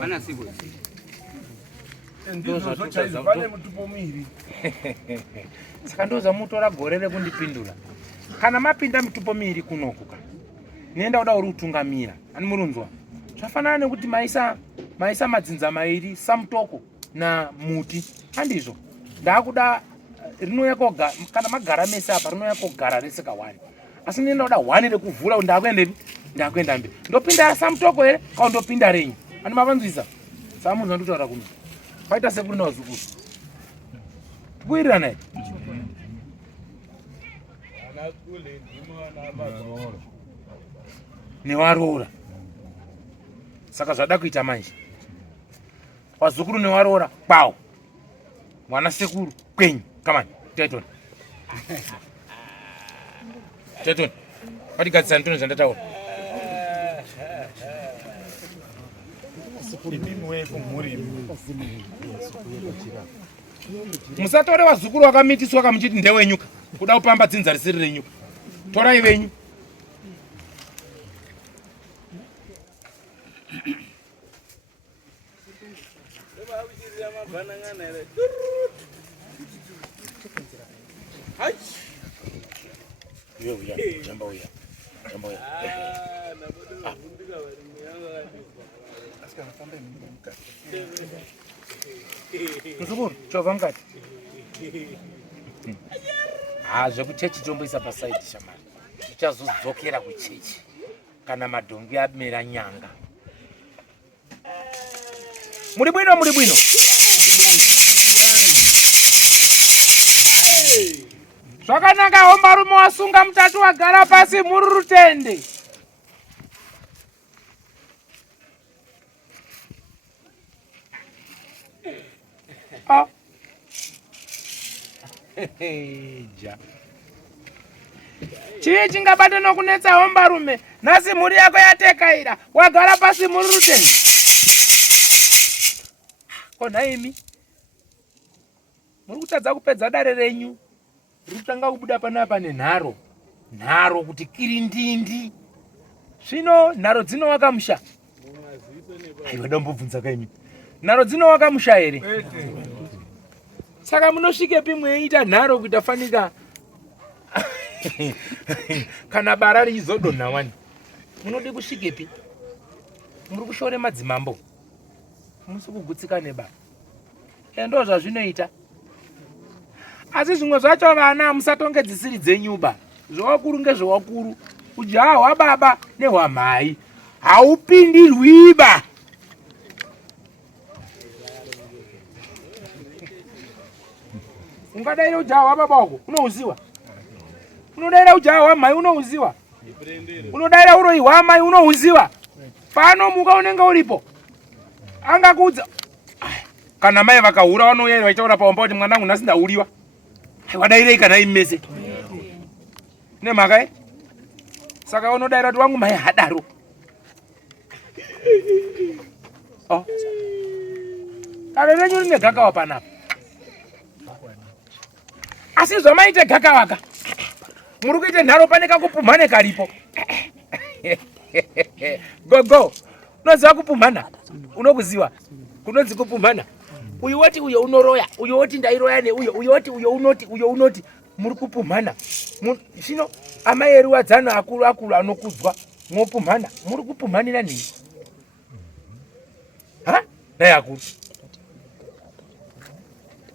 Bana siku. Ndoza tuchaza vale mutupo miri. Saka ndoza mutora gorere kundipindura. Kana mapinda mutupo miri kunokuka. Nienda kuda uri utungamira. Ani murunzwa. Zvafanana nekuti maisa madzinza mairi samutoko na muti. Handizvo. Ndakuda rinouya koga kana magara mese apa rinouya kogara rese kawani. Asi nienda kuda hwani rekuvhura ndakuenda mberi. Ndopinda samutoko here kana ndopinda renyu. Ani mavanzwisa. Samunhu ndutaura kuno. Paita sekuru nawazukuru. Kuirirana here. Newaroora. Saka zvada kuita manje. Wazukuru newaroora kwao. Mwana sekuru kwenyu. Come on. Titan. Titan. Patigadzisa ntono zvandataura. Musatore wazukuru wakamitiswa kamuchiti ndewenyuka. Kuda kupamba dzinza risiri renyu. Torai venyu. Muzukuru, chovha mukati. Zvekuchechi tomboisa pasaidi shamari. Tichazodzokera kuchechi kana madhongi amera nyanga. Muri bwino. Zvakanaka hombarume wasunga mutatu wagara pasi muri rutende. Chii chingabata nokunetsa hombarume? Nhasi mhuri yako yatekaira wagara pasi muri rutende. Naimi muri kutadza kupedza dare renyu rutanga kubuda panapa nenharo kuti kirindindi. Zvino nharo dzinowaka musha. Aiwa dambobvunza kaimi. Nharo dzinowaka musha here? Saka munosvikepi mweita nharo kuita fanika kana bara rizodonha wani? Munode kusvikepi? Muri kushore madzimambo. Musi kugutsika neba. Endo zvazvinoita. Asi zvimwe zvacho vana musatonge dzisiri dzenyuba. Zvawakuru ngezvawakuru. Ujaha hwababa nehwamai haupindirwiba. Ungadaira ujaha hwababa wako unohuziwa. Unodaira ujaha hwamai unohuziwa. Unodaira uroyi hwamai unohuziwa. Pano muka unenge uripo. Angakudza kana mai vakahura vanouya vaitaura pawamba kuti mwanangu nhasi ndauriwa. Wadairei kana imese nemhaka saka unodaira kuti wangu mai hadaro. Dare renyu rine gakawa panapa. Asi zvamaite gakawaka muri kuite nharo pane kakupumhane karipo. Gogo unoziva kupumhana? Unokuziva kunonzi kupumhana? Uyu woti uyo unoroya, uyo woti ndairoya neuyo, uyo woti uyo unoti muri kupumhana. Zvino amai eru wadzana akuru anokudzwa mwopumhana. Muri kupumhanira nei? Dai akuru.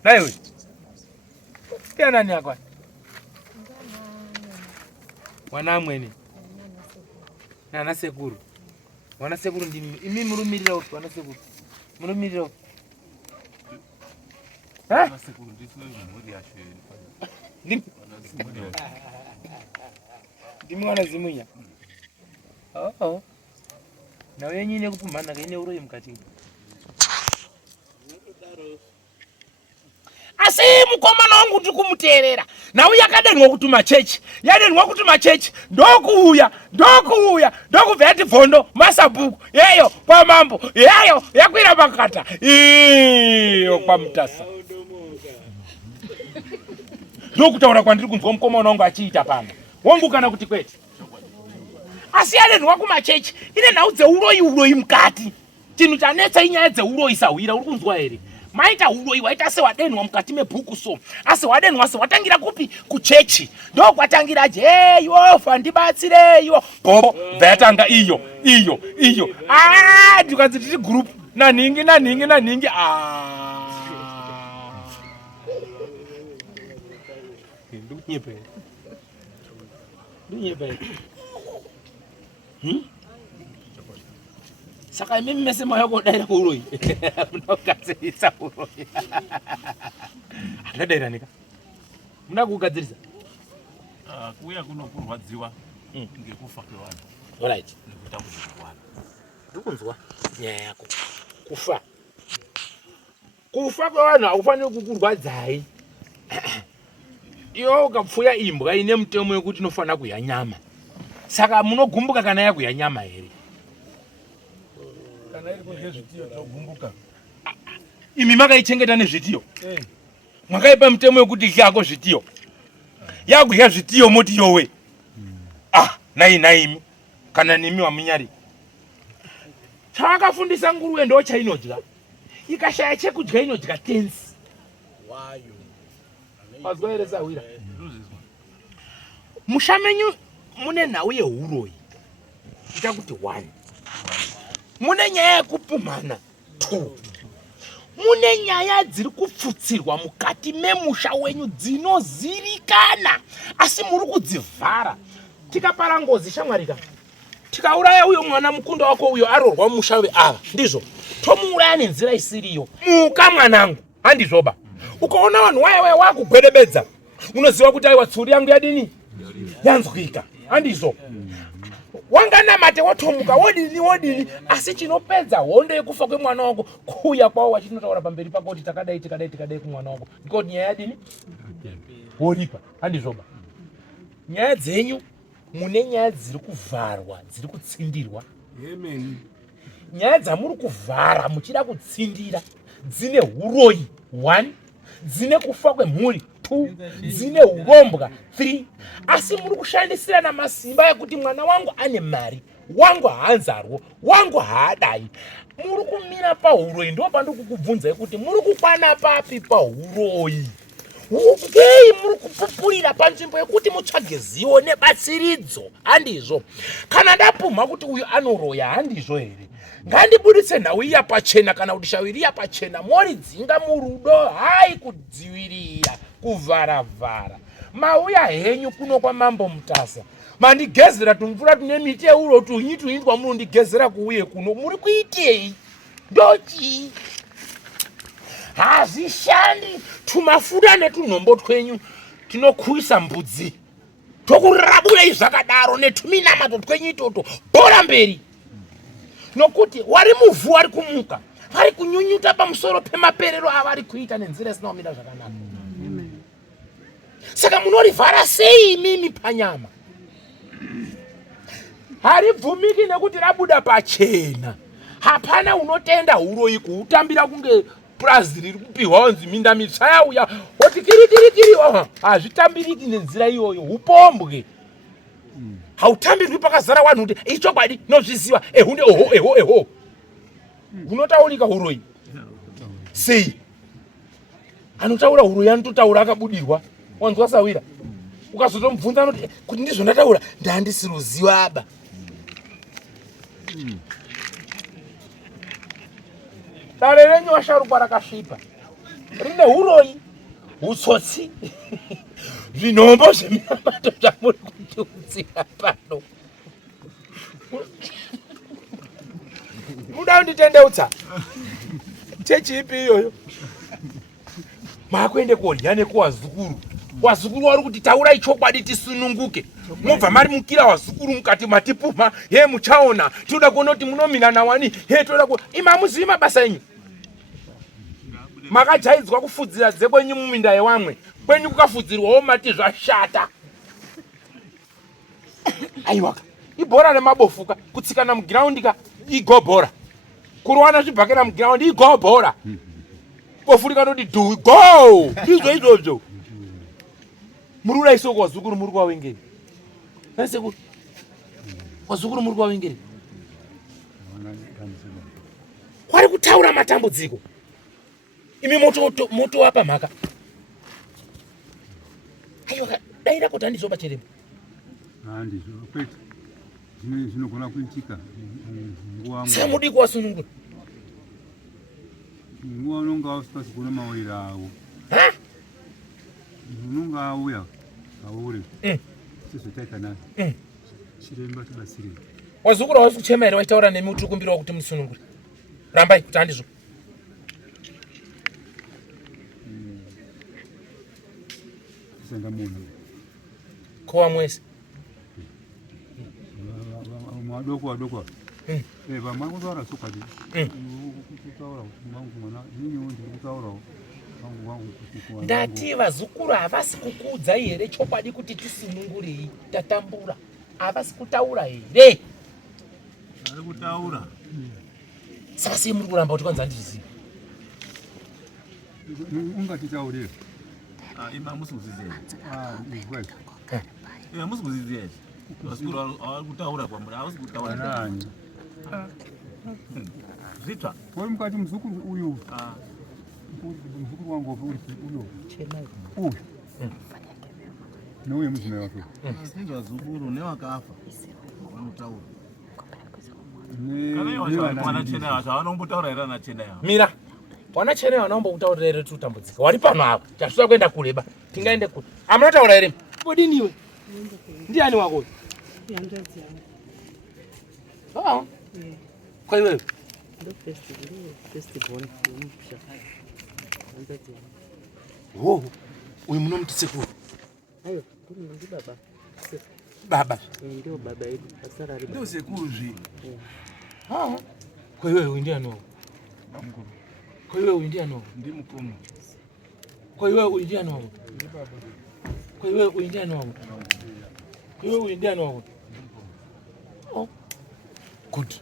Dai uyu. Tianani akwa? Mwana amweni. Nana sekuru. Mwana sekuru ndimi. Imi murumirira uti mwana sekuru. Murumirira uti. Mwana sekuru ndiswe mhuri yashe. Ndimi mwana zimunya. Nawe nyine kupumhana kaine uroyi mukati. Asi mukomana wangu ndi kumuteerera. Nawe yakadenwa kutuma chechi. Yadenwa kutuma chechi. Ndokuuya. Ndokubva yati vhondo masabhuku. Yeyo kwa mambo. Yeyo yakwira pakata. Iyo kwa mutasa. Ndokutaura kwandiri kunzwa mukomana wangu achiita pano. Wangu kana kuti kwete. asiyalenwa kumachechi ine nhau dzeuroyi mukati chinhu chanetsa inyaya dzeuroyi sawira uri kunzwa here maita uroyi waita sewadenwa mukati mebhuku so asi wadenwa sewatangira kupi kuchechi ndo kwatangira Jehova ndibatsireyo bobo bvetanga iyo tukazi tiri group naningi ndunyepe saka mimi mmesema yako daira kuuroi munogadzirisa uroi ndadaira nika munakugadzirisa kuya kunokurwadziwa ngekufa kwevanhu. Alright, Nekuita kuzvikwana ndikunzwa nyaya yako. Kufa kwevanhu akufaniri kukurwadzai. Iwo ukapfuya imbwa ine mutemo wekuti inofanira kudya nyama. Saka munogumbuka kana yakudya nyama here? Kana iri kudya zvitiyo zvogumbuka. Imi makaichengeta nezvitiyo. Mwakaipa mutemo wekuti idyako zvitiyo. Yakudya zvitiyo moti yowe. Naimi kana nimi wamunyari. Chawakafundisa nguruwe ndo chainodya. Ikashaya chekudya inodya tenzi. Wayo. Wazwa here Sawira? Mushamenyu mune nhau yehuroyi. Ita kuti 1. Mune nyaya yekupumhana 2. Mune nyaya dziri kupfutsirwa mukati memusha wenyu dzinozirikana asi muri kudzivhara. Tikapara ngozi shamwarika. Tikauraya uyo mwana mukunda wako uyo arorwa musha weava. Ndizvo. Tomuuraya nenzira isiriyo. Muka mwanangu. Handizvoba. Ukaona vanhu waye wakugwedebedza. Unoziva kuti aiwa tsuri yangu yadini? Yanzwika. Handizvo. Wanganamate watomuka wodini asi chinopedza hondo yekufa kwemwana wako kuuya kwawo wachinotaura pamberi pako kuti takadai kumwana wako. Ngoti nyaya yadini? Woripa. Handizvoba. Nyaya dzenyu mune nyaya dziri kuvharwa, dziri kutsindirwa. Amen. Nyaya dzamuri kuvhara muchida kutsindira dzine huroyi 1, dzine kufa kwemhuri 2, dzine urombwa 3. Asi muri kushandisirana masimba ekuti mwana wangu ane mari, wangu haanzarwo, wangu haadai. Muri kumira pahuroyi, ndo pandikukubvunza kuti muri kukwana papi pahuroyi? Ukei muri kupupurira panzvimbo yekuti mutsvage zivo nebatsiridzo. Handizvo. Kana ndapumha kuti uyu anoroya, handizvo here? Ngandibuditse nhau iya pachena kana kuti shawiri iya pachena moridzinga murudo, hai kudzivirira kuvharavhara. Mauya henyu kuno kwa Mambo Mutasa. Mandigezera tumvura tune miti euro tunyi kwamunondigezera kuuye kuno. Muri kuitei? Ndochi? Hazishandi tumafuda netunhombo twenyu tinokuisa mbudzi. Tokurabura izvakadaro netuminamato twenyu itoto. Bora mberi. Nokuti wari muvhu wari kumuka. Vari kunyunyuta pamusoro pemaperero avari kuita nenzira isina kumira zvakanaka. Saka munorivhara sei mimi panyama? Haribvumiki nekuti rabuda pachena. Hapana unotenda huroyi kuutambira kunge purazi riri kupihwa onzi minda mitsva yauya woti kiri hazvitambiriki nenzira iyoyo. Upombwe. Hautambirwi pakazara vanhu kuti ichokwadi nozviziva ehunde eho. Unotaurika huroyi sei? Anotaura huroyi anototaura akabudirwa. Wanzwa Sawira? Ukazotomubvunza kuti ndizvo ndataura, ndandisi ruziva aba. Dare renyu washarukwa rakasvipa. Rine huroyi, hutsotsi, zvinhombo zveminamato zvamuri kutiudzira pano. Muda kunditendeutsa? Chechi ipi iyoyo? Makuende kodya nekuwazukuru. Wazukuru wari kuti taurai chokwadi tisununguke. Mobva mari mukira wazukuru mukati matipuma. He muchaona. Toda kuona kuti munominana wani. He toda kuona. Imamuzivi mabasa enyu. Makajaidzwa kufudzira dzekwenyu muminda yewamwe. Kwenyu kukafudzirwawo mati zvashata. Aiwaka. Ibhora remabofuka. Kutsikana mugiraundi ka igobhora. Kurowana zvibhakera mugiraundi igobhora. Kofurika noti do go. Izvo. Murura isoko wazukuru muri kwawengeni. Nase kuti wazukuru muri kwavengere kwari kutaura matambudziko imi moto wapa mhaka aiwa daira kuti handizoba chiremba handizvo kwete zvinogona kuitika nguva samudi kuwasunungura nguva unonga usipasi kuona mawirire avo unonga auya aure sezotaika nazo chiremba tibatsirei wazukuru hausi kuchema here waitaura nemi utikumbirawo kuti musunungure rambai kuti handizvo sendamuna kowa mwese vadoko vamwe kutaura sokwadi kutaura mwana niniwo ndiri kutaurawo ndati vazukuru havasi kukuudzai here chokwadi kuti tisunungurei tatambura havasi kutaura here ari kutaura saka sei muri kuramba kuti kwanza handizivi ungatitaurei ima hamusi kuziziya izwai hamusi kuziziya vazukuru avari kutaura kwamuri havasi kutaura nani zvitsva uri mukati muzukuru uyu muzukuru wangu uyu uyu nouye mudzimai wake asi vazukuru nevakafa vanotaura vanachena yacho havanombotaura here anachena yavo mira wana chene vanaombokutaurira here tiutambudzika wari pano apa tasuda kuenda kureba tingaende kuti amunotaura here odiniwe ndiani wakoyo kwaiwewe wo uyu munomuti sekuru baba Ndio sekuru zvi. kwaiwewe uyu ndiani wawo kwaiwewe uyu ndiani wawo Ndi mukoma. kwaiwewe uyu ndiani wawo kwaiwewe uyu ndiani wawo kwaiwewe uyu ndiani wawo good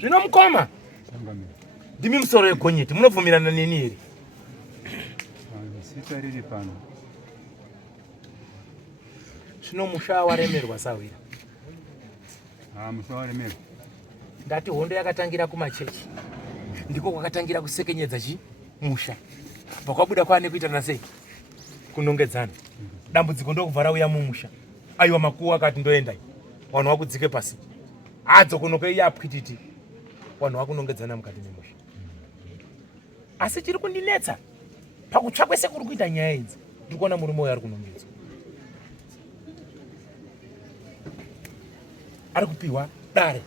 zvino mukoma ndimi musoro wegonyeti munobvumirana neni here zita riri pano zvino musha waremerwa sawira musha waremerwa ndati hondo yakatangira kumachechi ndiko kwakatangira kusekenyedza musha pakwabuda kwaane kuitana sei kunongedzana dambudziko ndokubva rauya mumusha aiwa makuwa akati ndoendai vanhu vakudzike pasi adzo kunokeiya apwititi vanhu vakunongedzana mukati memusha asi chiri kundinetsa pakutsvakwe sekuri kuita nyaya idzi ndiri kuona murume uyo ari kunongedzwa ari kupiwa dare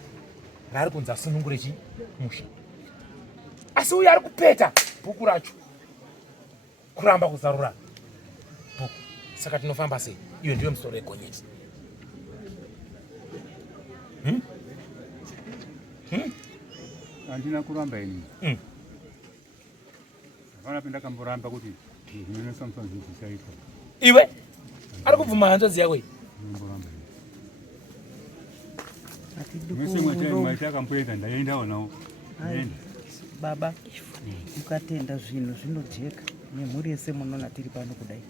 raari kunzi asunungure musha asi uyo ari kupeta bhuku racho kuramba kuzarura bhuku saka tinofamba sei iyo ndiyo musoro wegonyeti handina kuramba ini hapana pendakamboramba kuti zvinonesamusa zvizisaitwa iwe ari kubvuma hanzvadzi yako iyi nomboramba mese mwaita akamboenda ndaendawo nawo ndaenda baba mukatenda zvinhu zvinojeka nemhuri yese munona tiri pano kudai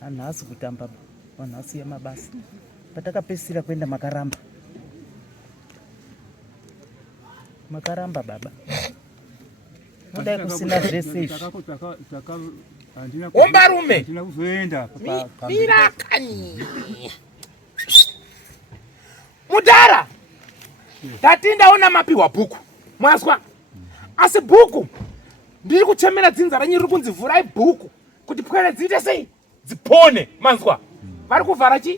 anhu haasi kutamba vanhu asiya mabasa patakapesira kuenda makaramba baba mudai kusina zvese izvi wombarume handina kuzoenda mirakani mudhara ndati ndaona mapiwa bhuku mwazwa asi bhuku ndiri kuchemera dzinza ranyu riri kunzivhurai bhuku kuti pwere dziite sei dzipone manzwa vari kuvhara chi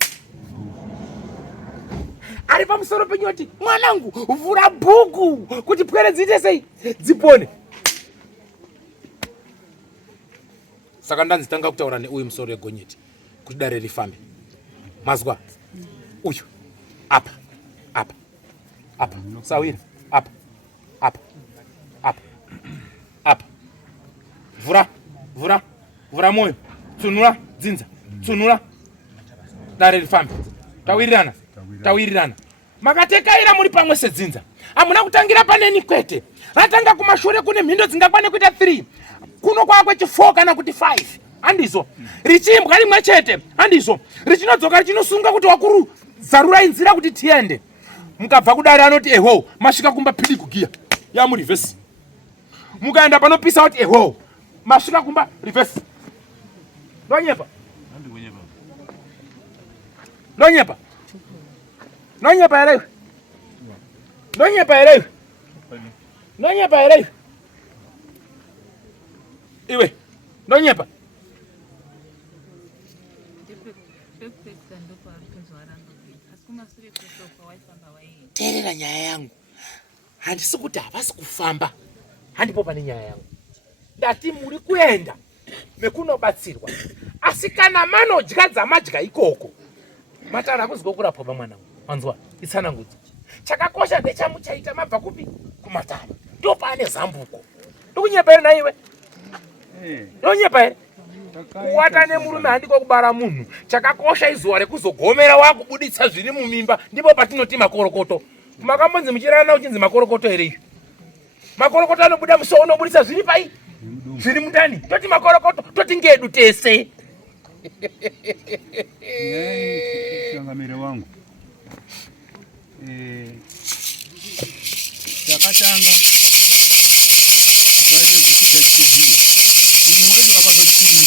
ari pamusoro penyu kuti mwanangu vhura bhuku kuti pwere dziite sei dzipone saka ndanzi tanga kutaura neuyu musoro wegonyeti kuti dare rifambe mazwa uyu apa sawira apa vhura moyo tsunura dzinza tsunura dare rifambe tawirirana makatekaira muri pamwe sedzinza hamuna kutangira paneni kwete ratanga kumashure kune mhindo dzingakwane kuita 3 kuno kwakwe 4 kana kuti 5 handizvo richiimbwa rimwe chete handizvo richinodzoka richinosunga kuti wakuru zarurai nzira kuti tiende mukabva kudari anoti eho masvika kumba pili kugiya yamu reverse. Mukaenda panopisa kuti eho masvika kumba reverse. Ndonyepa. Ndonyepa. Ndonyepa ere. Ndonyepa ere. Ndonyepa ere. Iwe. Ndonyepa. Terera nyaya yangu. Handisi kuti havasi kufamba. Handipo pane nyaya yangu. Ndati muri kuenda mekunobatsirwa. Asi kana manodya dzamadya ikoko. Matara kuziko kurapwa pamwana wangu. Wanzwa itsanangudza. Chakakosha ndechamuchaita mabva kupi kumatara. Ndo pane zambuko. Ndikunyepa ere naiwe? Ndonyepa ere? Kuwata nemurume handiko kubara munhu. Chakakosha izuwa rekuzogomera wakubuditsa zviri mumimba ndipo patinoti makorokoto. Makambonzi muchirana uchinzi makorokoto ere? Makorokoto anobuda musoro unobuditsa zviri pai? Zviri mundani. Toti makorokoto, toti ngedu tese. Changamire wangu. Chakatanga. Kwaje kuchita chizini. Mwedu akazotini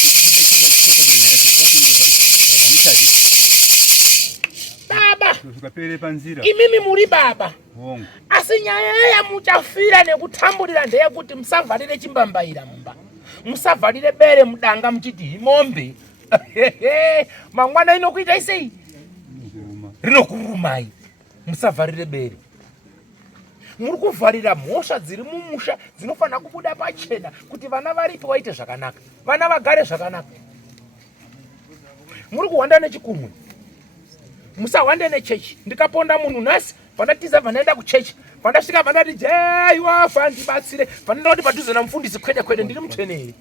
Baba. Tukapere panzira. Imimi muri baba. Hongo. Asi nyaya yamuchafira nekutambulira ndeyekuti musavharire chimbambaira mumba. Musavharire bere mudanga muchiti mombe. Mangwana inokuita isei? Rinokurumai. Musavharire bere. Muri kuvharira mhosva dziri mumusha dzinofana kubuda pachena kuti vana varipo vaite zvakanaka. Vana vagare zvakanaka. Muri kuhwanda nechikumwe. Musahwande nechechi. Ndikaponda munhu nhasi pandatiza vanaenda kuchechi. Pandasvika vandati jaiwa fandibatsire. Vanenda kuti padhuze namufundisi kwede kwede ndiri mutseneri.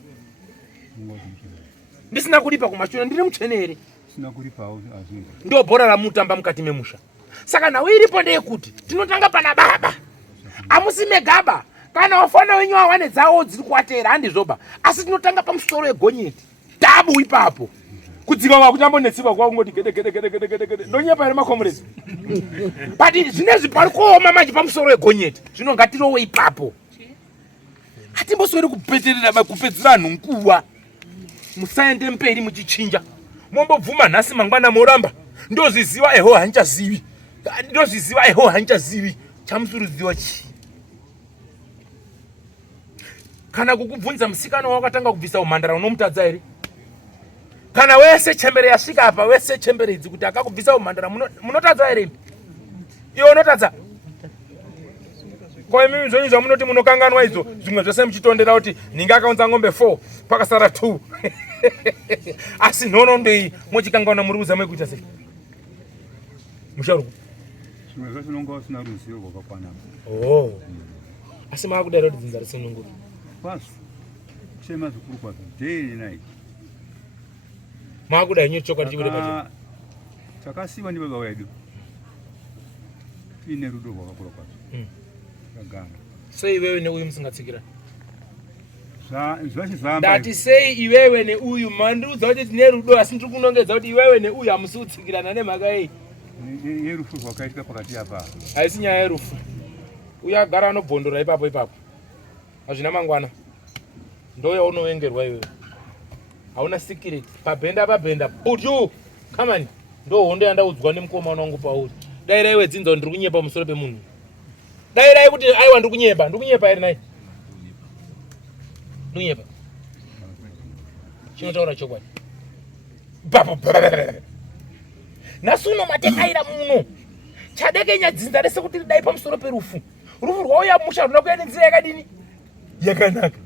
Ndisina kulipa kumashure ndiri mutseneri. Sina kulipawo azvinga. Ndo bhora ramutamba mukati memusha. Saka nawe iripo ndeyekuti tinotanga pana baba. Amusime gaba. Kana wafana wenyu wawane dzawo dziri kuatera handizvoba. Asi tinotanga pamusoro wegonyeti. Tabu ipapo. Kudzika kwa kuchambonetsika kwa ungoti gede. Ndonyepa ere makomrezi. Pati zvinezvi pari kuoma manje pamusoro wegonyeti. Zvino ngatirowe ipapo. Hatimbosweri kupeterera kupedzera nhunguwa. Musaende mberi muchichinja. Mombobvuma nhasi mangwana moramba. Ndozviziva eho handichazivi. Ndozviziva eho handichazivi. Chamusurudziwa chi? Kana kukubvunza musikana wakatanga kubvisa umhandara unomutadza ere? Kana wese chembere yasvika apa wese chembere idzi kuti akakubvisa umhandara munotadza ere? Iwe unotadza? Kwa mimi zvonyu zvamunoti munokanganwa idzo zvimwe zvose muchitondera kuti ninga akaunza ngombe 4 pakasara 2. Asi nhono ndei mochikangana muri kuzama kuita sei? Musharuku. Zvimwe zvose nonga usina ruzivo rwakakwana. Oh. Asi maakudaro kuti dzinza risinunguka. Kwasu. Kuchema zvikuru kwazvo. Daily night. Maakuda nyo choka tichibure pacho. Chakasiwa ndi baba wedu. Ine rudo rwakakura kwazvo. Kagana. Sei iwewe neuyu musingatsikira? Zvachi zvamba. Ndati sei iwewe neuyu mandudza kuti tine rudo asi ndiri kunongedza kuti iwewe neuyu amusutsikirana nemhaka ei. Yerufu rwakaitika pakati apa. Haisi nyaya yerufu. Uya agara anobhondora ipapo. Hazvina mangwana. Ndo yaunovengerwa iwewe. Hauna secret. Pabhenda. Putu. Kamani. Ndo hondo yandaudzwa nemukomana wangu Pauli. Daira iwe dzinza ndiri kunyepa musoro pemunhu. Daira kuti aiwa ndiri kunyepa ere naye. Ndunyepa. Chinotaura chokwadi. Nasuno matekaira muno. Chadekenya dzinza rese kuti dai pamusoro perufu. Rufu rwauya musha runa kuenda nzira yakadini? Yakanaka.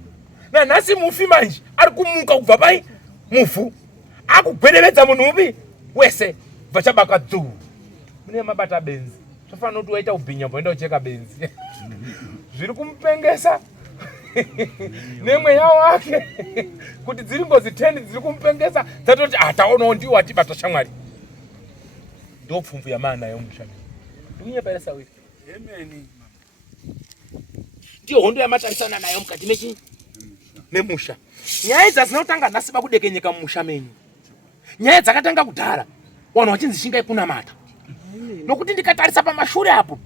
Na nhasi mufi manje ari kumuka kubva pai mufu. Akugwereredza munhu upi wese vachabaka dzu. Mune mabata benzi. Tofanira kuti waita ubhinya mboenda ucheka benzi. Zviri kumupengesa. Nemweya wake kuti dziri ngozi 10 dziri kumupengesa dzatoti taonawo ndiwo watibata shamwari. Ndo pfumvu yamana yomushami. Ndunyepa ere sawi? Amen. Ndiyo hondo yamatarisana nayo mukati mechi memusha. Nyaya dzazinotanga nhasi pakudekenyeka mumusha menyu. Nyaya dzakatanga kudhara. Wanhu wachinzi shingai kunamata. Nokuti ndikatarisa pamashure apo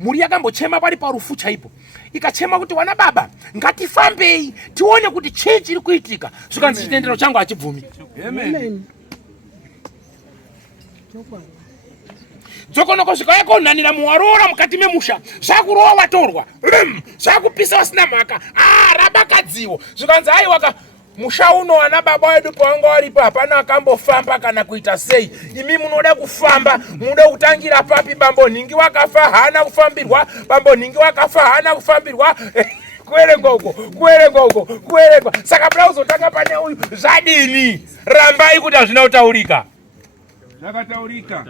Muri yakambochema pari parufu chaipo. Ikachema kuti wana baba, ngatifambei, tione kuti chii chiri kuitika. Zvikanzi chitendero changu hachibvumi. Amen. Dzokonoko zvikayakonhanira muwarora mukati memusha. Zvakurowa watorwa. Zvakupisa vasina mhaka. Rabakadziwo. Zvikanzi aiwaka musha uno wana baba wedu pawanga waripo hapana akambofamba kana kuita sei. Imi munoda kufamba, munoda kutangira papi? Bambo Nhingi wakafa hana kufambirwa. Bambo Nhingi wakafa hana kufambirwa. Kuerengwa. Saka bra uzotanga pane uyu zvadini? Rambai kuti hazvina kutaurika. Zvakataurika.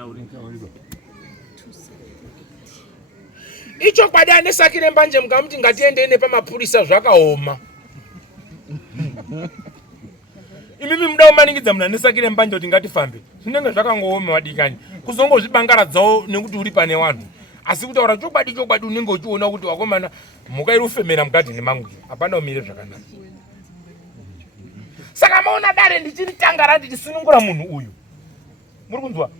Icho kwadi anesakire mbanje mukamuti ngatiende pamapurisa zvakaoma. Imimi muda kumaningidza munhu anesakire mbanje kuti ngatifambe. Zvinenge zvakangooma wadikani. Kuzongozvibangaradzawo nekuti uri pane vanhu. Asi kutaura chokwadi unenge uchiona kuti wakomana mhuka iri kufemera mugadheni mangu. Hapana umire zvakanaka. Saka maona dare ndichiri tangara ndichisunungura munhu uyu. Muri kunzwa?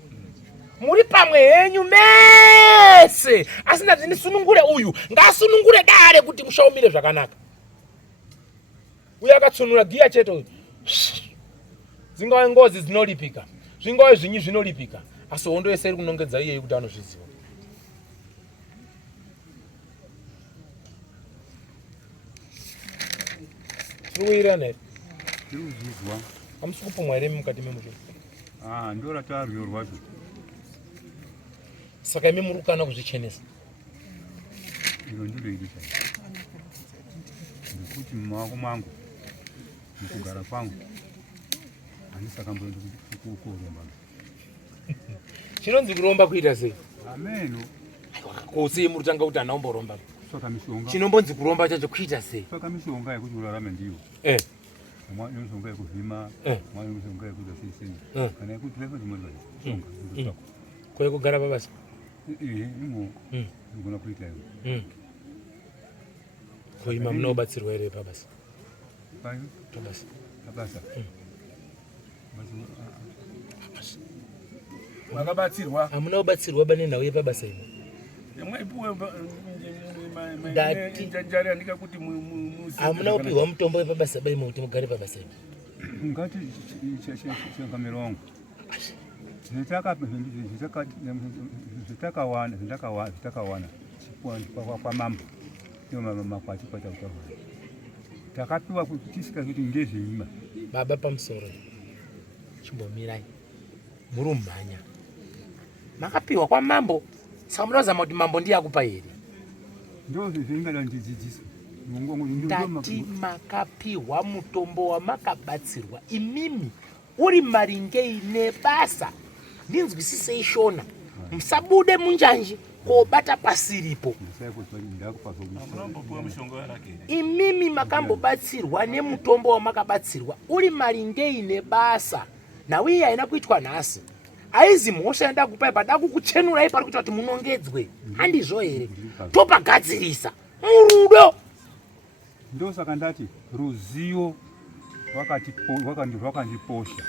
Muri pamwe henyu mese. Asina ndinisunungure uyu. Ngasunungure dare kuti mushaumire zvakanaka. Uyu akatsunura giya chete uyu. Zingava ngozi dzinolipika. Zvingava zvinyi zvinolipika. Asi hondo yese iri kunongedza iye kuti anozviziva. Tiriwirana here? Tirikuzvizwa. Hamusi kupumwa here mukati memusha? Ndora taryo rwacho. Saka imi muri kukana kuzvichenesa. Iro ndiro iri chai. Ndikuti mumaoko mangu mukugara kwangu handisakamboenda kuromba. Chinonzi kuromba kuita sei? Ameno. Kose muri kutanga kuti hana umboromba. Saka mishonga. Chinombonzi kuromba chacho kuita sei? Saka mishonga yekuti urarame ndiyo. Mwana mishonga yekuvhima, mwana mishonga yekuda sei. Kana yekuti lefa chimwe mishonga. Kwa kugara pabasa? Imo. Ndikona kuita iyo. Kwa ima munobatsirwa here pabasa? Pabasa. Pabasa. Makabatsirwa. Hamuna kubatsirwa bane nhau yepabasa ino? Mwaipuwe Ndati. andika kuti Hamuna kupiwa mutombo wepabasa baimo kuti mugare pabasa ino? Ngati changamiro wangu. Zvitakawana kwa mambo. Ndiyo makwati kwata kutaura. Takapiwa kuti tisikakuti ngezveima. Baba pamusoro. Chimbomirai. Muri mhanya. Makapiwa kwa mambo. Saka munozama kuti mambo ndiye akupa here. Ndo zvingada ndidzidziswa. Tati makapiwa mutombo wamakabatsirwa. Imimi uri maringe nebasa. Ndinzwisisei shona. Musabude munjanji kobata pasiripo. Imimi makambobatsirwa nemutombo wamakabatsirwa uri maringe nebasa. Nawi haina kuitwa nhasi. Aizi mhosva yanda kupai pada kukuchenurai pari kuti kuti munongedzwe. Handizvo here. Topagadzirisa. Murudo. Ndo saka ndati ruzivo rwakandiposha.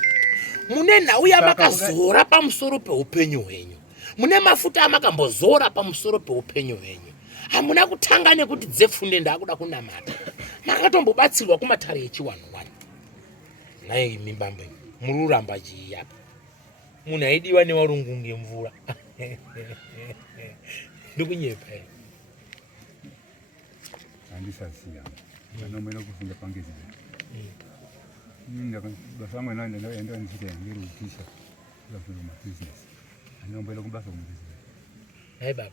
Mune nhau yamakazora pamusoro peupenyu hwenyu. Mune mafuta amakambozora pamusoro peupenyu hwenyu. Hamuna kutanga nekuti dzepfunde ndakuda kunamata. Makatombobatsirwa kumatare echiwanhu. Nai mimbambe mururamba chiyapa. Munhu aidiwa nevarungu ngemvura. Ndikunyepa here. Handisasiya. Ndinombera kufunda pangezi. Basa amwe ndaenda ndichita ngerutisha. Ndafuna business. Ndinombera kubasa mubusiness. Hai baba.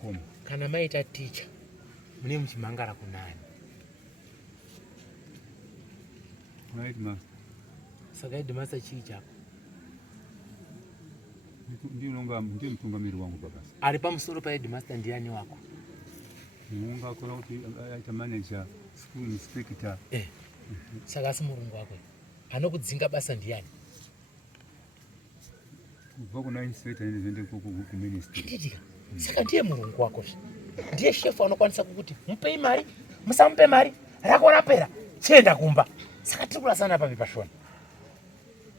Koma. Kana maita teacher mune muchimangara kunani. Headmaster. Saka headmaster chii chako? Ndiye mutungamiri wangu pabasa. Ari pamusoro pa headmaster ndiani wako? Munga kona kuti aita manager, school inspector. Saka asi murungu wako. Anokudzinga basa ndiani? Kubva kuna inspector ndiende ku ministry. Saka ndiye murungu wako. Ndiye chef anokwanisa kukuti mupe mari, musamupe mari, rako rapera, chenda kumba. Saka tiri kurasana papi pashona.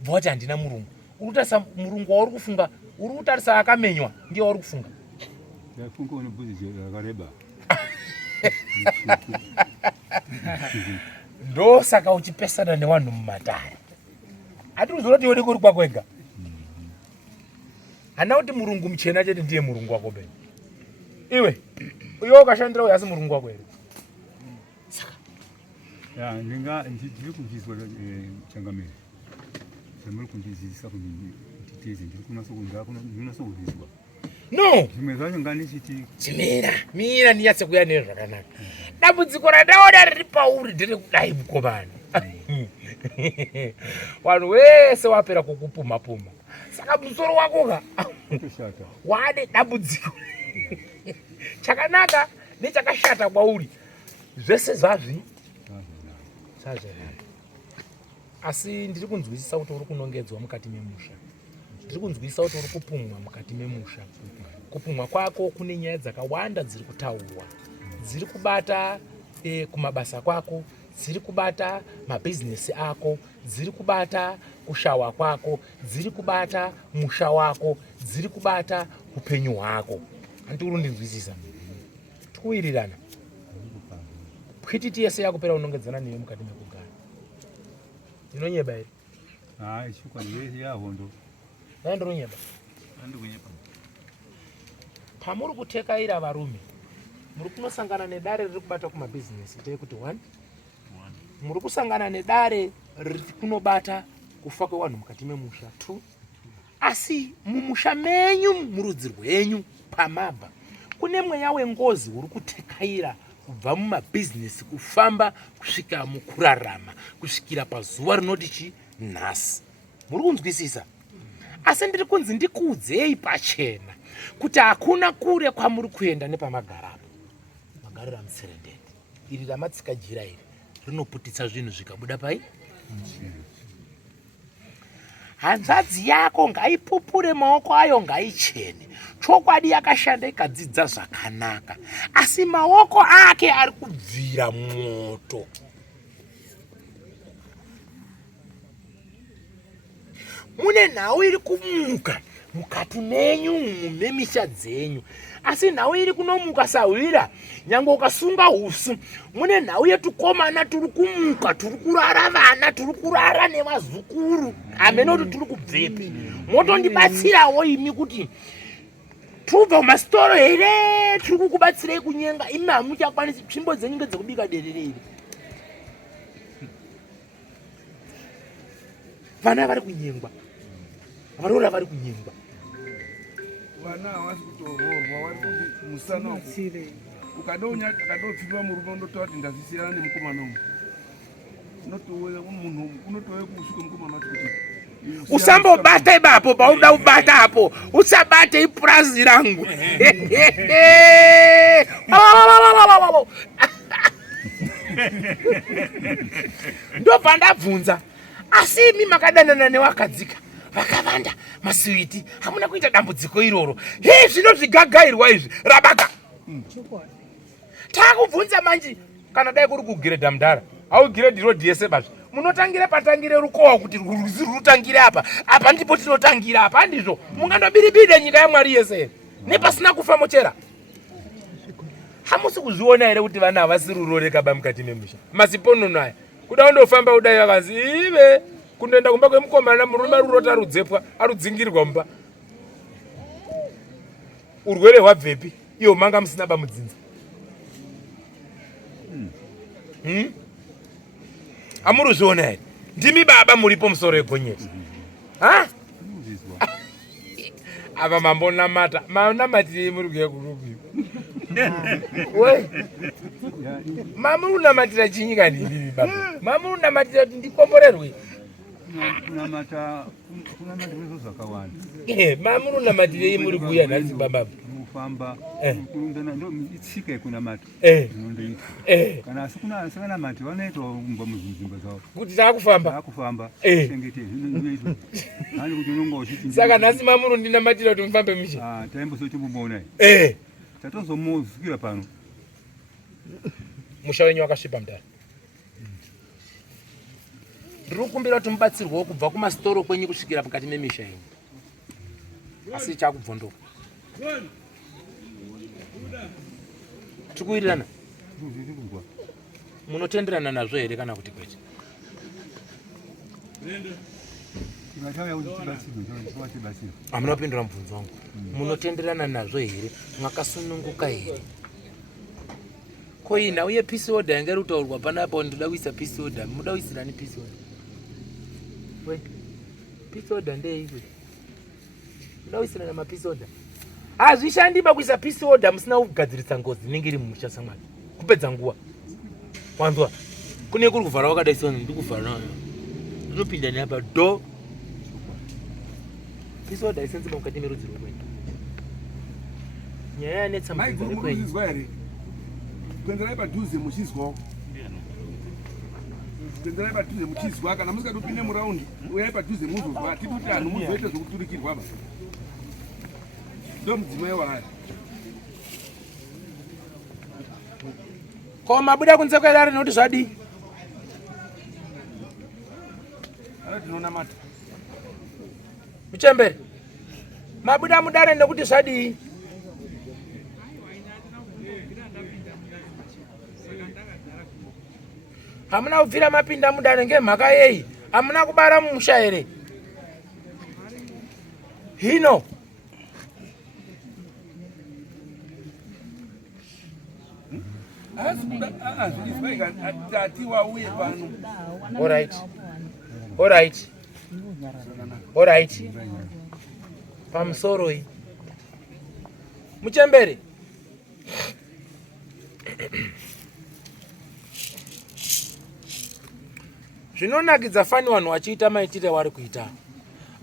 Bvoti handina murungu. Urutarisa murungu wauri kufunga, uri kutarisa akamenywa ndiye wauri kufunga. yafunga unobudzi yakareba. Ndo saka uchipesana nevanhu mumatare. Atiuzoti wodi kuri kwako kwega. Hana kuti murungu muchena chete ndiye murungu wako beni. Iwe, uyo ukashandira uyo asi murungu wako ere. Saka Ya ndiri kunzvizwa changamire. Zvamuri kundizidzisa kuti nditize ndiri kunasa kuzvizwa. no, Zvimwe zvacho nganichiti mira niyatse kuya neyo zvakanaka. Dambudziko randaona riri pauri ndiri kudai mukomana. Vanhu wese wapera kukupuma. Saka musoro wako kutoshata. wade dambudziko. Chakanaka nechakashata kwauri. Zvese zvazvi sazvenaka. Asi ndiri kunzwisisa kuti uri kunongedzwa mukati memusha. Ndiri kunzwisisa kuti uri kupumwa mukati memusha. Kupumwa kwako kune nyaya dzakawanda dziri kutaurwa. Dziri kubata kumabasa kwako, dziri kubata mabhizinesi ako, dziri kubata kushawa kwako, dziri kubata musha wako, dziri kubata upenyu hwako. Andiri kundinzwisisa. Tikuwirirana. Pwititi yese yakupera unongedzana newe mukati mekugara. Inonyeba ere? Chikwa ndiye yahondo. Ndinonyeba. Andikunyepa. Pamuri kutekaira varume, muri kunosangana nedare riri kubata kumabhizinesi tekuti 1. Muri kusangana nedare riri kunobata kufa kwevanhu mukati memusha 2. Asi mumusha menyu murudzi rwenyu pamabva kune mweya wengozi uri kutekaira kubva mumabhizinesi kufamba kusvika mukurarama kusvikira pazuva rinoti chi nhasi. Muri kunzwisisa? Asi ndiri kunzi ndikuudzei pachena kuti hakuna kure kwamuri kuenda nepamagarapo. Magarira Mutserendende iri ramatsika jira iri rinoputitsa zvinhu zvikabuda pai. Hanzvadzi yako ngaipupure maoko ayo ngaichene. Chokwadi yakashanda ikadzidza zvakanaka, asi maoko ake ari kubvira moto. Mune nhau iri kumuka mukati menyu memisha dzenyu, asi nhau iri kunomuka sawira nyange ukasunga husu. Mune nhau yetukomana turi kumuka, turi kurara vana, turi kurara nevazukuru. Ameno kuti turi kubvepi. Motondibatsirawo imi kuti tubva kumasitoro here, turi kukubatsirei kunyenga. Imi hamuchakwanisi, tsvimbo dzenyu ngedzekubika derere iri. Vana vari kunyengwa, varora vari kunyengwa. Vana havasi kutororwa, vari kuti musana ukadopfirwa murume undotaura kuti ndazvisiyana nemukomana umu. Munhu unotouya kusvika mukomana wacho kuti usambobata ipapo pauda kubata hapo, usabate ipurazi rangu. Ndobva ndabvunza, asi imi makadanana newakadzika vakavanda masiwiti, hamuna kuita dambudziko iroro. Zvinozvigagairwa izvi rabaka. Takubvunza manje kana dai kuri kugiredha mudhara, au giredhi rodhi yese bazvi munotangira patangire rukowa kuti ruzi rutangire apa ndipo tinotangira apa. Ndizvo mungandobiribide nyika yaMwari yese nepasina kufa mochera. Hamusi kuzviona here kuti vana havasi ruroreka ba mukati memusha masiponono aya. Kuda undofamba udai vakanzi ive kundoenda kumba kwemukomana murume rurota rudzepwa arudzingirwa mumba. Urwere hwabvepi iwo manga musina bamudzinza? Amuruzviona here? Ndimi baba muripo musoro egonyeti. Ava mambonamata manamatire muri kuya kurubi. Mama unamatira chinyi kandini baba? Mama unamatira kuti ndikomborerwe? Kunamata zvakawanda. Mama unamatire muri kuya nhasi baba? Kufamba kundana ndo itsika yekunamata. Nondoita. Kana asi kuna mati vanoita umba muzvimba zvawo. Kuti takufamba? Takufamba. Chengete zvinoitwa. Hani kuti unonga uchiti. Saka nhasi mama ndinamatira kuti mufambe misha. Taimbosochimbomona. Tatozomuzvikira pano. Musha wenyu wakasvipa mudhara. Ndiri kukumbira kuti mubatsirwewo kubva kumasitoro kwenyu kusvikira mukati memisha yenyu. Asi chakubvondoka. tikuwirirana munotenderana nazvo here kana kuti kwete? Hamuna kupindura mubvunzo wangu. Munotenderana nazvo here? Mwakasununguka here? Koina uye peace order yange rutaurwa panapo ndoda kuisa peace order. Muda kuisirani peace order? We peace order ndeiwe. Muda kuisirana ma peace order. Hazvishandi pakuisa peace order musina kugadzirisa ngozi inenge iri mumusha samwari. Kupedza nguva. Wanzwa? Kune kuri kuvhara wakadaiswa ndikuvhara nayo. Unopinda neapa do. Peace order isenzi mukati merudzi rwekwenyu. Nyaya yanetsa mudzi rwekwenyu. Kuenderai padhuze muchizwawo. Kuenderai padhuze muchizwa kana musikatopinde muraundi uyai padhuze muzozwa tiri kuti anhu muzoite zvokuturikirwa ba. Ndo mudzimai waari. Ko mabuda kunze kwedare noti zvadi. Ara tinonamata. Muchembere. Mabuda mudare nekuti zvadi. Hamuna kubvira mapinda mudare ngemhaka yei? Hamuna kubara mumusha here? Hino All right. Pamusoro hii. Muchembere. Zvinonakidza fani vanhu vachiita maitire vari kuita.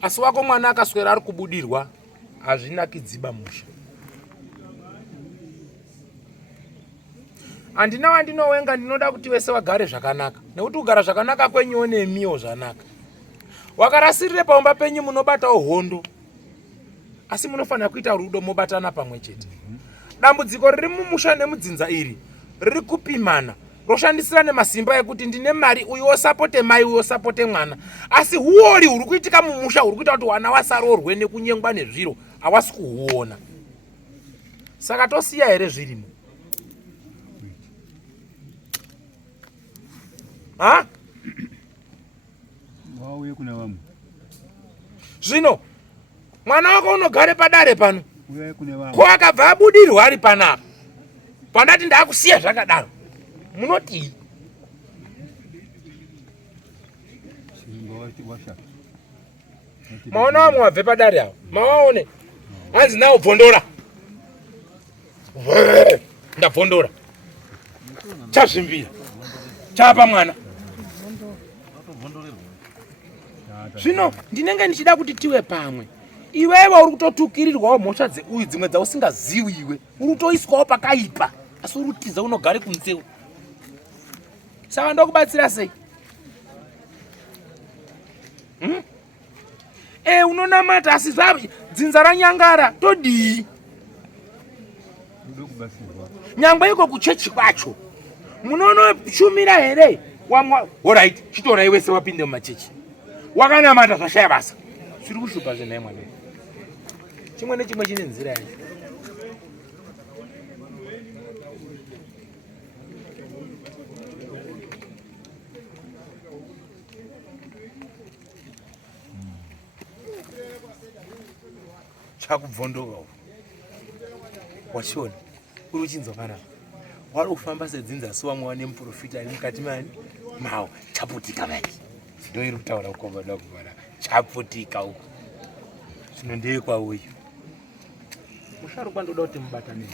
Asi wako mwana akaswera ari kubudirwa hazvinakidziba musha. Handina wandinowenga, ndinoda kuti wese wagare zvakanaka. Nekuti kugara zvakanaka kwenyuwo nemiwo zvanaka. Wakarasirire paumba penyu munobatawo hondo. Asi munofanira kuita rudo mobatana pamwe chete. Dambudziko riri mumusha nemudzinza iri riri kupimana. Roshandisirane masimba ekuti ndine mari uyu osapote mai uyu osapote mwana. Asi huori huri kuitika mumusha huri kuita kuti wana wasarorwe nekunyengwa nezviro hawasi kuhuona. Saka tosiya here zvirimo. Ha? Wauye kuna wamu. Zvino mwana wako unogare padare pano. Uye kuna wamu. Ko akabva abudirwa ari panapa. Pandati ndakusiya zvakadaro. Munoti maona wamwe wabve padare awo. Mawaone. Hanzi nawo bvondora. Ndabvondora. Chazvimbira. Chapa mwana. Zvino ndinenge ndichida kuti tiwe pamwe. Iwewe uri kutotukirirwawo mhosva dzeuyu dzimwe dzausingazivi iwe. Uri kutoiswawo pakaipa. Asi uri kutiza unogare kunzewo. Saka ndokubatsira sei? Unonamata asi dzinza ranyangara todii. Nyangwe iko kuchechi kwacho. Munonoshumira here? Alright, chitorai wese wapinde mumachechi. Wakanamata zvashaya basa. Zviri kushupa zvenhai mwana. Chimwe nechimwe chine nzira yacho. Chakubvondoka. Wachiona? Uri uchinzwa panapa. Wari kufamba sedzinza asi wamwe wane muprofita ari mukati mani mawo chaputika manje. Ndoiri kutaura kukomba kubara. Chaputika uko. Zvino ndeye kwauyu. Musharukwa ndoda kuti mubatane.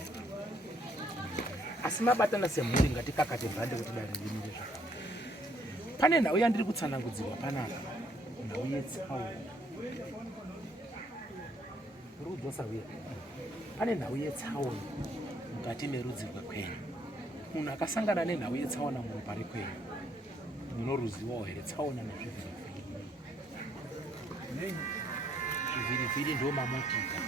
Asi mabatana semhuri ngatikakate bhande kuti dare rimire zvakanaka. Pane nhau yandiri kutsanangudzirwa panapa. Nhau yetsaona. Rudzosa uya. Pane nhau yetsaona mukati merudzi rwekwenyu. Munhu akasangana nenhau yetsaona munhu pari kwenyu. Munoruzivawo here tsaona nezvivhirivhiri. Zvivhirivhiri ndo mamotika.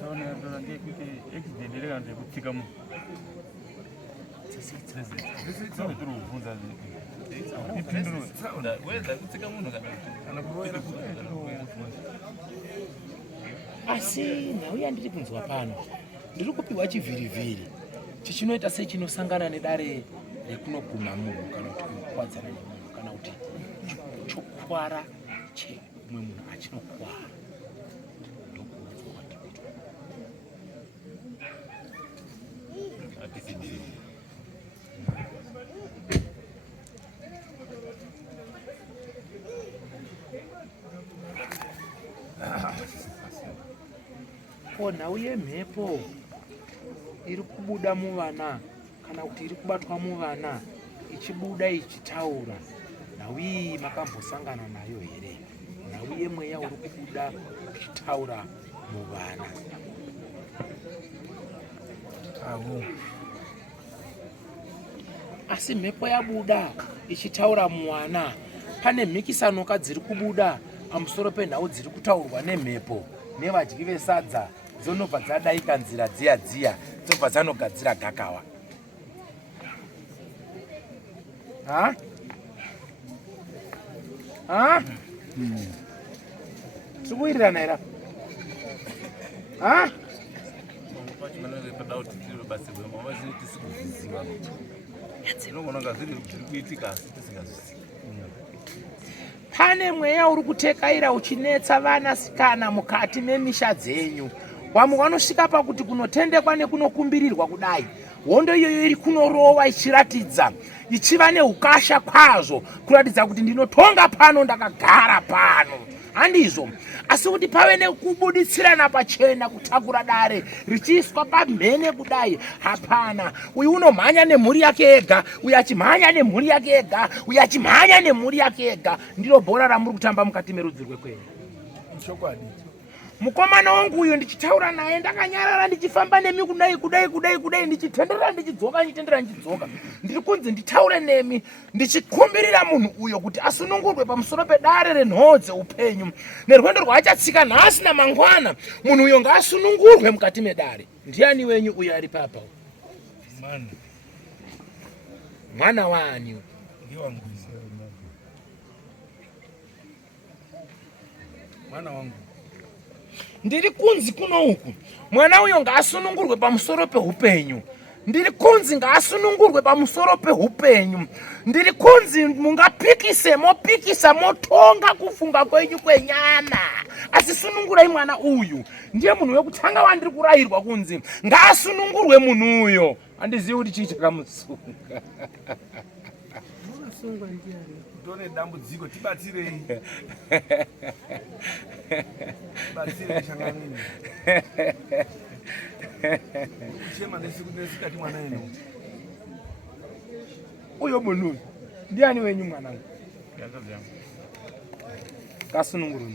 Sauna ndo ndikuti ekidendera ndikutika mu. Asi nhauya ndiri kunzwa pano ndiri kupiwa chivhirivhiri chichinoita sechinosangana nedare rekunoguma munhu kana kuti kukwadzana nemunhu kana kuti chokwara chemumwe munhu achinokwara. Nhau yemhepo iri kubuda muvana kana kuti iri kubatwa muvana ichibuda ichitaura, nhau iyi makambosangana nayo here? Nhau yemweya uri kubuda ichitaura muvana. Asi mhepo yabuda ichitaura muvana, pane mhikisanoka dziri kubuda pamusoro penhau dziri kutaurwa nemhepo nevadyi vesadza dzonobva dzadaika nzira dziya dziya dzobva dzanogadzira gakawa. Tiri kuwirirana here? Pane mweya uri kutekaira uchinetsa vanasikana mukati memisha dzenyu. Vamwe vanosvika pakuti kunotendekwa nekunokumbirirwa kudai, hondo iyoyo iri kunorova ichiratidza, ichiva neukasha kwazvo kuratidza kuti ndinotonga pano, ndakagara pano. Handizvo, asi kuti pave nekubuditsirana pachena kutakura dare richiiswa pamhene kudai, hapana. Uyu unomhanya nemhuri yake ega, uyu achimhanya nemhuri yake ega, uyu achimhanya nemhuri yake ega. Ndiro bhora ramuri kutamba mukati merudzi rwekwenyu. Mukomana wangu uyu ndichitaura naye ndakanyarara, ndichifamba nemi kudai ndichitenderera ndichidzoka ndichidzoka. Ndiri kunzi nditaure nemi ndichikumbirira munhu uyo kuti asunungurwe pamusoro pedare renhoo dzeupenyu nerwendo rwaachatsika nhasi namangwana. Munhu uyo ngaasunungurwe mukati medare. Ndiani wenyu uyo ari papa? Mwana wani? Mwana wangu. Ndiri kunzi kuno uku mwana uyo ngaasunungurwe pamusoro peupenyu. Ndiri kunzi ngaasunungurwe pamusoro peupenyu. Ndiri kunzi mungapikise mopikisa motonga kufunga kwenyu kwenyana, asi sunungurai mwana uyu. Ndiye munhu wekutanga wandiri kurayirwa kunzi ngaasunungurwe munhu uyo. Handizivi kuti chii chakamusunga. Munosungwa ndiani? Ndone dambudziko, tibatsirei. Tibatsirei shanganini. Chema nesikati mwana eno. Uyo munhu ndiani wenyu mwanangu? Kasununguru.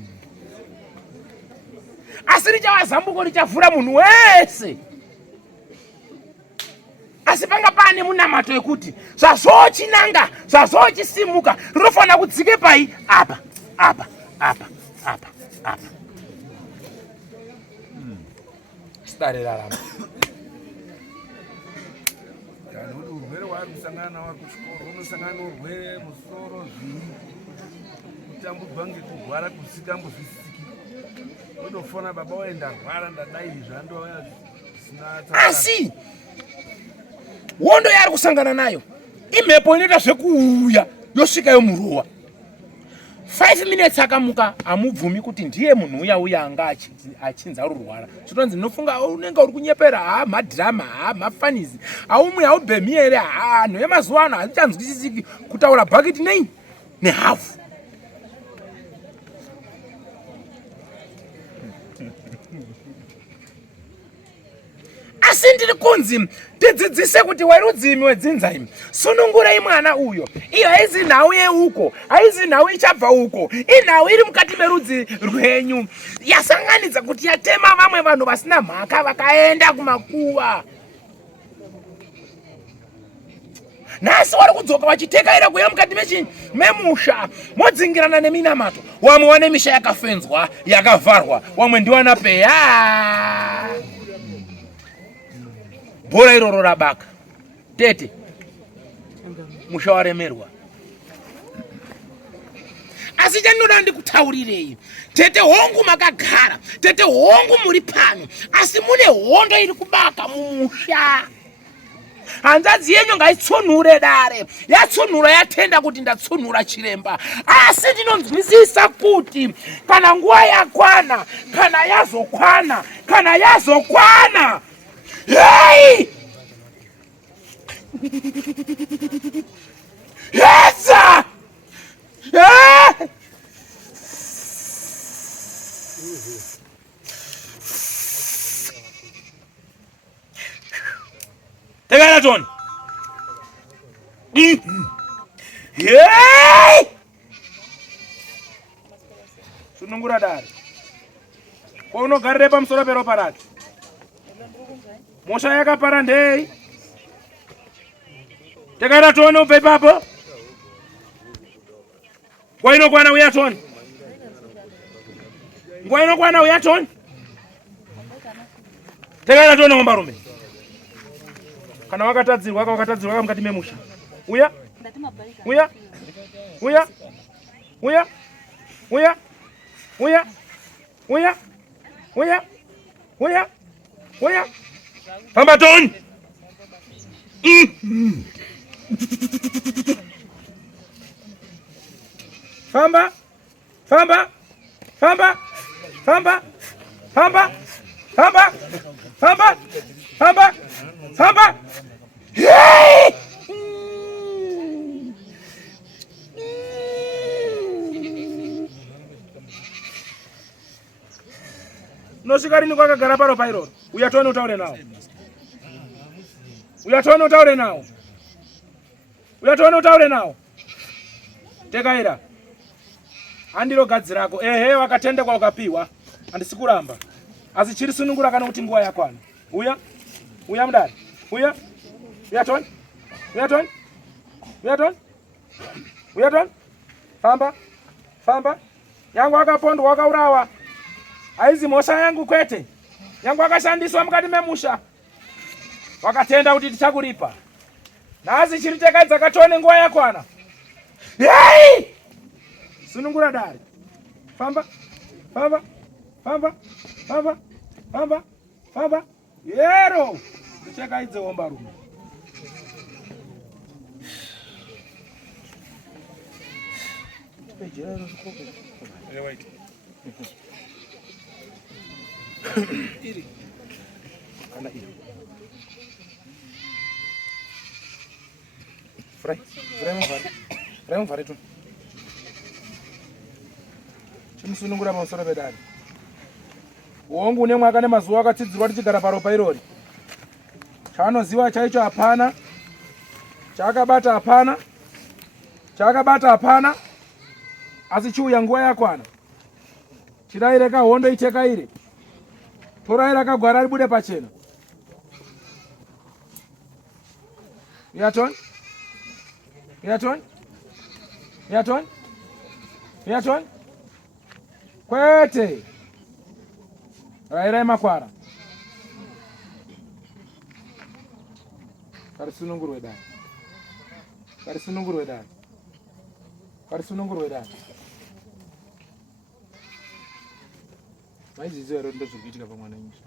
Asi richavazambuko richavhura munhu wese. Asi panga pane munamato ekuti zvazochinanga zvazocissimuka rinofanira kudzike pai? Apa. Stare rarama. Kana urwere hwaari kusangana nawo kuchikoro, unosangana neurwere musoro, zviri kutambudzwa ngekurwara kusingambozwisisiki. Unofona baba waye ndarwara ndadai zvandova zvisina tsara. Asi hondo yaari kusangana nayo imhepo inoita zvekuuya yosvika yomurowa. 5 minutes akamuka hamubvumi kuti ndiye munhu uya anga achinza rurwara. Zvitonzi ndinofunga unenge uri kunyepera, madhirama, mafanizi, haumwe haubhemi here. Anhu emazuva ano hazvichanzwisisiki kutaura bhaketi nei nehafu. Asi ndiri kunzi tidzidzise kuti werudzimi wedzinzaimi, sunungurai mwana uyo. Iyo haizi nhau yeuko, haizi nhau ichabva uko, inhau iri mukati merudzi rwenyu, yasanganidza kuti yatema vamwe vanhu vasina mhaka vakaenda kumakuva. Nhasi wari kudzoka wachitekaira kuya mukati memusha modzingirana neminamato. Wamwe wane misha yakafenzwa yakavharwa, wamwe ndiwana peya. Bhora iroro rabaka. Tete, mushawaremerwa. Asi chandoda ndikutaurirei, tete hongu makagara, tete hongu muri pano, asi mune hondo iri kubaka mumusha. Hanzadzi yenyu ngaitsunhure dare, yatsunhura yatenda kuti ndatsunhura chiremba. Asi ndinonzwisisa kuti kana nguva yakwana, kana yazokwana, hey! Yesa! Tegara John. Hey! Sunungura dari. Kwa unogarire pamusoro peropa racho. Mosha yakapara ndei. Tegara tione ubve ipapo. Nguva inokwana uya Toni. Nguva inokwana uya Toni. Tegara tione ngombarume. Kana wakatadzirwa mukati memusha. Uya. Famba Toni. Famba. Nosikarini kwakagara paro pairoro. Uyatoni utaure nawo. Tekaira. Andiro gadzirako. Ehe wakatendekwa ukapiwa. Andisikuramba. Asi chiri sunungura kana kuti nguva yakwana. Uya mudari. Uyatoni. Famba. Yangu wakapondwa wakaurawa. Aizi mosha yangu kwete. Yangu wakashandiswa mukati memusha. Wakatenda kuti tichakuripa. Nazi chiri chakaidza katone nguva yakwana. Hey! Sunungura dari. Famba. Yero. Tichakaidze ombarume. Iri. Ana iri. Frei muvhare tu. Chimusunungura pamusoro pedare. Hongu une mwaka nemazuva akatsidzirwa tichigara paropa irori. Chaanoziva chaicho hapana. Chakabata hapana. Asi chiuya nguva yakwana. Chiraire kahondo itekaire. Toraira kagwara ribude pachena. Uyatoni. Kwete. Raira makwara. Karisunungurwe dai. Maizizo ero ndo zvikuitika pamwana nyika.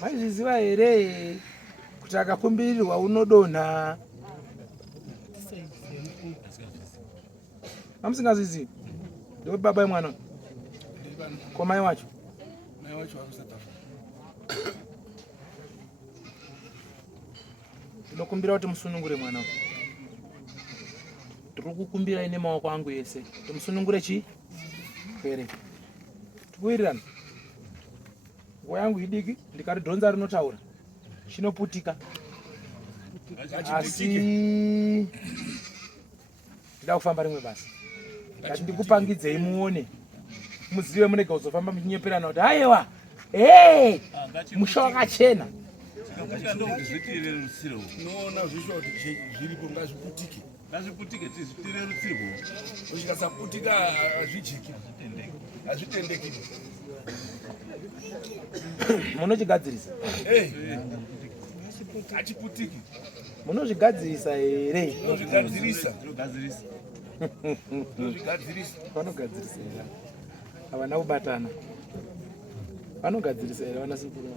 Maiziziva here kuti akakumbirirwa unodonha. Amusingazizi. Ndo baba mwana. Kwa mai wacho. Ndinokumbira kuti musunungure mwana. Ndikukumbira ine maoko angu yese. Tumusunungure chi? Kwere. Tikuwirirana. Nguva yangu idiki ndikati dhonza rinotaura. Chinoputika. Asi ndida kufamba rimwe basi. Ngati ndikupangidzei muone. Muzive munenge uzofamba muchinyeperana kuti haiwa. Musha wakachena. Noona zvisho kuti zviripo ngazviputike. Ngazviputike tizvitire rutsivo. Zvikasa putika azvijiki. hazvitendeki. Munozvigadzirisa? Hachiputiki. Munozvigadzirisa here? Munozvigadzirisa. Vanogadzirisa here? Havana kubatana. Vanogadzirisa here vana sekuru?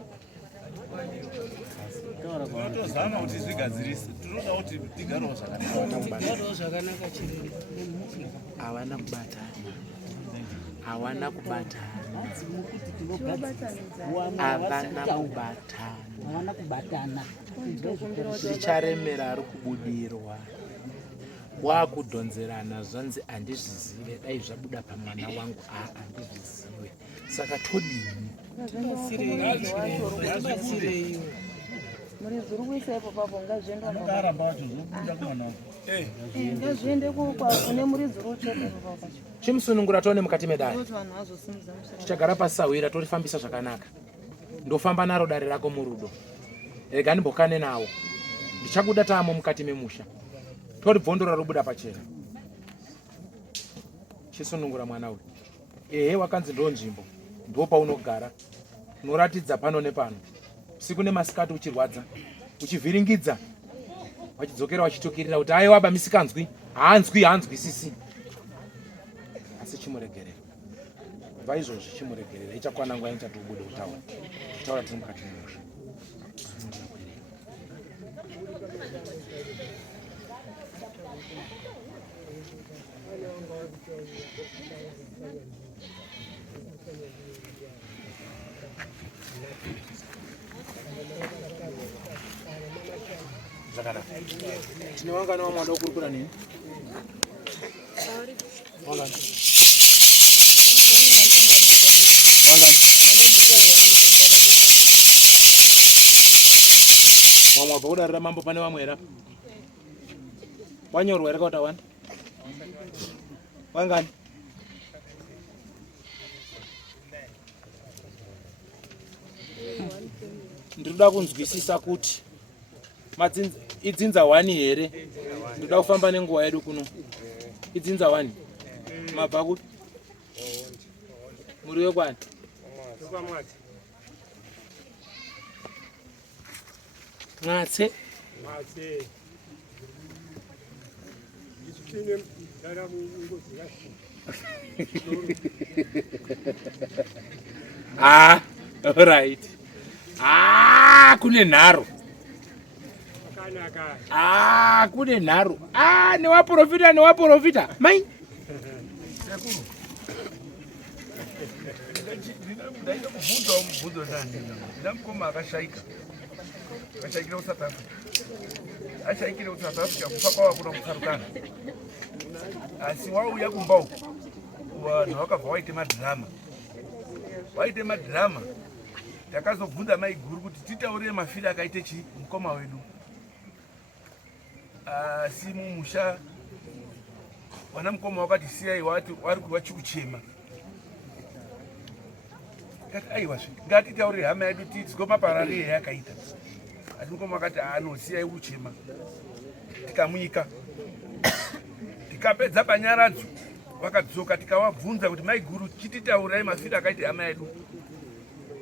Tinotozama kuti zvigadzirise. Tinoda kuti tigarewo zvakanaka. Havana kubatana. Havana kubatana. Havana kubatana. Zvicharemera ari kubudirwa. Wakudhonzerana zvanzi handizvizive, dai zvabuda pamwana wangu handizvizive. Saka todini? Muri zuri kuisa ipo papo ngazviende Angaramba acho zvobuda kumwana wako. ngazviende kune muri zuri utsvete ipo papo. Chimusunungura tione mukati medare. Kuti vanhu vazosimudza musoro. Tichagara pasahwira torifambisa zvakanaka. Ndofamba naro dare rako murudo. Rega ndimbokane nawo. Ndichakuda taamo mukati memusha. Toribvondora robuda pachena. Chisunungura mwana uyu. Ehe, wakanzi ndo nzvimbo. Ndo paunogara. Unoratidza pano nepano. Usiku nemasikati uchirwadza. Uchivhiringidza. Wachidzokera wachitokirira kuti aiwa baba misikanzwi. Haanzwisisi. Asi chimuregerera. Kubva izvozvi chimuregerera. Ichakwana nguva ichatobuda kutaura. Taura tiri mukati memusha. Zvakanaka. Tine wangana wamwe wada kukurukura nini? Wangana. Wamwe wabva kudarira mambo pane wamwe here? Wanyorwa here kauta wani? Wangani? Ndinoda kunzwisisa kuti idzinza wani here? Ndoda kufamba nenguva yedu kuno. Idzinza wani? Mabva kuti? Muri wekwani? Mwatse? Ah, all right. Ah, kune nharo. Ah, kune nharo. Ah, newaprofita. Mai. Ndaida kubvunzawo mubvunzo ndina mukoma akashaika. Akashaikira kuSouth Africa. Ashaikira kuSouth Africa kufa kwawo hakuna kutsarukana. Asi wauya kumba uku vanhu vakabva waite madhirama. Takazobvunza mai guru kuti titaurire mafiro akaite chi mukoma wedu. Asi mumusha wana mukoma wakati siyai wari kuchema. Aiwa, ngatitaurire hama yedu tizwe mapararire yakaita. Asi mukoma wakati siyai kuchema. Tikamunyika. Tikapedza panyaradzo. Vakadzoka tikavabvunza kuti mai guru chititaurirai mafiro akaita hama yedu.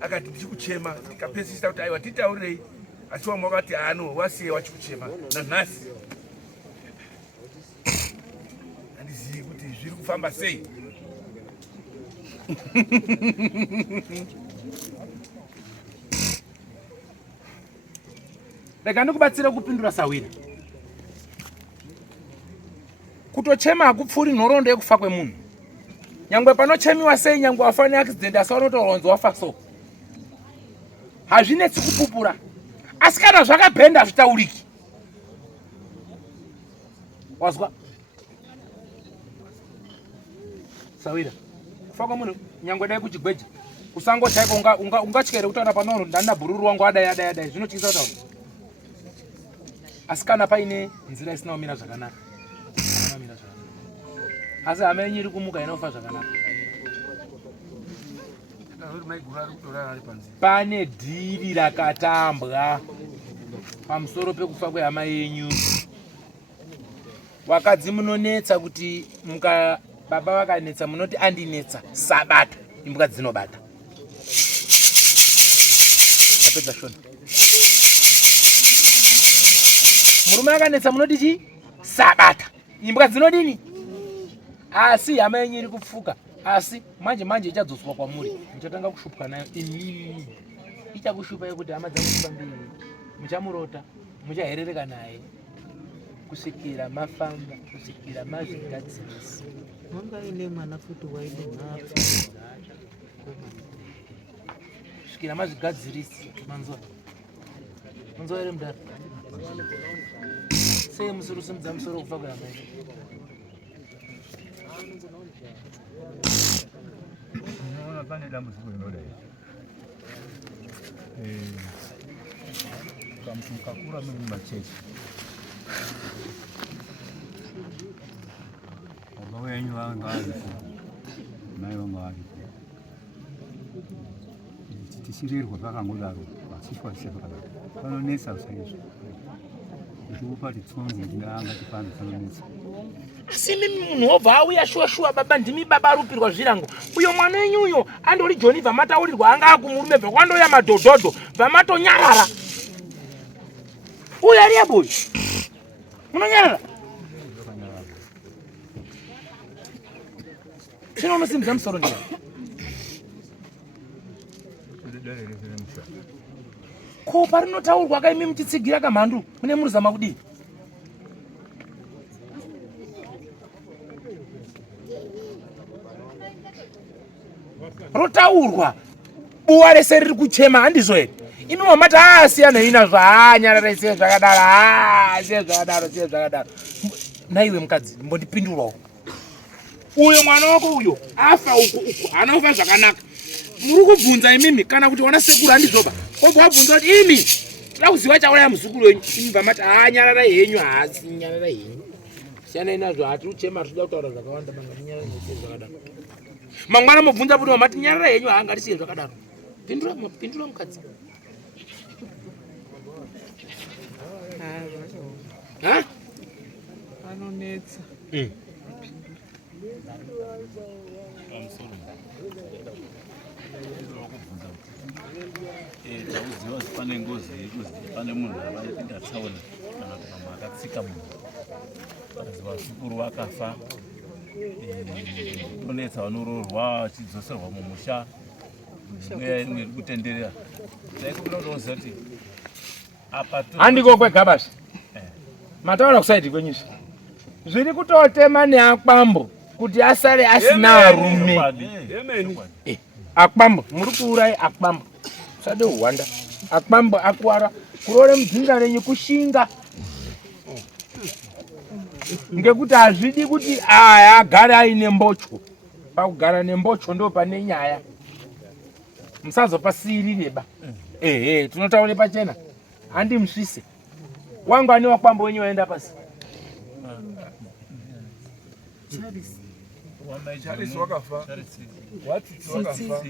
Akati tichikuchema. Tikapedzisa kuti aiwa titaurirei. Asi wamwe wakati wasiyai wachikuchema. Nanhasi. Handizivi kuti zviri kufamba sei. Rega ndikubatsire kupindura sawira. Kutochema hakupfuri nhoroondo yekufa kwemunhu. Nyangwe panochemiwa sei, nyangwe wafa neaccident asi wanotoronzi wafa so. Hazvinetsi kupupura. Asi kana zvakabhenda hazvitauriki. Wazwa? Sawira. Kufa kwemunhu nyangwe dai kuchigweja. Kusango chaiko ungatyere kutaura pano ndana bhururu wangu adai zvinotyisa kutaura. Asi kana paine nzira isina kumira zvakanaka. Asi hama yenyu iri kumuka inofa zvakanaka. Pane dhiri rakatambwa pamusoro pekufa kwehama yenyu. Wakadzi munonetsa kuti baba vakanetsa munoti andinetsa sabata imbwa dzinobata. Apedza shona. Murume akanetsa munoti chi sabata imbwa dzinodini. Asi hama yenyu iri kupfuka. Asi manje ichadzoswa kwamuri. Muchatanga kushupwa nayo inini. Ichakushupa yekuti hama dzangu mbiri. Muchamurota, muchaherereka naye. Kusvikira mafamba, kusvikira mazvigadzirisa. Wanga ine mwana futi waide nhapfu. Kusvikira mazvigadzirisa. Manzo ere mudhara. Sei musoro simudza musoro kubva kuyama. Unaona pane dambudziko rinodai. Mukakura muri mumachechi. Baba wenyu vanga varipo, mai vanga varipo. Tichirirwa pakangodaro, vachifwa sepakadaro. Panonetsa saizvo. Kuti upati tsonzi ndinanga tipanda panonetsa. Asi munhu wobva auya shuwa baba ndimi baba arupirwa zvirango. Uyo mwana wenyu uyo andori John vamataurwa anga akumurume bvekwanoya madhodhodho vamatonyarara. Uyo ari aboy. Munonyarara. Sino unosimudza musoro ndiye. Ko parinotaurwa kaimi muchitsigira kamhandu mune muruzama kudii. Rotaurwa buwa rese riri kuchema handizvo here. Imi mamati asiyana inazvo nyarara siye zvakadaro siye zvakadaro. Naiwe mukadzi mbondipindurawo. Uyo mwana wako uyo afa uku anofa zvakanaka. Muri kubvunza imimi kana kuti wana sekuru handizvoba. Obva wabvunza kuti imi tira kuziva chauraya muzukuru wenyu. Imi vamati nyarara yenyu haasi nyarara yenyu. Siyana inazvo hati uchema tinoda kutaura zvakawanda banga nyarara siye zvakadaro. Mangwana mubvunza kuti mamati nyarara yenyu haangarisiye zvakadaro. Pindura mukadzi. Ha? Anonetsa. Tauziva pane ngozi pane munhu avaita tsaona kana kuti mama akatsika munhu. Tauziva sukuru vakafa. Kunetsa vanoroorwa vachidzoserwa mumusha. Mweya iri kutenderera. Taikuda kutoziva kuti apa handiko kwega basi. Mataura kusaidi kwenyusi. Zviri kutotema neakwambo kuti asare asina arume. Akwambo muri kuurai akwambo. Sade uwanda. Akwambo akwara kurore mudzinga renyu kushinga. Ngekuti hazvidi kuti agare aine mbocho. Pakugara nembocho ndo pane nyaya. Musazopasirireba. Tunotaure pachena. Handi musvise. Wangu ane wakwambo wenyu waenda pasi. Charles wakafa. Watiti wakafa.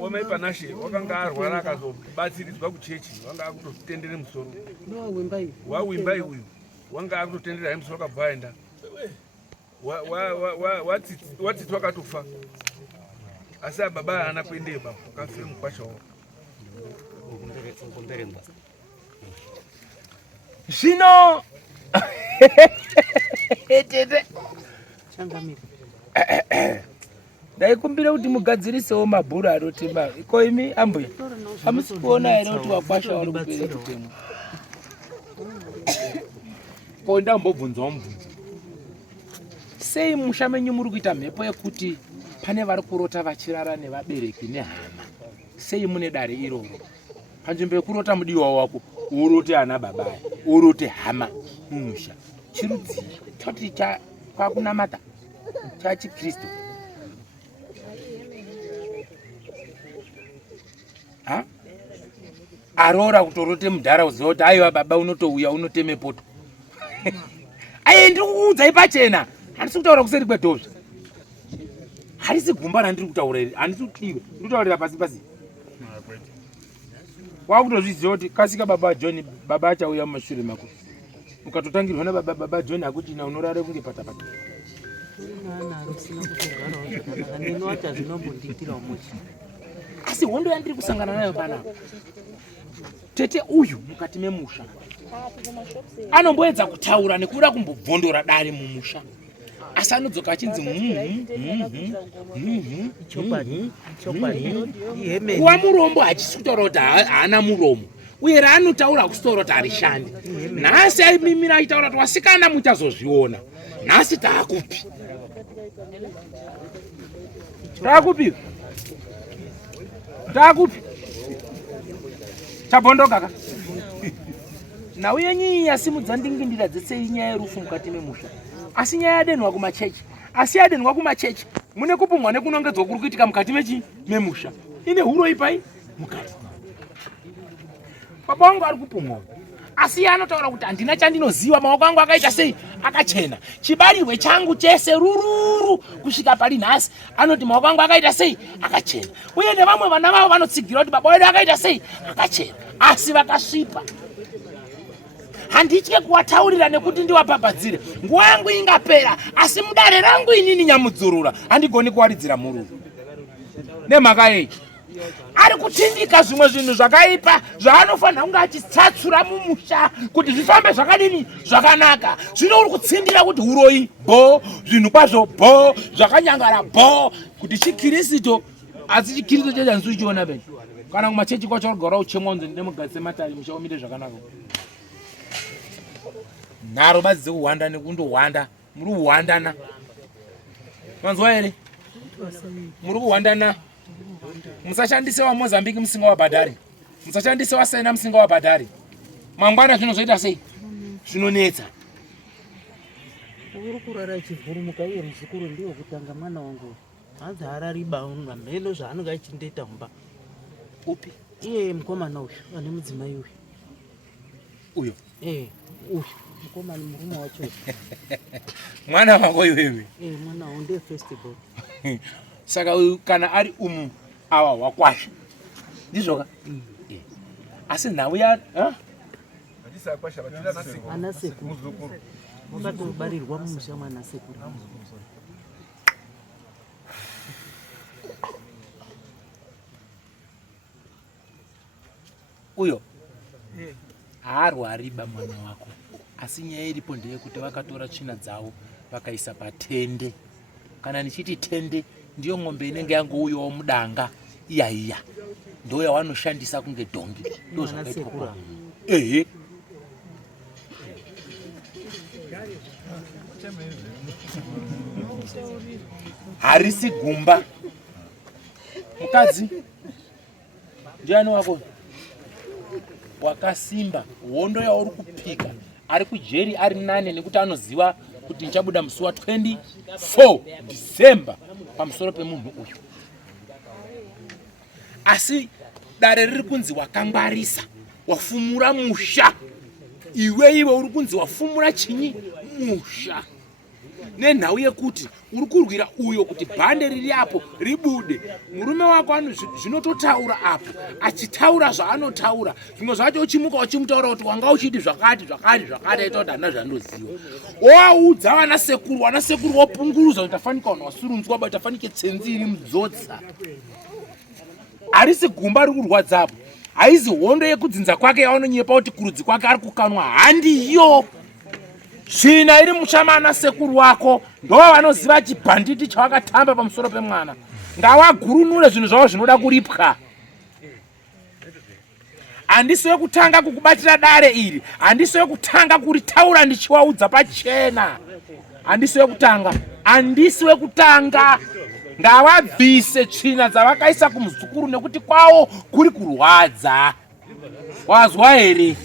Wamaipa nashe wakanga arwara akazobatsiridzwa kuchechi wanga akutotendere musoro. Wawimbai uyu wanga akutotendera musoro akabva aenda. Watiti wakatofa. Asi baba haana kuendeyo baba kafe mukwasha wao. Zvino tete Changamika. ndaikumbira kuti mugadzirisewo mabhuru arotema. Ko imi ambuya hamusi kuona here kuti wakwasha wari kupera kutemwa. Ko ndambobvunzawo mubvunzo. Sei musha menyu muri kuita mhepo yekuti pane vari kurota vachirara nevabereki nehama? Sei mune dare iroro? Panzvimbo yekurota mudiwa wako urote ana babaya, urote hama mumusha. Chirudziro choti kwakunamata chachiKristu. Arora kutorote mudhara uziva kuti aiwa baba unotouya unoteme poto. Aye ndiri kukuudzai pachena. Handisi kutaura kuseri kwedhozva. Harisi gumba randiri kutaura iri. Handisi kutiwe. Ndiri kutaurira pasi pasi. Wakutozviziva kuti kasika baba John baba achauya mumashure mako. ukatotangirwa nababa John akuti na unorare kunge patapata asi hondo yandiri kusangana nayo panapa tete uyu mukati memusha anomboedza kutaura nekuda kumbobvondora dare mumusha asi anodzoka achinzi kuva murombo hachisi kutaura kuti haana muromo uye raanotaura kusitaura kuti harishandi. Nhasi aimimira achitaura kuti wasikana muchazozviona. Nhasi taakupi chabhondoka ka nauye nyinya simudza ndingindira dzese inyaya yerufu mukati memusha asi nyaya yadenwa kumachechi asi yadenwa kumachechi mune kupumwa nekunongedzwa kuri kuitika mukati memusha ine huro ipai mukati baba wangu ari kupumwa asi anotaura kuti handina chandinoziva maoko angu akaita sei akachena chibarirwe changu chese rururu kusvika pari nhasi anoti maoko angu akaita sei akachena uye nevamwe vana vavo vanotsigira kuti baba wedu akaita sei akachena asi vakasvipa. Handitye kuwataurira nekuti ndiwabhabhadzire nguva yangu ingapera asi mudare rangu inini nyamudzurura handigoni kuwaridzira mururu nemhaka yei ari kutindika zvimwe zvinhu zvakaipa zvaanofanira kunge achitsatsura mumusha kuti zvifambe zvakadini zvakanaka. Zvino uri kutsindira kuti uroi bho zvinhu kwazvo bho zvakanyangara bho kuti chikirisito asi chikirisito chedu handisi kuchiona beni kana kumachechi kwacho arigara uchemwa unzi ndemugadzise matari musha umire zvakanaka. Nharo badzi dzekuhwanda nekundohwanda muri kuhwandana manzwa here muri kuhwandana. Musashandise wa Mozambique musinga wa Badari, musashandise wa Saina musinga wa Badari. Mangwana zvinozoita sei zvinonetsa. Uri kurara chivhurumuka iye muzukuru ndiwo kutanga mwana wangu hanzi harariba unga mheno zvaanenge achindoita mumba upi iye mukomana uyu ane mudzimai uyu uyu mukomana murume wacho mwana wako iwewe mwana wangu ndiye festival saka kana ari umu awa wakwasha ndizvoka asi nhau ya ana sekuru vakatobarirwa mumusha mwana sekuru uyo haarwariba mwana wako asi nyaya iripo ndeyekuti vakatora tsvina dzavo vakaisa patende. Kana nichiti tende ndiyo ng'ombe inenge yangouyawo mudanga iyaiya ndo yavanoshandisa kunge dhongi ndo zvakaitwa harisi gumba mukadzi ndiani wako wakasimba hondo yauri kupika ari kujeri ari nane nekuti anoziva kuti nichabuda musi wa 24 December pamusoro pemunhu uyu. Asi dare riri kunzi wakangwarisa wafumura musha iwe uri kunzi wafumura chinyi musha nenhau yekuti uri kurwira uyo kuti bhande riri apo ribude. Murume wako zvinototaura apo achitaura zvaanotaura zvimwe zvacho uchimuka uchimutaura kuti wanga uchiti zvakati aita kuti hana zvandoziva waudza vana sekuru wopunguruza kuti tafanika vanhu wasurunzwa ba tafanike tsenzi iri mudzodza. Harisi gumba riri kurwadzapo haizi hondo yekudzinza kwake yavanonyepa kuti kurudzi kwake ari kukanwa handiyo. Zvina iri mushamana sekuru wako ndova vanoziva chibhanditi chavakatamba pamusoro pemwana ngavagurunure zvinhu zvavo zvinoda kuripwa. Handisi wekutanga kukubatira dare iri, handisi wekutanga kuritaura ndichiwaudza pachena, handisi wekutanga ngavabvise tsvina dzavakaisa kumuzukuru nekuti kwavo kuri kurwadza. Wazwa here?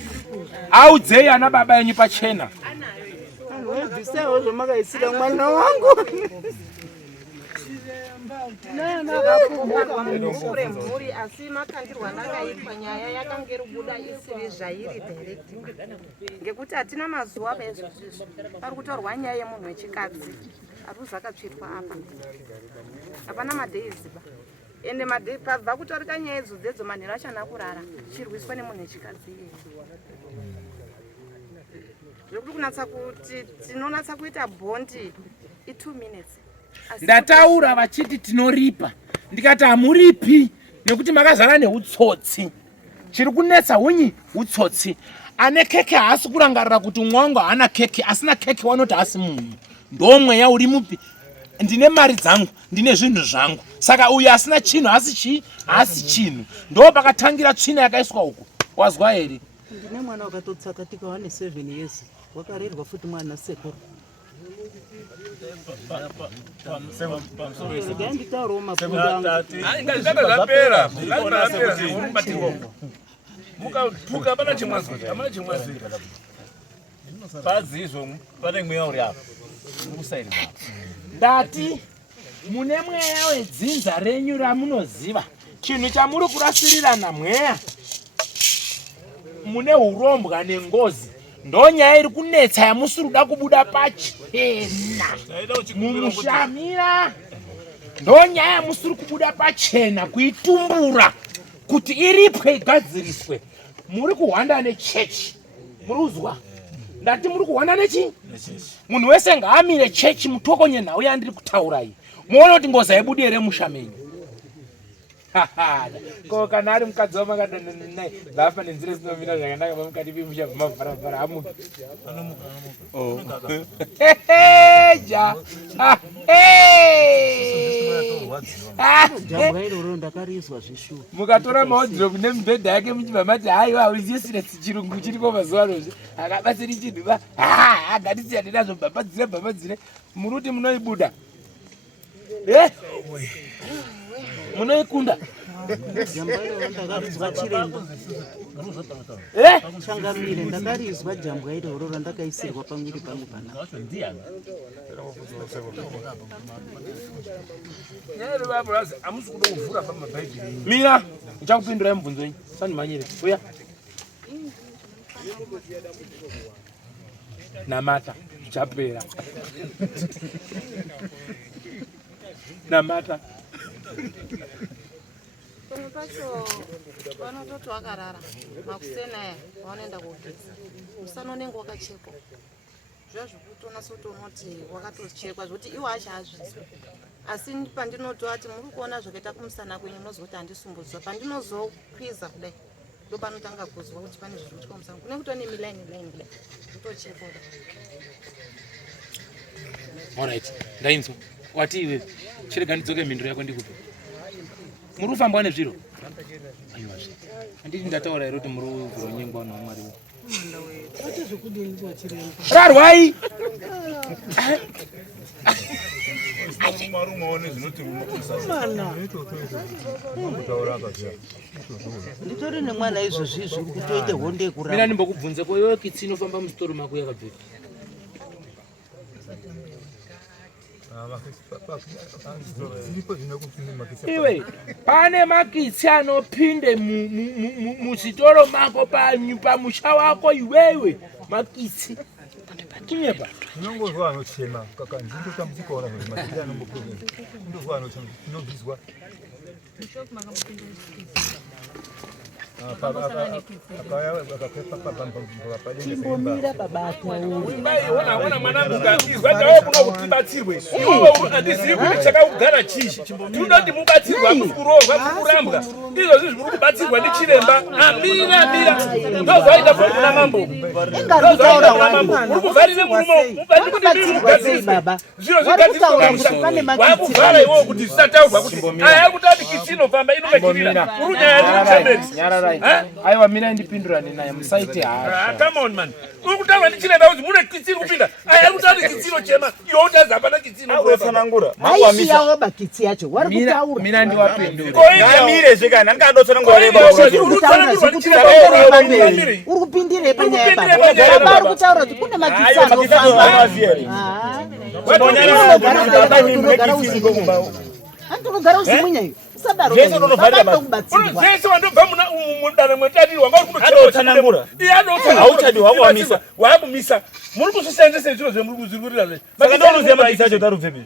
Audzei ana baba enyu pachena. Bvisewo zvamakaisira mwana wangu. Mukure mhuri asi makandirwa ndakaitwa nyaya yakanga iribuda isiri zvairi direct ngekuti hatina mazuva bezvizvi pari kutaurwa nyaya yemunhu wechikadzi ari zvakatsvitwa apa hapana madheizi ba ende madhei pabva kutorika nyaya idzodzo manhero achana kurara chirwiswa nemunhu wechikadzi iyeye zvokuti kunatsa kuti tinonatsa kuita bhondi i2 minutes. Ndataura vachiti tinoripa. Ndikati hamuripi nekuti makazara neutsotsi. Chiri kunetsa hunyi utsotsi. Ane keke haasi kurangarira kuti mwangu haana keke, asina keke wanoti haasi munhu. Ndomwe ya uri mupi. Ndine mari dzangu, ndine zvinhu zvangu. Saka uyu asina chinhu haasi chinhu. Ndo pakatangira tsvina yakaiswa uku. Wazwa here? Ndine mwana wakatotsakatika wane 7 years. Wakarerwa futi mwana sekuru. Nditaurawo mapunda angu. Ngazvapera. Mukapuka pana chimwazwa. Hamuna chimwazwa. Pazizvo pane mweya uri apa. Musairi apa. Ndati mune mweya wedzinza renyu ramunoziva. Chinhu chamuri kurasirirana mweya. Mune urombwa nengozi. Ndo nyaya iri kunetsa yamusiri kuda kubuda pachena. Mumushamira. Ndo nyaya yamusiri kubuda pachena kuitumbura kuti iripwe igadziriswe. Muri kuhwanda nechechi. Muri kuzwa? Ndati muri kuhwanda nechi? Munhu wese ngaamire chechi mutokonye nhau yandiri kutaura iyi. Muone kuti ngozi haibudi here mushamenyu. Ko kana ari mukadzi wamakadonai vafa nenzira dzinomira zvakanaka vamukati vimusha vamavharavhara hamuki. Ja. Jambwa iroro ndakarizwa zvishuwa. Mukatora mahodhiropu nemibhedha yake muchibva mati haiwa hauziisire chirungu chiriko mazuva rozve akabatsiri chinhu va ngatisiyane nazvo bhabhadzire muruti munoibuda munoikunda. Jambwa iroro ndakarizwa chiremba. Changamire ndakarizwa jambwa iroro randakaisirwa pamwiri pangu panapa. Mira, ndichakupindura mubvunzo wenyu. Sandimanyire. Uya. Namata, zvichapera. Namata. Pamwe pacho vanototi wakarara makusena aya wanoenda kogeza usanonenge wakachekwa zvazvokutonasa kutonoti wakatochekwa zvokuti iwo acho azvizwa. Asi pandinototi muri kuona zvakaita kumusana kwenyu munozwa kuti handisumbudzwa. Pandinozokwiza kudai ndo panotanga kuzwa kuti pane zviri kuitika kumusana kune kutone milaini kudai kutochekwa kudai. Alright, ndainzwa. Wati iwe chirega ndidzoke mhinduro yako ndikupe. Muri kufamba nezviro? Aiwazve. Handiti ndataura here kuti muri kuronyengwa naMwariwo. Wacho zvekudini chiremba. Rarwai. Nditori nemwana izvozvizvi kutoite honde yekuramba. Mina ndimbokubvunze ko iwe kitsi inofamba musitoro mako yakabvira. Iwe pane makitsi anopinde musitoro mako pamusha wako iwewe makitsi. Kinyepa. Unongozwa anochema kaka ndinotambudzika ona kuti matenda anombokuva. Ndozwa anochema ndinobvizwa. Chimbomira baba atauri. Ona mwanangu ngazizwa ndawe kuno kutibatsirwe. Iwe andizivi kuti chakagara chichi. Tinoda kuti mubatsirwa kukurorwa kukurambwa. Izvo zviri kubatsirwa ndichiremba. Amira. Ndozvaita kuna mambo. Ingazvitaura wani. Uri kuvharire murumo. Mubati kuti ndiri sei baba. Zviro zvigadzirwa kumusana. Wakuvhara iwo kuti zvisataurwa kuti aya kuti kitsi inofamba inobekirira. Uri nyaya yekuchamberi. Nyararai. Aiwa mina ndipindurane naye musaiti hasha. Come on man. Uri kutaura ndichiremba kuti mune kitsi iri kupinda. Aya kuti ari kitsi inochema. Iwo utaza hapana kitsi Awesanangura. Maishiya waba kitsi yacho. Wari kutaura. Mina ndiwapindura. Ngamire zvekana ndikandosana ngoreba. Uri kupindire panyaya baba. Baba ari kutaura kuti kune makitsi anofamba. Andinogara usimunyayo. Jesu wandobva mundare mwetadiri wanga uri kunotsanangura. Hauchadi wakumisa. Wakumisa. Muri kuzvisenzesa zviro zvemuri kuzvirwirira zve. Saka ndinoziva makitsi acho tarubvepi.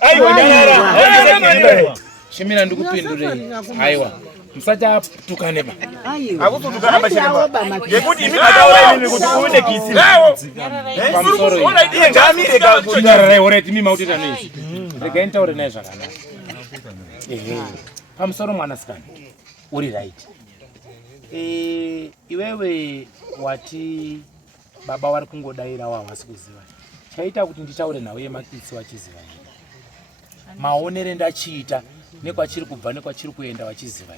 Aiwa nyara. Shimira ndikupindurei. Aiwa. Musachatukane ba. Akututukana bachiremba. Ngekuti imi mataura imi kuti uone kisi. Pamusoro. Iye ngamire kunyarara ore timi mautita nezi. Rega ntaure naye zvakanaka. Pamusoro mwanasikana. Uri right. Iwewe wati baba wari kungodaira wahasi kuziva. Chaita kuti nditaure nawe yemakitsi wachiziva. Maonere ndachiita nekwachiri kubva nekwachiri kuenda wachiziva.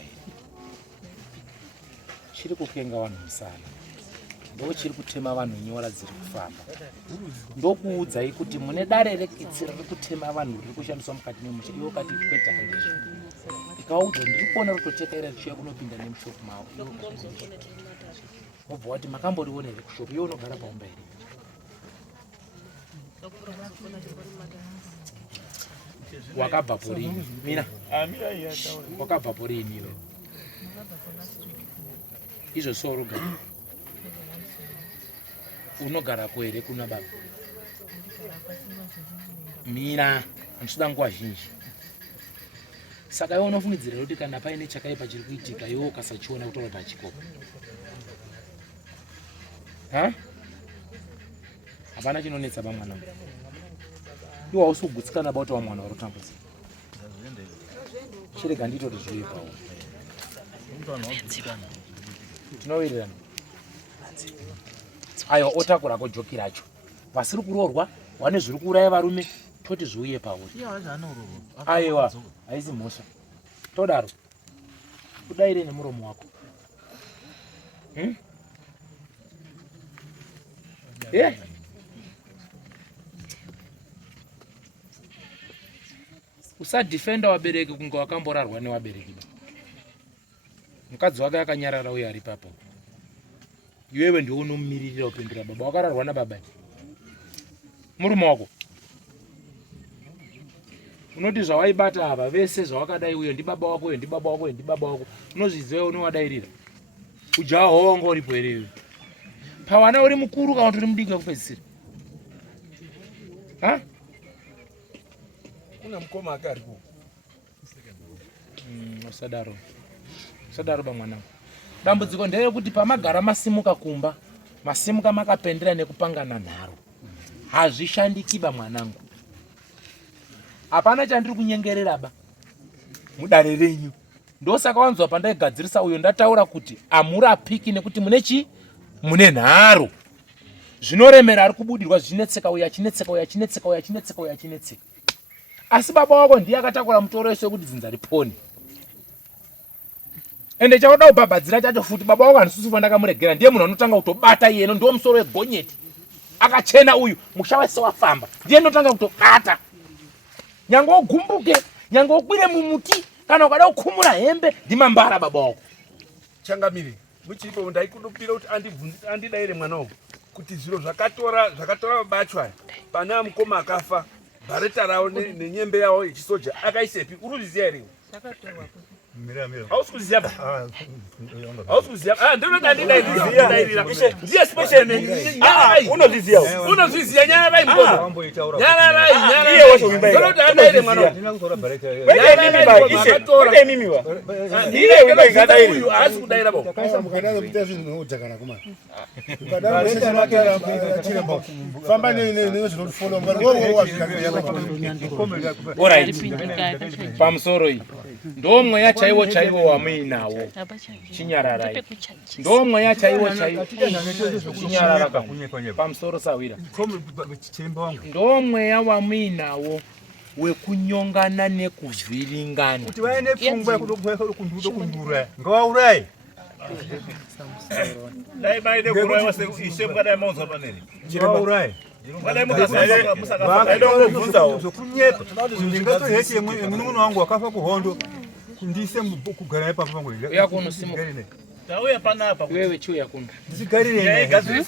Chiri kukenga vanhu musana. Ndochiri kutema vanhu nyora dziri kufamba. Ndokuudzai kuti mune dare rekitsi riri kutema vanhu riri kushandiswa mukati memusha. Iwo kati kweta handizvo. Ikaudza ndiri kuona rutotekaira richiuya kunopinda nemushopu mavo. Mobva wati makamboriona here kushopu iwe unogara paumba here. Wakabva porini mina wakabva porini iwe izvo soruga unogara kwere kuna baba mina andisida nguva zhinji saka iwe unofungidzira kuti kana paine chakaipa chiri kuitika iwe ukasachiona kutora pachikopo hapana chinonetsa pamwana iwe hausi kugutsikana bauti wa mwana uri kutambudzika chirega nditoti zviuye pawo tinowirirana aiwa otakura kojoki racho vasiri kuroorwa wane zviri kuuraya varume toti zviuye pauri aiwa haisi mhosva todaro udaire nemuromo wako usadhifenda wabereki kunge wakamborarwa newabereki. Mukadzi wake akanyarara uye ari papo. Iwewe ndiwe unomumiririra upindura baba. Wakararwa nababa. Murume wako. Unoti zvawaibata ava vese zvawakadai uyo ndi baba wako uyo ndi baba wako uyo ndi baba wako. Unozviziva unowadairira. Ujaha wanga uripo here iwe. Pawana uri mukuru kana kuti uri mudiki kupedzisira. Kuna mukoma akaripo. Usadaro. Usadaro bamwana. Dambudziko nderekuti pamagara masimuka kumba, masimuka makapendera nekupangana nharo. Hazvishandiki bamwanangu. Hapana chandiri kunyengerera ba. Mudare renyu. Ndosaka wanzwa pandaigadzirisa uyo ndataura kuti amurapiki nekuti mune chi? Mune nharo. Zvinoremera ari kubudirwa zvinetseka uya chinetseka uya chinetseka uya chinetseka uya chinetseka. Asi baba wako ndiye akatakura mutoro wese kuti dzinza ripone. Ende chaoda kubhabhadzira chacho futi baba wako anisusu vandakamuregera ndiye munhu anotanga kutobata iyeno ndiwo musoro wegonyeti. Akachena uyu musha wese wafamba. Ndiye anotanga kutobata. Nyange ugumbuke, nyange ukwire mumuti kana ukada kukumura hembe ndimambara baba wako. Changamire. Muchipo ndaikudupira kuti andidaire mwana wangu kuti zviro zvakatora babachwa pana mukoma akafa. Bareta rawo nenyembe yawo yechisoja akaisepi uruzviziya here? Hausi kuziya ba? Hausi kuziya? Ndinoda ndidairira. Ndiye special unozviziya. Unozviziya nyara rai mbono. Nyara rai. Iye washo mimba. Ndinoda andaire mwana. Wende mimiwa. Ndiye mimba ingadaire. Uyu hasi kudaira bo. Kaisa mukadaira mutafi nodzakana kuma. Famba nezvinofollow Alright. Pamusoro iyi. Ndomweya chaiwo wamuinawo. Chinyararai. Ndomweya chaiwo chinyarara pamusoro sawira. Ndomweya wamuinawo wekunyongana nekuvhiringana. Kuti vaene pfungwa kudo kundura. Ngawaurayi. Dai baide kuroya wase ishemba dai maunzo panene. Ngawaurayi. Wale musaka ndovhunzawo zokunyepa ndingatoheti munun'una wangu wakafa kuhondo ndise kugara ipapo pangu yakuno simuka tauya panapa wewe chiuya kuno ndichigarire kuti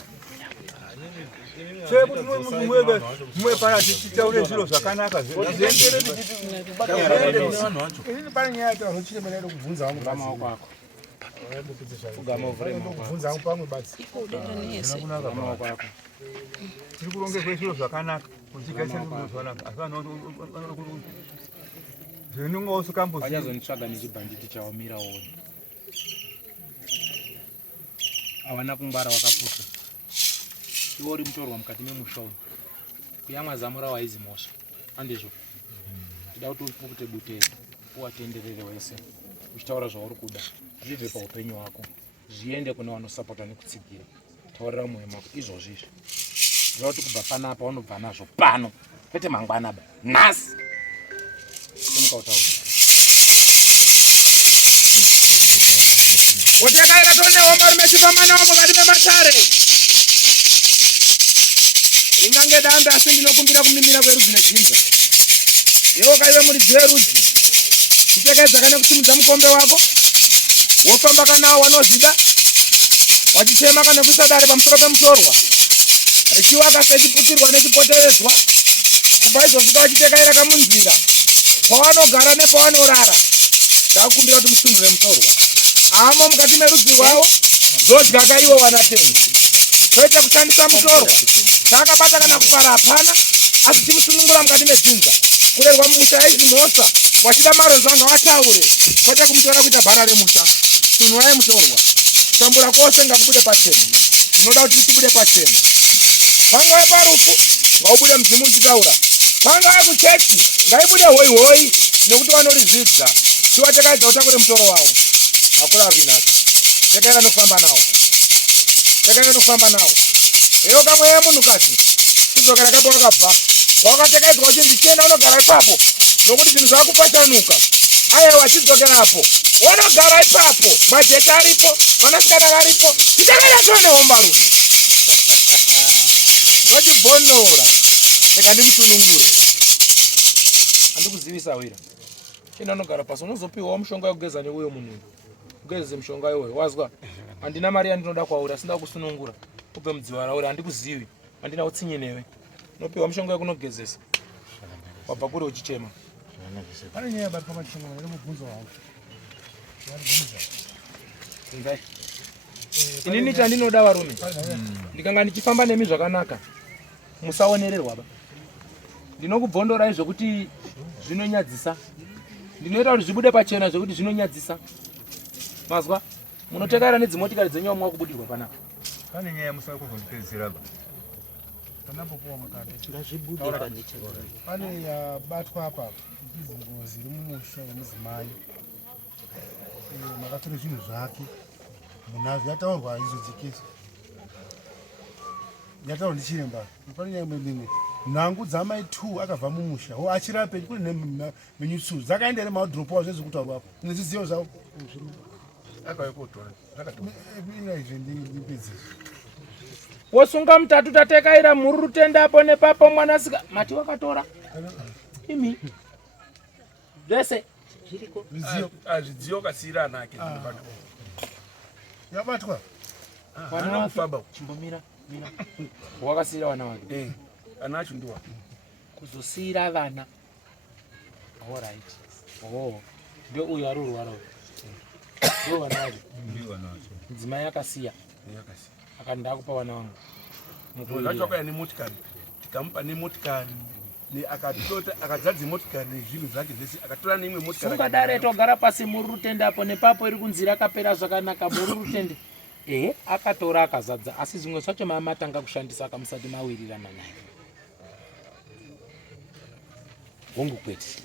mumwe pana tichitaure zviro zvakanaka pane nyaya yacho anochiremerera kubvunza wangu pamaoko ako fugama uvhurema kubvunza wangu pamwe basi pamaoko ako tiri kurongerwe zviro zvakanaka kuchigaisa zvakanaka asi zvinongosu kambo vachazonitsvaga nechibhanditi chawamira woni hawana kungwara wakaputsa iwo uri mutorwa mukati memusha uyu kuyamwa zamura waizi mhosva andizvo tida kuti upukute bute uwatenderere wese uchitaura zvauri kuda zvibve paupenyu hwako zviende kune vanosapota nekutsigira taurira mwoyo mako izvozvizvi zva kuti kubva panapa unobva nazvo pano kwete mangwana ba nhasi tomukautaura utekaira tonewo marume chipamanawo mukati mematare ringange dambe asi ndinokumbira kumimira kwerudzi nezhinza iwo kaive muridzi werudzi mutekedza kane kusimudza mukombe wako wofamba kanawo wanozvida wachichema kana kuisa dare pamusoro pemutorwa richiwaka sechiputirwa nechipoteredzwa kubva izvosvika wachitekaira kamunzira pawanogara nepawanorara ndakukumbira kuti musunure mutorwa amo mukati merudzi rwavo zodya kaiwo wanapenyu kwete kushandisa mutorwa taakabata kana kupara hapana asi chimusunungura mukati medzinza kurerwa mumusha yaizimhosa wachida marozvanga wataure kwete kumutora kuita bhara remusha sunurai mutorwa tambura kwose ngakubude pachena zvinoda kuti tichibude pachena pangava parufu ngaubude mudzimu uchitaura pangava kuchechi ngaibude hoihoi nekuti vanorizvidza tivatekaidza utakure mutoro wavo akura arvinasa tekaira nokufamba nawo tekaira nokufamba nawo iyo kamwe yemunhukadzi kudzokera kapo wakabva pawakatekaidzwa uchindichena unogara ipapo nokuti zvinhu zvakupashanuka aiwa wachidzokerapo wanogara ipapo majeka aripo vanasikana varipo titekaira tonewo marume nochibhonora reka ndimusunungure handikuzivisa wira chena anogara pasi unozopiwawo mushonga wekugeza neuyo munhu ugezeze mushonga iwoyo wazwa handina mari yandinoda kwauri asinda kusunungura ubve mudziva rauri handikuzivi handina utsinye newe unopiwa mushonga wekunogezesa wabva kuri uchichema pane nyaya bari pamachongo ane mubvunzo wangu ingai inini chandinoda varume ndikanga ndichifamba nemi zvakanaka musaonererwa ba ndinokubvondorai zvokuti zvinonyadzisa ndinoita kuti zvibude pachena zvokuti zvinonyadzisa mazwa munotekaira nedzimotikari dzenyu wamwa kubudirwa panapa pane nyaya musari kuzondipedzera ba panapopuwa mukati ngazvibude panechero pane yabatwa apa izingozi iri mumusha wemudzimai makatora zvinhu zvake munazvo yataurwa izodzikisa yataurwa ndichiremba pane nyaya imwe nhangu dzamai 2 akabva mumusha ho achirape kune menyu tsu dzakaenda ere maudhoropo wazo zvekutaurwapo nezvizivo zvavo wosunga mutatu tatekaira mhuri rutendapo nepapo mwanasika mati wakatora imi zvese zviriko azvidziyo kasiyira ana ake yabatwa kufamba chimbomira mira wakasiyira vana vake ana acho ndiwa kuzosiyira vana alright ndio uyo ari urwara ndio vana vake mudzimai akasiya akandi akupa vana vangu zvacho akauya nemotikari tikamupa nemotikari akadzadze motikari nezvinhu zvake zvese akatora neimwe motikari ungadare togara pasi muri rutendapo nepapo iri kunzira akapera zvakanaka muri rutende akatora akazadza asi zvimwe zvacho mamatanga kushandisa akamusati mawirirana naye hongu kwete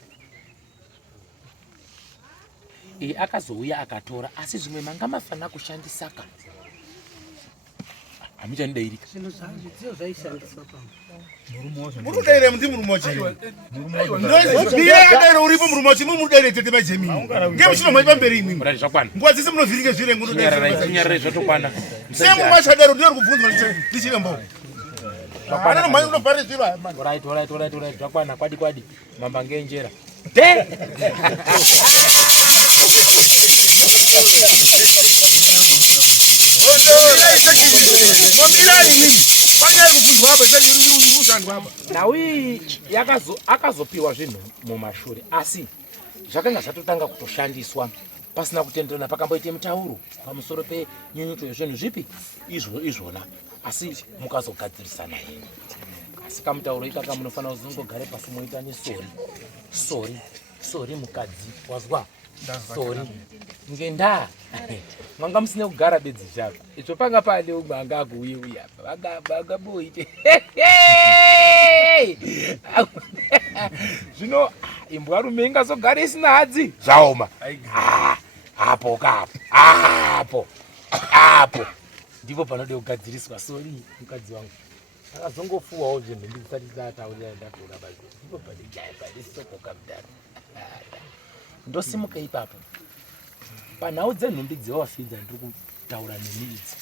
akazouya akatora asi zvimwe manga mafana kushandisaka hamuchandidairika zvinhu zvidziyo zvaishandiswa pano murudaire muti murumochero ndiyadairo uripo murumochi mumudaire tete majemini ngemuchinomai pamberi imwimwe murari zvakwana nguva dzese munovhirike zvirengo nyararai zvotokwana semumachadaro ndinori kubvunzwa ndichirembo anomai unobhare zviro right zvakwana kwadi mamba ngenjera naui akazopiwa zvinhu mumashure asi zvakanga zvatotanga kutoshandiswa pasina kutenderana pakamboite mitauro pamusoro penyunyuto yezvinhu zvipi izvona asi mukazogadzirisana henyu asi kamutauro ikaka munofanira kuzongogare pasi moitani sorry mukadzi wazwa sorry ngenda mwanga musine kugara bedzi chapa icho panga pale umanga akuuya vanga boite zvino imbwa rume ingazogara isina hadzi zvaoma hapo ndipo panode kugadziriswa sorry mukadzi wangu akazongofuwawo zvinhu ndisati dzataurira ndakura basi ndipo padesoko mudhara ndosimuka ipapo panhau dzenhumbi dzewafidza ndiri kutaura nemi idzi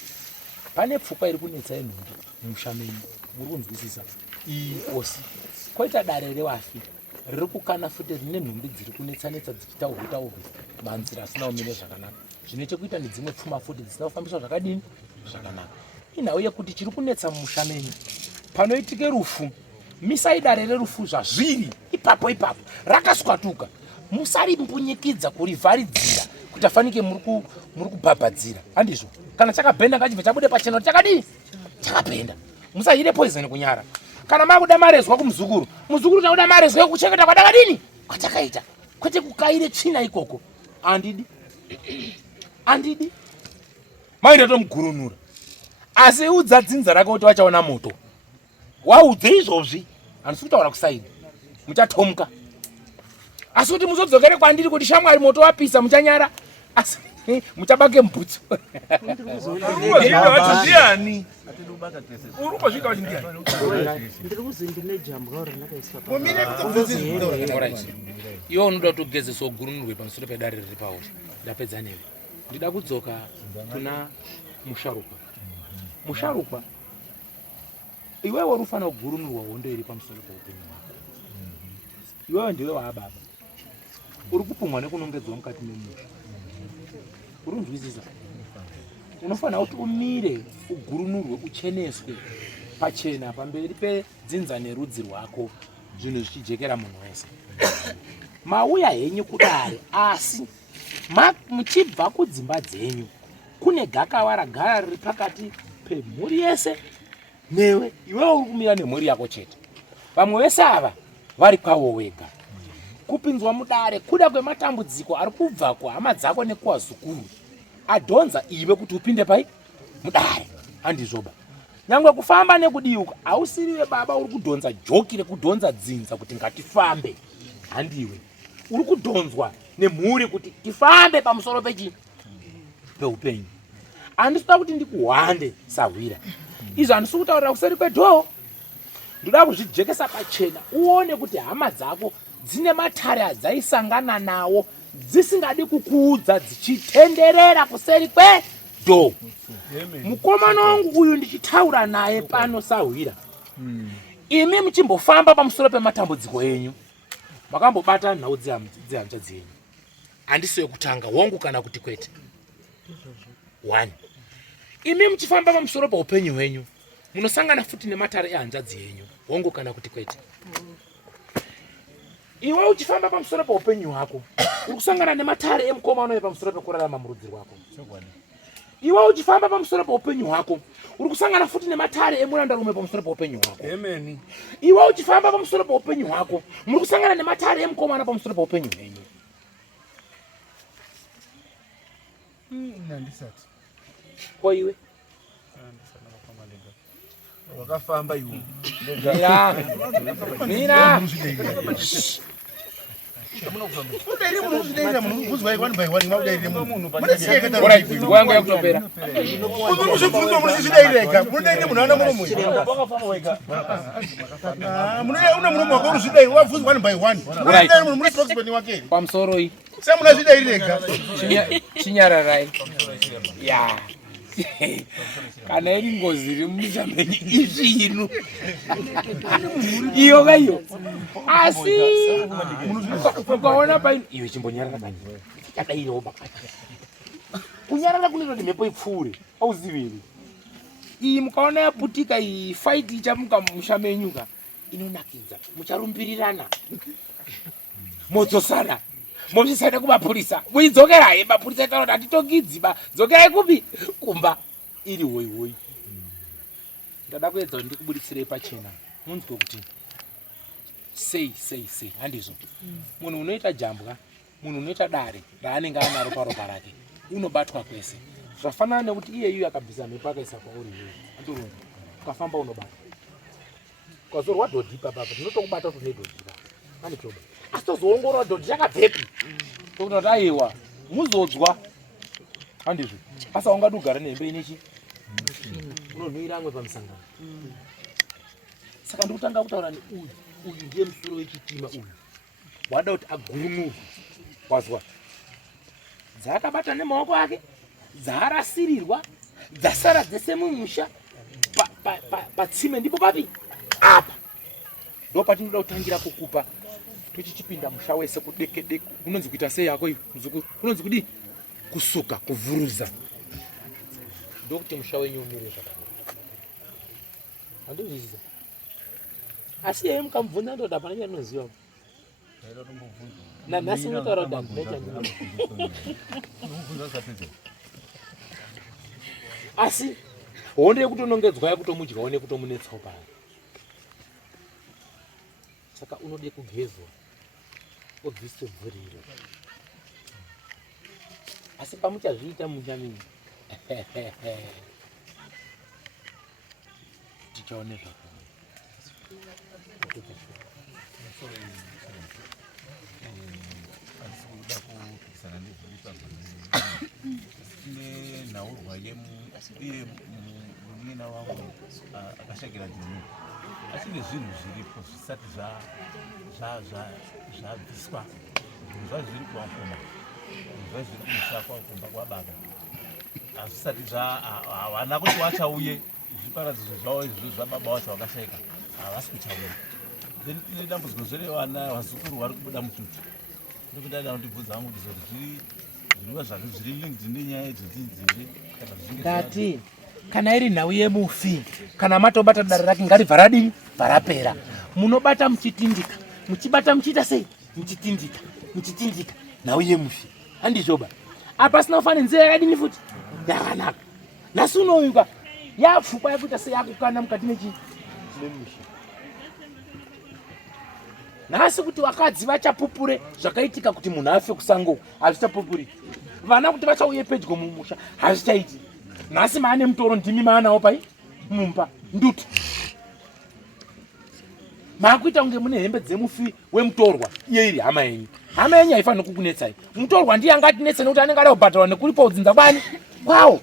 pane pfukwa iri kunetsa yenhumbi mumushameni muri kunzwisisa iyi osi koita dare rewafi riri kukana futi rine nhumbi dziri kunetsanetsa dzichitaurwa manzira asina umire zvakanaka zvine chekuita nedzimwe pfuma futi dzisina kufambiswa zvakadini zvakanaka inhau yekuti chiri kunetsa mumushameni panoitike rufu misai dare rerufu zvazviri ipapo rakaswatuka musarimbunyikidzira kurivharidzira kuti afanike muri kubhabhadzira handizvo kana chakabhenda ngachibva chabude pachena kuti chakadii chakabhenda musahire poison kunyara kana makuda marezwa kumuzukuru takuda marezwa ekuchengeta kwadakadini kwatakaita kwete kukaire tsvina ikoko andidi maenda tomugurunura asi udza dzinza rake kuti wachaona moto waudze izvozvi handisi kutaura kusaini muchatomuka asi kuti muzodzokere kwandiri kuti shamwari moto wapisa muchanyara asi muchabake mbutso ndiani urikuzvika kuti ndiani ndiri kuzi ndine jambwa randakaiswa iwo unoda kuti ugezesa ugurunurwe pamusoro pedare riri pausha ndapedza newe ndida kudzoka kuna musharukwa iwewe unofanira kugurunurwa hondo iri pamusoro peupenyu hwako iwewe ndiwe waababa uri kupumwa nekunongedzwa mukati memusha uri kunzwisisa unofanira kuti umire ugurunurwe ucheneswe pachena pamberi pedzinza nerudzi rwako zvinhu zvichijekera munhu wese mauya henyu kudare asi muchibva kudzimba dzenyu kune gakava ragara riri pakati pemhuri yese newe iwewe uri kumira nemhuri yako chete vamwe vese ava vari kwavo wega kupinzwa mudare kuda kwematambudziko ari kubva kuhama dzako nekuwazukuru adhonza iwe kuti upinde pai mudare handizvoba nyangwe kufamba nekudiuka hausiriwe baba uri kudhonza joki rekudhonza dzinza kuti ngatifambe handiwe uri kudhonzwa nemhuri kuti tifambe pamusoro peupenyu handisida kuti ndikuhwande sahwira izvo handisi kutaurira kuseri kwedhoo ndoda kuzvijekesa pachena uone kuti hama dzako dzine matare adzaisangana nawo dzisingadi kukuudza dzichitenderera kuseri kwedhoo mukomana wangu uyu ndichitaura naye pano sahwira imi muchimbofamba pamusoro pematambudziko enyu makambobata nhau dzehanzvadzi yenyu handisi wekutanga wangu kana kuti kwete 1 imi muchifamba pamusoro paupenyu hwenyu munosangana futi nematare ehanzvadzi yenyu wangu kana kuti kwete iwe uchifamba pamusoro paupenyu hwako uri kusangana nematare emukomana uye pamusoro pekurarama murudzi rwako iwe uchifamba pamusoro paupenyu hwako uri kusangana futi nematare emurandarume pamusoro paupenyu hwako iwe uchifamba pamusoro paupenyu hwako muri kusangana nematare emukomana pamusoro paupenyu hwenyu nandisati ko iwe wakafamba iwe nina wangu yakutopera pamusoro iyi chinyararai ya kana iri ngozi iri muchamenyi izvinu iyo kaiyo asi ukaona paino iwe chimbonyarara bani chadairewo pakati kunyarara kunoita kuti mhepo ipfuure auziviri iyi mukaona yaputika iyi faiti ichamuka mushamenyuka inonakidza mucharumbirirana modzosana mochisana kumapurisa muidzokerahe mapurisa itaura hatitokidziba dzokerai kupi kumba iri hoi ndada kuedza kuti ndikubuditsirei pachena munzwe kuti sei handizo. Munhu unoita jambwa, munhu unoita dare raanenge anaro paropa rake unobatwa kwese. Zvafanana nekuti iyeyu akabvisa mhepo akaisa kwauri iwewe. Andorungu. Ukafamba unobatwa. Ukazorwa dhodhi papa tinotokubata kuti nedhodhi. Pane choba. Asi tozoongorora dhodhi yakabvepi. Tokuti aiwa muzodzwa. Handizvo. Asa ungadi ugara nehembe inechi. Unonhuira amwe pamusangano. Saka ndikutanga kutaura neuyu ndiye musoro wechitima uyu. Wada kuti agurunurwe. Wazwa? Dzakabata nemaoko ake, dzarasirirwa, dzasara dzese mumusha, patsime ndipo papi? Apa. Ndo patinoda kutangira kukupa. Tochichipinda musha wese kudeke. Unonzi kuita sei yako iyo? Unonzi kudi? Kusuka, kuvuruza. Ndo kuti musha wenyu umire zvakanaka. Handizviziva. Asi yeye mukamubvunza ndoda pane nyanoziva. Na nasi unotaura kuti ndechandino. Asi honde yekutonongedzwa yekutomudya one kutomunetsa paya. Saka unode kugezwa. Obvise bvuriro. Asi pamuchazviita munyamini. Tichaone zvakanaka. Naurwa iye munina wangu akashakira joni. Asi nezvinhu zviripo zvisati zvabviswa. Zvazviri kuwafuma. Zvazviri kumusakwa kumba kwababa. Azvisati hawana kuti wachauye zviparadzizo zvavo izvi zvababa wacho wakashayika. Havasi kuchauya. Then dambudziko zverevana vazukuru vari kubuda mututu. Ndikuda da kundibvunza hangu kuti zviriwa zvake zviri linked nenyaya yedzidzi Kati kana iri nhau yemufi kana matobata dare rake ngaribva radini varapera. Munobata muchitindika, muchibata muchiita sei? Muchitindika nhau yemufi. Handizvoba. Apa sina kufana nzira yakadini futi? Yakanaka. Nasi unoyuka yapfukwa yakuita sei yakukana mukati nemufi. Nasi kuti wakadzi vachapupure zvakaitika kuti munhu afe kusango hazvichapupuri. Vana kuti vachauye pedyo mumusha hazvichaiti. Nasi maane mutoro ndimi maanawo pai mumba nduti. Maakuita kunge mune hembe dzemufi wemutorwa iye iri hama yenyu. Hama yenyu haifaniri kukunetsai. Mutorwa ndiye angatinetse nekuti anenge ada kubhadharwa nekulipa udzinza kwani kwawo.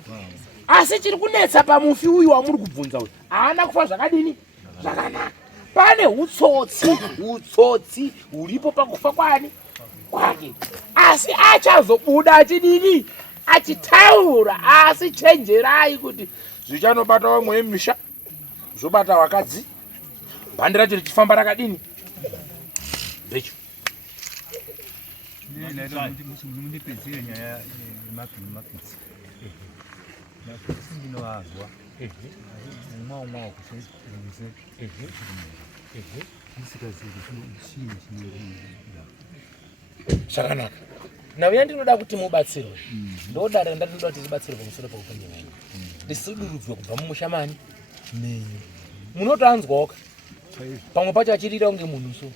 Asi chiri kunetsa pamufi uyu wamuri kubvunza uyu haana kufa zvakadini zvakanaka. Pane utsotsi uripo pakufa kwani kwake. Asi achazobuda achidini achitaura. Asi chenjerai kuti zvichanobata wamwe wemusha zvobata wakadzi. Bhandi racho richifamba rakadini ndecho. Munipedzere nyaya yemapinzi. Ndinoazwa. Mwa kusenzese. Zvakanaka. Nauya ndinoda kuti mubatsirwe. Ndodare ndinoda kuti tibatsirwe pamusoro paupenyu hwenyu. Ndisidurudzwe kubva mumushamani nenyu. Munotanzwawo pamwe pacho achirira kunge munhu so.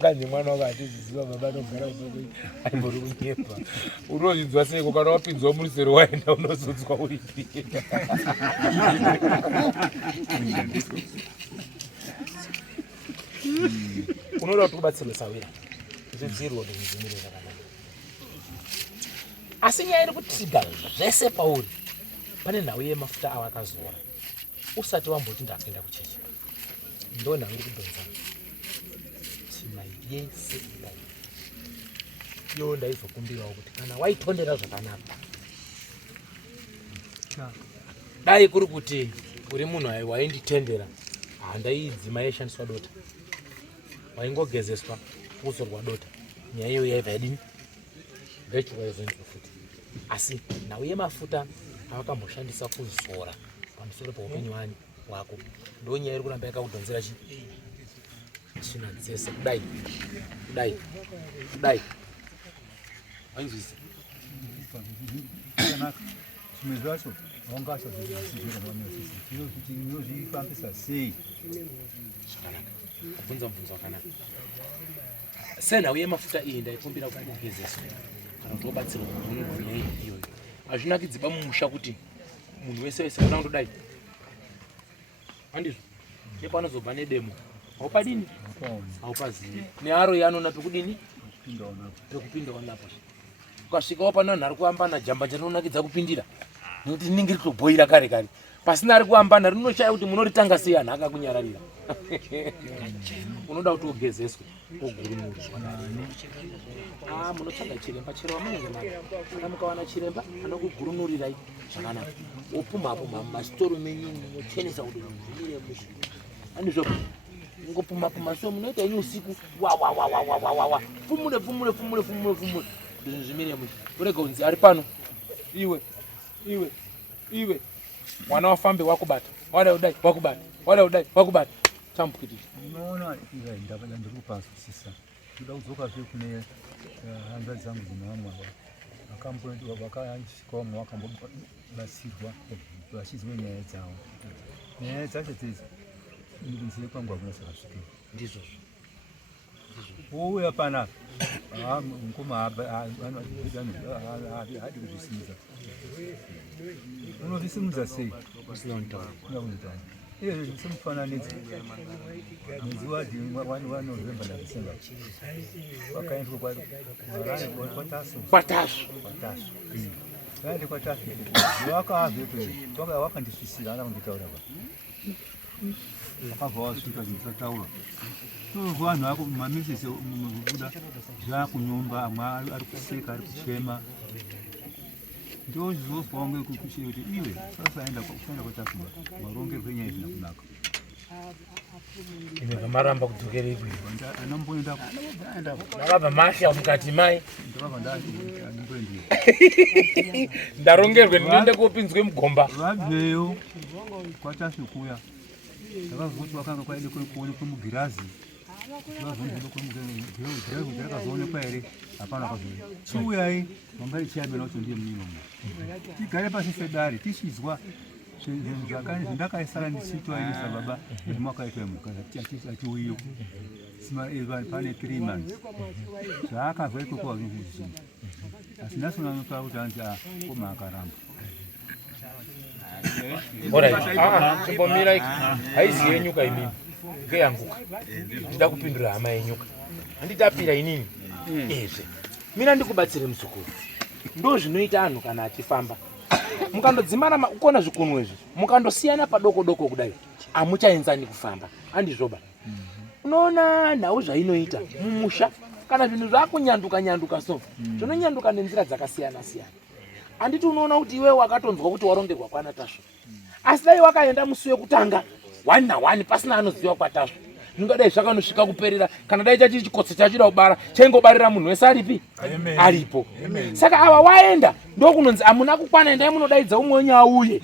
Kanyi mwana wakatiziva baba nogara usoko aimbori kunyepa. Unozvinzwa seiko kana wapinzwa murisero waenda unozodzwa uripi. Unoda kuti ubatsirwe Sawira. Zvidzirwa kuti zvimire zvakanaka. Asi nyaya iri kutiga zvese pauri. Pane nhau yemafuta awakazora. Usati wamboti ndakaenda kuchechi. Ndo nhau iri kubvunza. Tima yese dai. Yo ndaizokumbirawo kuti kana waitondera zvakanaka. Dai kuri kuti uri munhu wainditendera. Handaidzima yaishandiswa dota. Waingogezeswa kuzorwa dota. Nyaya iyo yaibva yadini? Ndechikwaizonzwa futi. Asi nhau yemafuta avakamboshandisa kuzora pamusoro paupenyu wako. Ndo nyaya iri kuramba yakakudhonzera china dzese kudai. Waizvisa? Zvimwe zvacho wangacho zvichira mwana sisi kuti inozvifambisa sei zvakanaka abvunza mubvunzo wakanaka sena uye mafuta iyi ndaikumbira kugezesa kana kuti wabatsira nyaya iyoyo hazvinakidziba mumusha kuti munhu wese wese kana kundodai handizvo nepanozobva nedemo haupadini haupazivi nearo yanona pekudini pekupindawo napo ukasvikawo pana vanhu ari kuambana jamba njarinonakidza kupindira nekuti rinenge ritobhoira kare kare pasina ari kuambana rinoshaya kuti munoritanga sei anhu akakunyararira unoda kuti ugezeswe ugurunurizwa munotsvaga chiremba chero wamunenge mara kana mukawana chiremba anokugurunurirai zvakanaka wopumapuma mumasitoro menyu munochenesa kuti zvimire musha andizvo ngopumapuma so munoita inyu usiku wawawawawawawa fumure fumure fumure fumure fumure ndizvo zvimire musha urega unzi ari pano iwe mwana wafambe wakubata wada udai wakubata wada udai wakubata chamupwitira unoona ndava ndikupazwisisa ndoda kudzokazve kune hanga dzangu dzinomwa vakasvikawo vakambobatsirwa vachizwe nyaya dzavo nyaya dzacho dzidzi ndinzive kwangu hakunasakasvikira ndizvo ouya panapa mukoma hadi kuzvisimudza unozvisimudza sei usina kutaura iye semufananidzo mwedzi wa November na December wakaendwa kwataso vaende kwataso vakavhepe wakandisvisira ana kunditaura vakabva vasvika zvimusataura vanhu vako mamesese mubuda zvakunyomba amwe ari kuseka ari kuchema ndozvozwa wange kukushe kuti iwe sasaenda kwatasimba warongerwe nyaya izvina kunaka ine kamaramba kudzokera ikwi anamboenda makabva masha mukati mai ndakabva ndimboendiyo ndarongerwe ndinoende kopinzwe mugomba vabveyo kwatasu kuya ndakazoti vakanga kwaende kuonekwe mugirazi ndakazoonekwa here hapana akazoya chiuyai vanga richiyambira kuti ndiye muninomo tigare pasi sedare tichizwa zvandakaisara ndichiitwa ini sababa nemwakaitwa muka atiuyiyo pane 3 months zvaakabva ikoko vazvizvizhinji asi ndasina notaura kuti anzi koma akaramba chimbomira iki haizi yenyuka imini ngeyanguka ndida kupindura hama yenyuka handitapira inini izve mina ndikubatsire muzukuru ndo zvinoita anhu kana achifamba mukandodzimana ukona zvikunwe izvi mukandosiyana padoko doko kudai amuchaenzani kufamba handizvoba unoona nhau zvainoita mumusha kana zvinhu zvakunyanduka nyanduka so zvinonyanduka nenzira dzakasiyana siyana handiti unoona kuti iwe wakatonzwa kuti warongerwa kwana tasvo asi dai wakaenda musi wekutanga 1 na 1 pasina anoziva kwatasvo zvingadai zvakanosvika kuperera kana dai chachi chikotso chachida kubara chaingobarira munhu wese aripi aripo saka ava waenda ndokunonzi amuna kukwana endai munodaidza umwe wenyu auye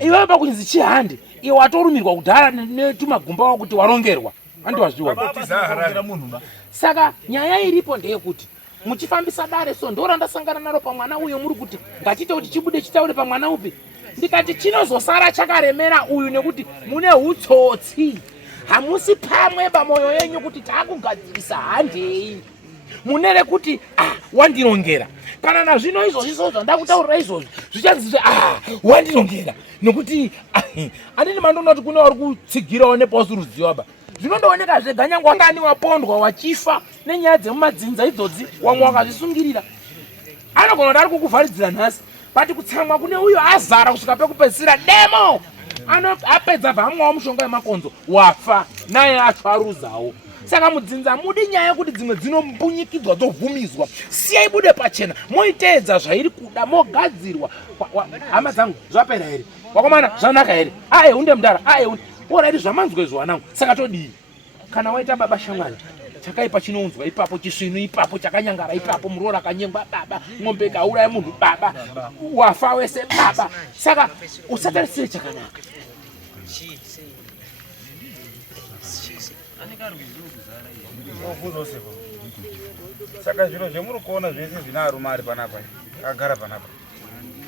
iwe pakunzi chihande iwe watorumirwa kudhara netumagumba wakuti warongerwa handi wazviona saka nyaya iripo ndeyekuti muchifambisa dare so ndora ndasangana naro pamwana uyo muri kuti ngachite kuti chibude chitaure pamwana upi ndikati chinozosara chakaremera uyu nekuti mune utsotsi hamusi pamwe pamoyo yenyu kuti takugadzirisa handei munere kuti wandirongera kana nazvino izvozvi so zvandakutaurira izvozvi zvichanzi wandirongera nekuti andini mandoona kuti kune vari kutsigirawo nepausi ruziva ba zvinondooneka zvega nyange wangani wapondwa wachifa nenyaya dzemumadzinza idzodzi wamwe wakazvisungirira anogona kuti ari kukuvharidzira nhasi pati kutsamwa kune uyo azara kusvika pekupedzisira demo apedza bvamwawo mushonga yemakonzo wafa naye acho aruzawo saka mudzinza mudi nyaya yekuti dzimwe dzinombunyikidzwa dzobvumizwa siyai bude pachena moiteedza zvairi kuda mogadzirwa hama dzangu zvapera here wakomana zvanaka here hunde mudara oraiti zvamanzwa izvo wanangu saka todii kana waita baba shamwari chakaipa chinounzwa ipapo chisvinu ipapo chakanyangara ipapo muroro akanyengwa baba ng'ombe kauraya munhu baba wafa wese baba saka usatarisire chakanaka saka zviro zvemuri kuona zvese zvina arume ari panapa agara panapa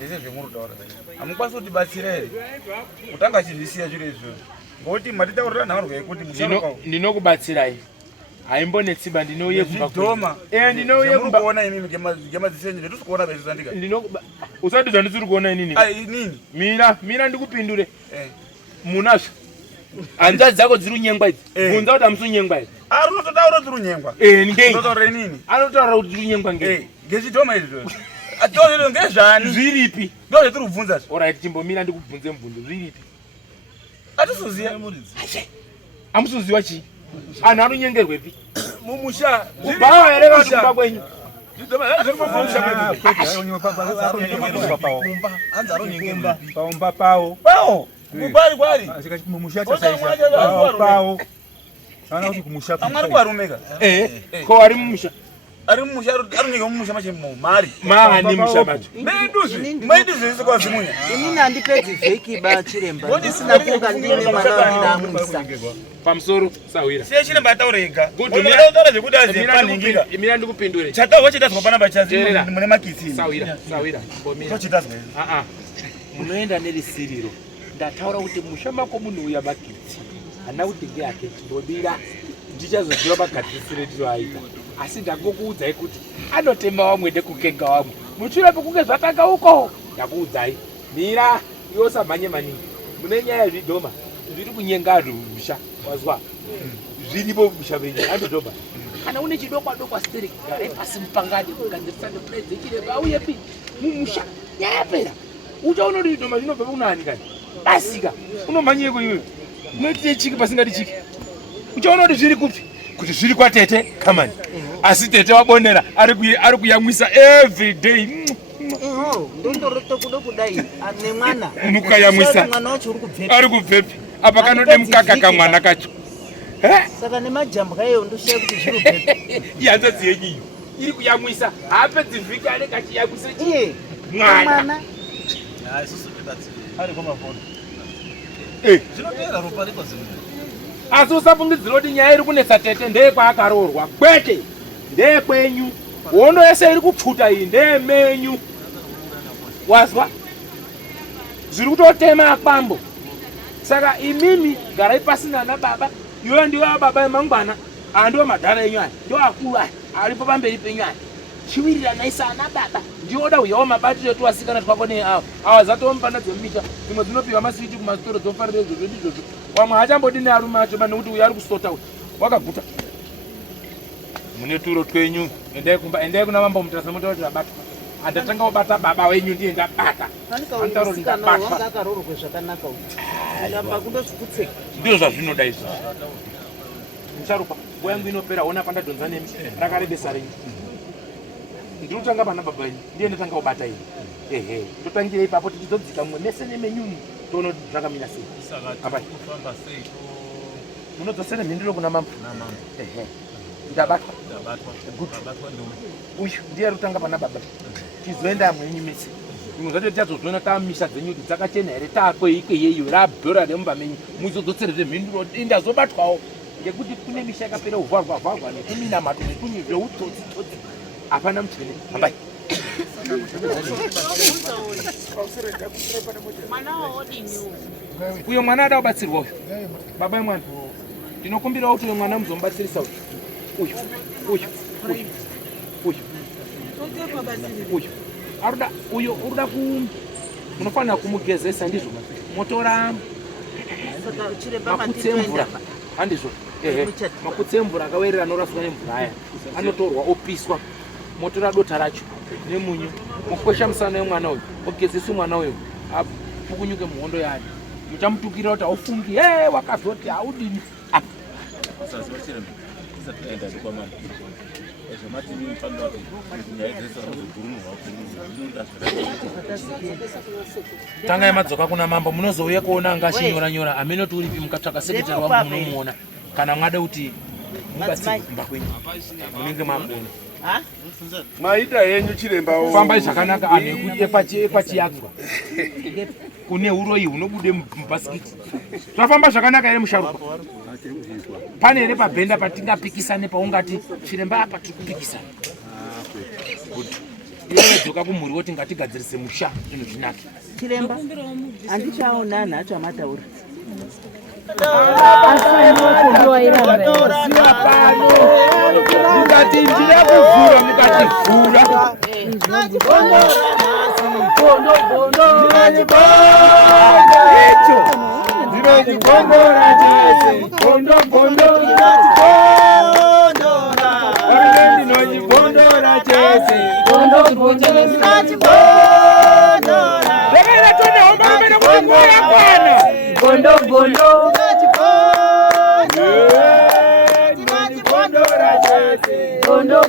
zvese zvemurutaura hamukwanisi kutibatsira here kutanga achizvisiya zviro izvozvo ngokuti matitaurira nhaurwa yekuti ndinokubatsirai haimbonetsimba ndinouye zvidhoma ndinouyekuona imimi ngemadziso enyu ndetisi kuona vezvizandika usati zvandisiri kuona inini inini mira ndikupindure munazvo hanzvadzi dzako dziri unyengwa idzi bunza kuti hamusi unyengwa idzi runototaura kuti runyengwa ngei nini anotaura kuti dziri unyengwa ngei ngezvidhoma izvozvo atozvo ngezvani zviripi ndo zvetiri kubvunza orit chimbomira ndikubvunze mubvunzo zviripi atisiziya hamusiziwa chii anhu anonyengerwepi mumusha ubhawa here kana kumba kwenyu paumba pawo kubari kwari mumusha pawo ana kuti kumusha amwari kuarumeka ko ari mumusha ari mumusha arunyika mumusha mache mari maani musha macho maiduzvese kwazimunya inini handipedzi vheki bachiremba ndisina kunga ndine mwana wandamwisa pamusoro sawira siye chiremba ataura ega taura zvekuti azipanhingika imira ndikupindure chataurwa chitazwa panapa mune makitsini sawira mbomira tochitazwa munoenda nerisiriro ndataura kuti musha mako munouya makitsi hana kuti ngeake ndodira ndichazoziva magadzirisiro ndinoaita asi ndangokuudzai kuti anotema wamwe ndekukenga wamwe mushure pekunge zvatanga uko ndakuudzai mira yosamhanye maningi mune nyaya yezvidhoma zviri kunyenga anhu musha wazwa zviripo musha menyu andodhoma kana une chidokwa stereki gare pasi mupangade kugadzirisa nepuraizi yechiremba auyepi mumusha nyaya yapera uchaona kuti idhoma zvinobva kunani kani basika unomhanyeko iwewe unoitire chiki pasingati chiki uchaona kuti zviri kupi kuti zviri kwatete kamani asi tete wabonera ari kuyamwisa every day ndondorote kuda kudai nemwana mukayamwisa mwana wacho uri kubvepi ari kubvepi apa kanode mukaka kamwana kacho saka nemajambwa iyo ndoshiya kuti zviri kubvepi ihanzadzi yenyiyo iri kuyamwisa haapedzi vhiki anenge achiyamwisa iye mwana zvinotera ropa riko zimwe asi usafungidzira kuti nyaya iri kunetsa tete ndeyekwaakaroorwa kwete ndeyekwenyu hondo yese iri kupfuta iyi ndeyemenyu wazwa zviri kutotema akwambo saka imimi garai pasina ana baba iweyo ndiwo ababa emangwana andiwo madhara enyu aya ndiwo akuru aya aripo pamberi penyu aya chiwiriranaisa ana baba ndioda uyawo mabatiro etuwasikana twako neavo awa zatomupana dzemumisha dzimwe dzinopiwa maswiti kumasitoro dzofarira izvozvo ndizvozvo wamwe hachambodi nearume acho nekuti uyo ari kusota uyu wakaguta mune turo twenyu endai kuna mambo mutarasa muti kuti abatwa andatanga kubata baba wenyu ndiye ndabata wanga akaroorwe zvakanaka amba kundozvikutseka ndizvo zvazvinoda izvo musharukwa nguva yangu inopera ona pandadhonza nemi rakarebesa renyu ndinotanga pana baba wenyu ndiye ndotanga kubata ini ehe totangira ipapo tichizodzika mumwe mese nemenyumu toona kuti zvakamira sei munodzosera mhinduro kuna mambo ehe ndabatwa uyu ndiye rutanga pana baba tizoenda mwenyu mese imwe zvacho tichazozoona taamisha dzenyu kuti dzakachena here taakweikweyeyo rabhora remumba menyu muzodzotserezve mhinduro indazobatwawo ngekuti kune misha yakapera uvharwavharwa nekuminamato nekunyuzve utsotsi hapana muchene hambai uyo mwana ada kubatsirwa uyu baba emwana ndinokumbirawo kuti uyo mwana muzomubatsirisa uyu uruda munofanira kumugezesa ndizvo motora makutsi emvura handizvo makutsi emvura akawerera anoraswa nemvura aya anotorwa opiswa motora dota racho nemunyu mokwesha musana wemwana uyu ogezesa mwana uyu apukunyuke muhondo yayo muchamutukira kuti haufungi wakazoti haudini apa tangai madzoka kuna mambo munozouya kuona anga achinyora amenoti uripi mukatsvaka sekretari wangu munomuona kana mwada kuti mubatsirwe kumba kwenyu munenge mamuona maita henyu chiremba fambai zvakanaka anhu ekwachiyatswa kune uroyi hunobude mubhasikiti zvafamba zvakanaka here musharukwa pane here pabhenda patingapikisane paungati chiremba apa tiri kupikisana iwe dzoka kumhuri woti ngatigadzirise musha zvinhu zvinake. Chiremba handichaona nhacho amataura. Mukati ndira kuvhura mukativhura. Icho ndinojibondora Jesu. Bondo. Ndinojibondora Jesu. Bondo. Ndakera tone homba mene mungu yakwana. Bondo. Ndinojibondora Jesu. Bondo.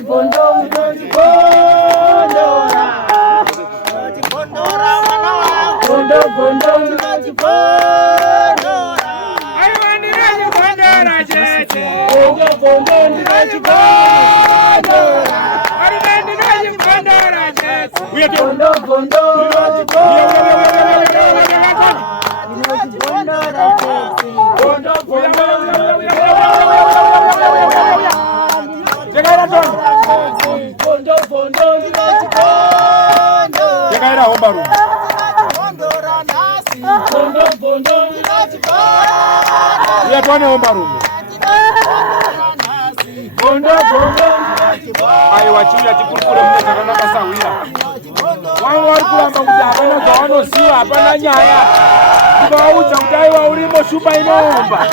Aiwa chiuya tikurukure mune zvakanaka sawira. Vamwe vari kuramba kuti hapana zvavanoziva, hapana nyaya. Ndikavaudza kuti aiwa urimo shupa inoomba.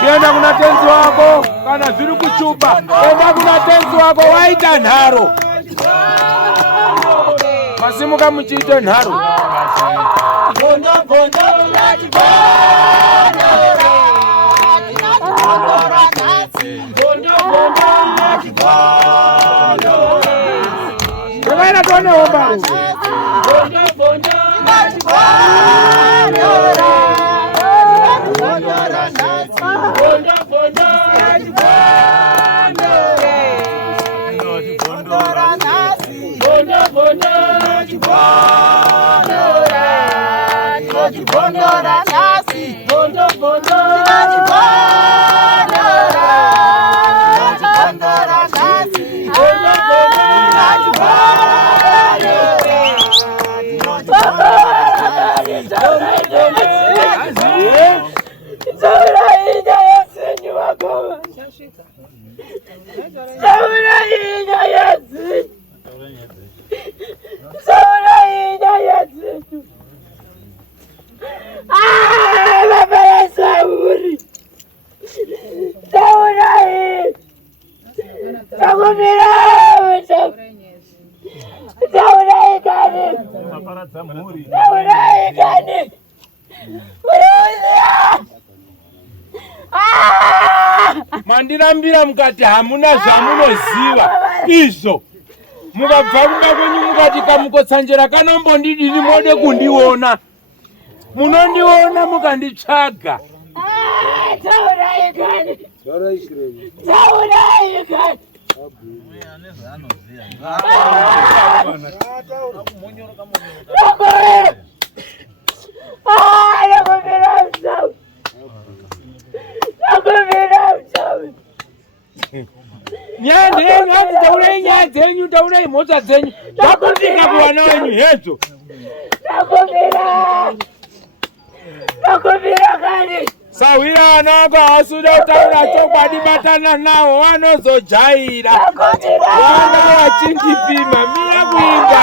Chienda kuna tenzi wako kana zviri kuchupa, enda kuna tenzi wako waita nharo. Masimuka muchiite nharo. Ndakaenda tone homba. Mandirambira mukati hamuna zvamunoziva izvo. Mukabva kumba kwenyu mukati kamukotsanjera kanombondidini mode kundiona. Munondiona mukanditsvaga. Taurai kani. Taurai nyaya dzenyu, taurai mhosva dzenyu. Takufika kuvana wenyu hedzo. Takufira kani. Sawira vana vako hasuda kutaura chokwadi, batana navo vanozojaira. Vana vachindipima mira kuimba.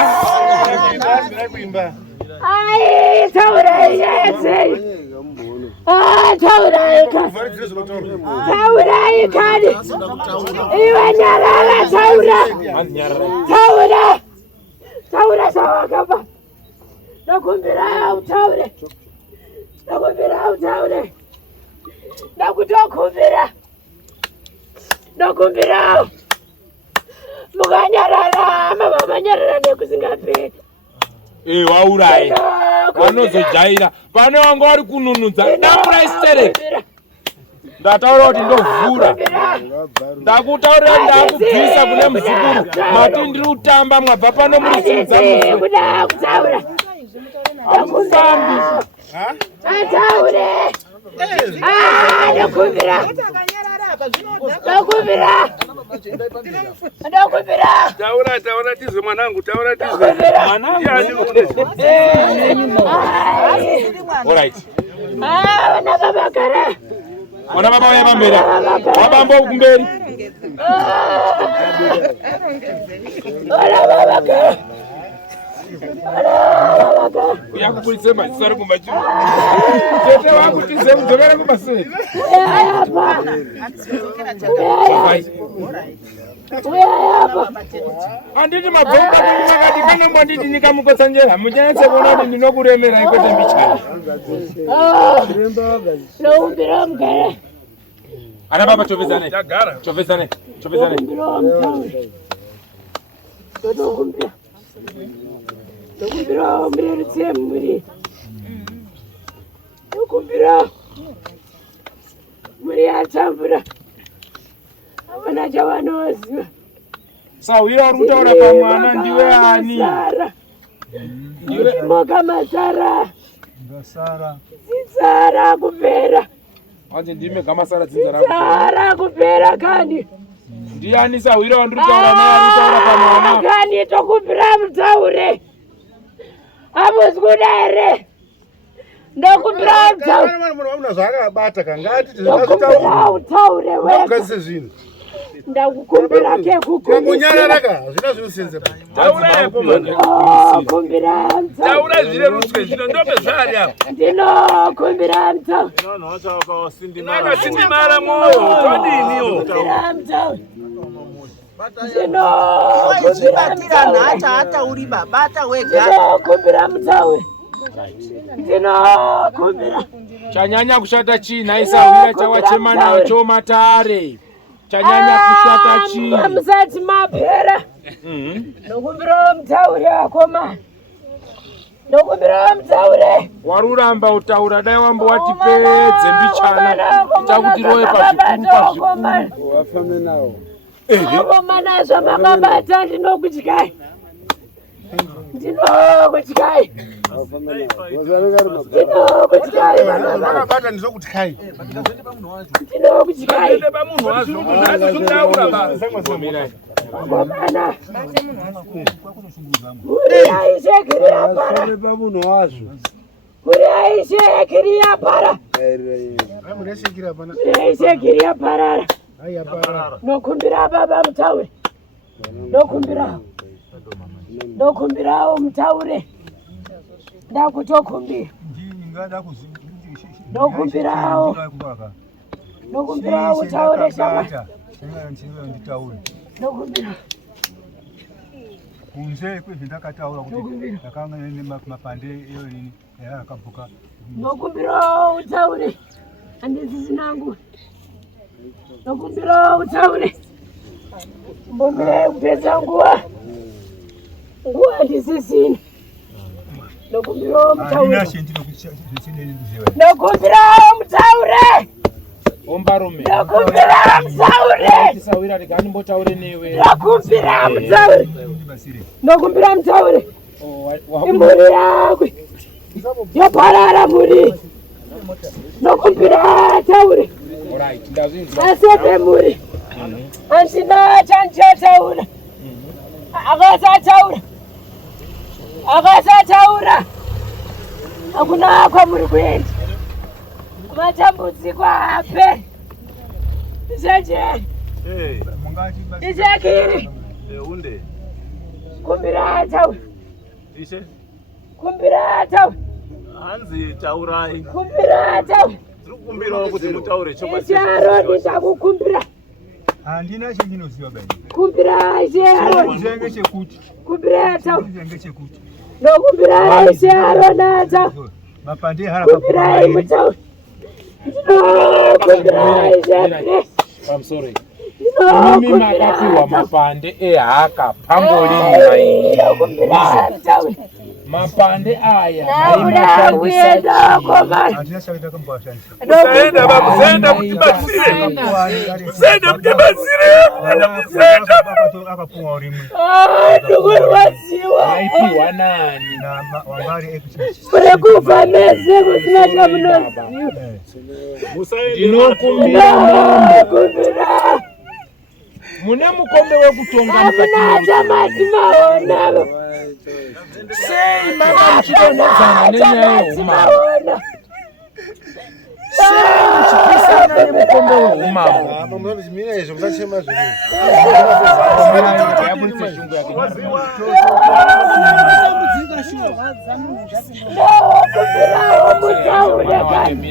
Ai, taurai nyaya dzenyu. Taurai kani. Iwe nyarara taura sawakaba. Nakumbira utaure. Mukanyarara, mama manyarara nekusingaperi. Wauraye. Vanozojaira. Pane wanga vari kununudza. Dambura istereki. Ndataura kuti ndovhura. Ndakutaurira ndakubvisa kune muzukuru. Mati ndiri kutamba mwabva pano muri simudza muzwe. Kuda kutaura. Hamufambi. Ataure. Ndakubvira. Taura tizwe mwanangu, taura tizwe. Mwanangu. Alright. Wana baba kare. Wana baba ya bambera. Wabambo kumberi. Wana baba kare. Yakukulisema sari kumachuma. Tete wakutize mdovera kumaseri. Anditi mabvomba kuti makati kana mwanditi nikamukosanjera muchanatse kuona kuti ndinokuremera ikwete mbichana. Ndaumbira mugare. Ana baba chovezane. Tagara. Chovezane. Ndaumbira murerutse muri. Ndaumbira muri atambura. Avana chavanoziva. Sawira uri kutaura pamwana ndiwe ani? Ndiwe moka masara. Ngasara. Zizara kupera. Wanje ndime gamasara dzinzara kupera. Zara kupera kandi. Ndiani Sawira wandiri kutaura naye ari kutaura pamwana? Kandi tokubvira mutaure. Amuzikuda here. Ndokubvira mutaure. Vamuna zvaakabata kangati Ndokubvira utaure wewe. ukazise zvinhu Ndakukumbira kunyararaka zvina zvinosenza Taura yapo mwana. kumbira mutaure. Taura zvire ruswe zvino ndope zvari apo. Ndinokumbira mutaure. Nakasindimara mwoyo, todiniwo. Kumbira mutaure. Waizvibatira nhata hatauri babata wega. Ndinokumbira mutaure. Ndinokumbira. Chanyanya kushata chii Sawira chawachema nacho matare. Chanyanya kushata chii. Musati mapera. Ndokumbira mutaure akoma. Ndokumbira mutaure. Waruramba utaura dai wambo wati pedze mbichana. Chakuti roye pazvikuru pazvikuru. Wafame nawo. Akomana zvamakabata ndinokutyai. Ndinokutyai. vakabata ndizokutyai Ndinokutyai. Ende pamunhu wazvo munhu asi kutaura basa. Akomana. Uri aishekiri yapara. Pamunhu wazvo. Uri aishekiri yapara. muresekira pana Uri aishekiri yaparara. aiyaparara Nokumbira baba mutaure. Nokumbira. Nokumbirawo mutaure. Ndakutokumbira. Nokumbirawo. Nokumbirawo utaure shama. Nokumbira. kunze kwezvendakataura kuti ndakanga nemapande iyo nini akabuka. Nokumbirawo utaure. Handisi nangu. Nokumbirawo utaure. Mbombira kupedza nguva. Nguva ndisisini. Nokumbirawo mutaure. Nokumbirawo mutaure. Ombarume. Nokumbira mutaure. Sawira rigani mbotaure newe. Nokumbira mutaure. Nokumbira mutaure. Imuri yakwe. Yaparara muri. Nokumbira taure. Alright, ndazvinzwa. Asepe muri. Handina chandichataura. Akasataura. Akasataura. Hakuna kwamuri kuenda. Matambudziko hape. Icheche. Ichekiri. Unde. Kumbira taura. Ishe. Kumbira taura. Hanzi taurai. Kumbira taura. Tikukumbirawo kuti mutaure chokwadi. Icharo ndichakukumbira. Handina chendinoziva bani. Kumbira icharo. Chenge chekuti. Kumbira taura. Chenge chekuti. Nokumbira icharo nata. Mapande hara Kumbira mutaura. Kumbira icharo. I'm sorry. Mimi makapiwa mapande ehaka pambolini mai. mapande aya Nabuda uyenda komani. Musaenda bamusenda mutibatsire. Musenda mutibatsire. Musenda akapuwa urimwe. Ndukurwadziwa. aipiwa nani Na wangari epichi. Kurekufa mese kusina chamunoziva. ndinokumbira mambo Kumbira. mune mukombe wekutonga mukati Amuna chamati maona. sei mama muchidonhedzana nenyaya yeumambo sei muchipisana nemukombe weumambo Apa mwana chimira izvo musachema zvino. yaburitse shungu yake Kumbira mutaure kani.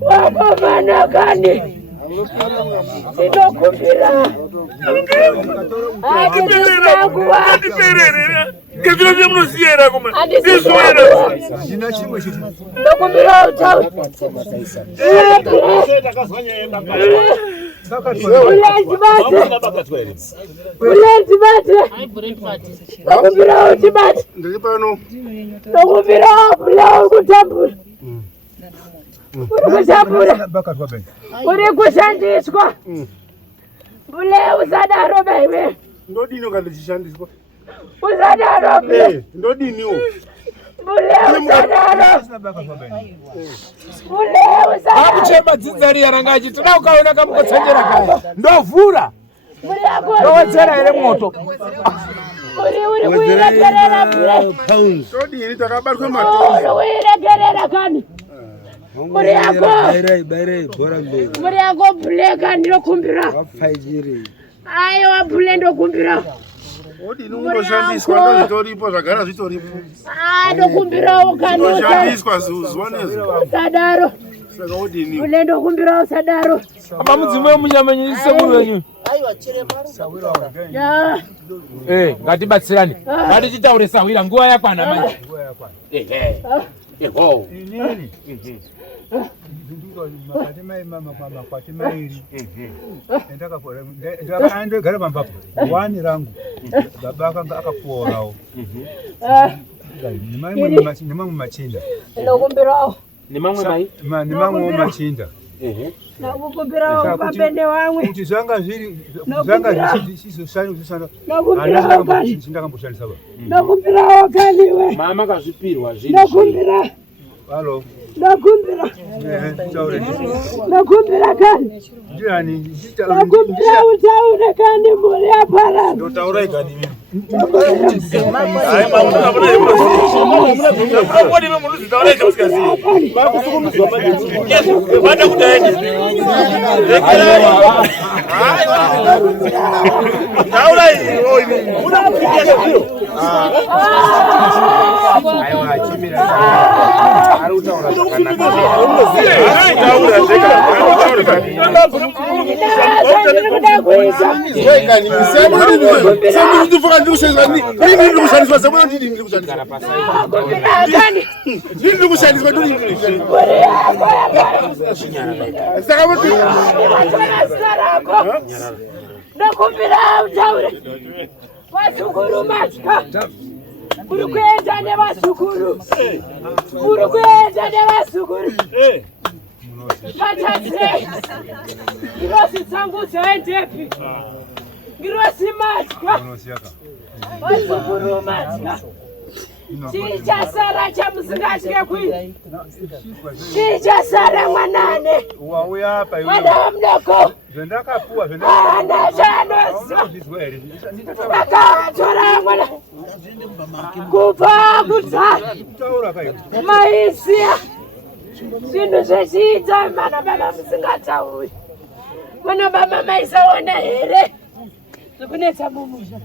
Wakamana kani. Sinokumbira. Andisinakuwa. ndipererera. Ngezvino zvemunosiyera koma. Andisinakuwa. Ndina chimwe chiti. Ndokumbira utaure. Ndokumbira uchibate. Ndiri pano. Ndokumbira kula ukutambura. Urikutambura. Bakatwa ben. Urikushandiswa. Mbule usadaro baby. Ndodini kana ndichishandiswa. Usadaro mbule. Ndodiniwo. Mbule usadaro. Bakatwa ben. Mbule usadaro. akuchema dzidzari yaranga achitoda ukaona kamukotsanjera kaya ndovhura ndowedzera here moto Uri kuiregerera mbule. Ndodini takabatwa matongo. Uri kuiregerera kani. Muri yako mbule kani ndokumbira. Aiwa mbule ndokumbira. Odini unoshandiswa ndozvitoripo zvagara zvitoripo. Ndokumbirawo kani. Unoshandiswa zuwa nezuwa. Usadaro. Saka odini. Mbule ndokumbira usadaro. apa mudzimwe munyamenyise muvenyu ngatibatsirane ngatichitaure sawira nguva yakwana manje Inini. Ndinduka makati mai mama kwa makwati mairi. Ndakapora. Ndakagara pambapo. Wani rangu. Baba akanga akaporawo. Nimamwe machinda. Ndokumbirawo. nemamwe mai Nimamwe machinda. Ndokumbirawo papende wamwe. Kuti zvanga zviri zvanga zvisizosana. Ndokumbirawo kani. Ndakamboshandisa ba. Ndokumbirawo kani we. mama kazvipirwa zviri Ndokumbira. Halo. Ndokumbira. Taure. Ndokumbira kani. Ndiani? Ndokumbira utaure kani mbule yapara. Ndotaura igani mimi. Hayi mama unabona yebo. Ngoni mama unozitaura izvo usikazivi. Bakusukumizwa manje. Yes, vada kudaende. Taura izvo ini. Unakupigia zviro. aiwa chimira ari kutaura Taura zvega. Igani mimi. Sema ndifuka ndikushandiswa ni. Ndini ndikushandiswa sema ndini ndikushandiswa. Ndini ndikushandiswa ndini ndikushandiswa. Saka muti. Ndokumbira utaure. Vasukuru matya. Uri kuenda nevasukuru. Uri kuenda nevasukuru. Patatire. Ngirosi dzangu dzoendepi. Ngirosi matya. Vasukuru matya. Chichasara chamusingatye kwini. Chichasara mwanane. Wauya apa iwe. Mwana mdoko. Zvendakapuwa Ana chanoziva. zvizwere. Akatora mwana. Kubva kudzara. Taura kai. Maisiya. Zvinhu zvechiita mana baba musingatauri. Mana baba maisaona here. Zvikunetsa mumusha.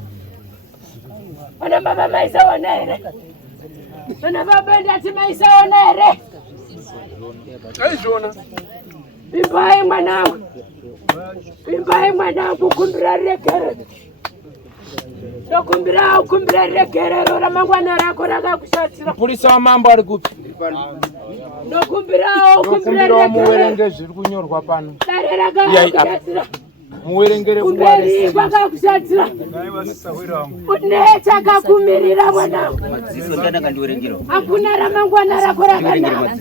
Mana baba maisaona here. Mana baba ndati maisaona here. Aizvona. Vimbai mwanangu. Vimbai mwanangu kumbira regerero. Ndokumbira kumbira regerero ramangwana rako rakakushatira. mapurisa wamambo ari kupi Ndokumbirawo kumbira muverenge regerero. zviri kunyorwa pano Dare rakakushatira. muwerengere kumberi kwakakushatira unechakakumirira mwanangu. Hakuna ramangwana rako rakanaka.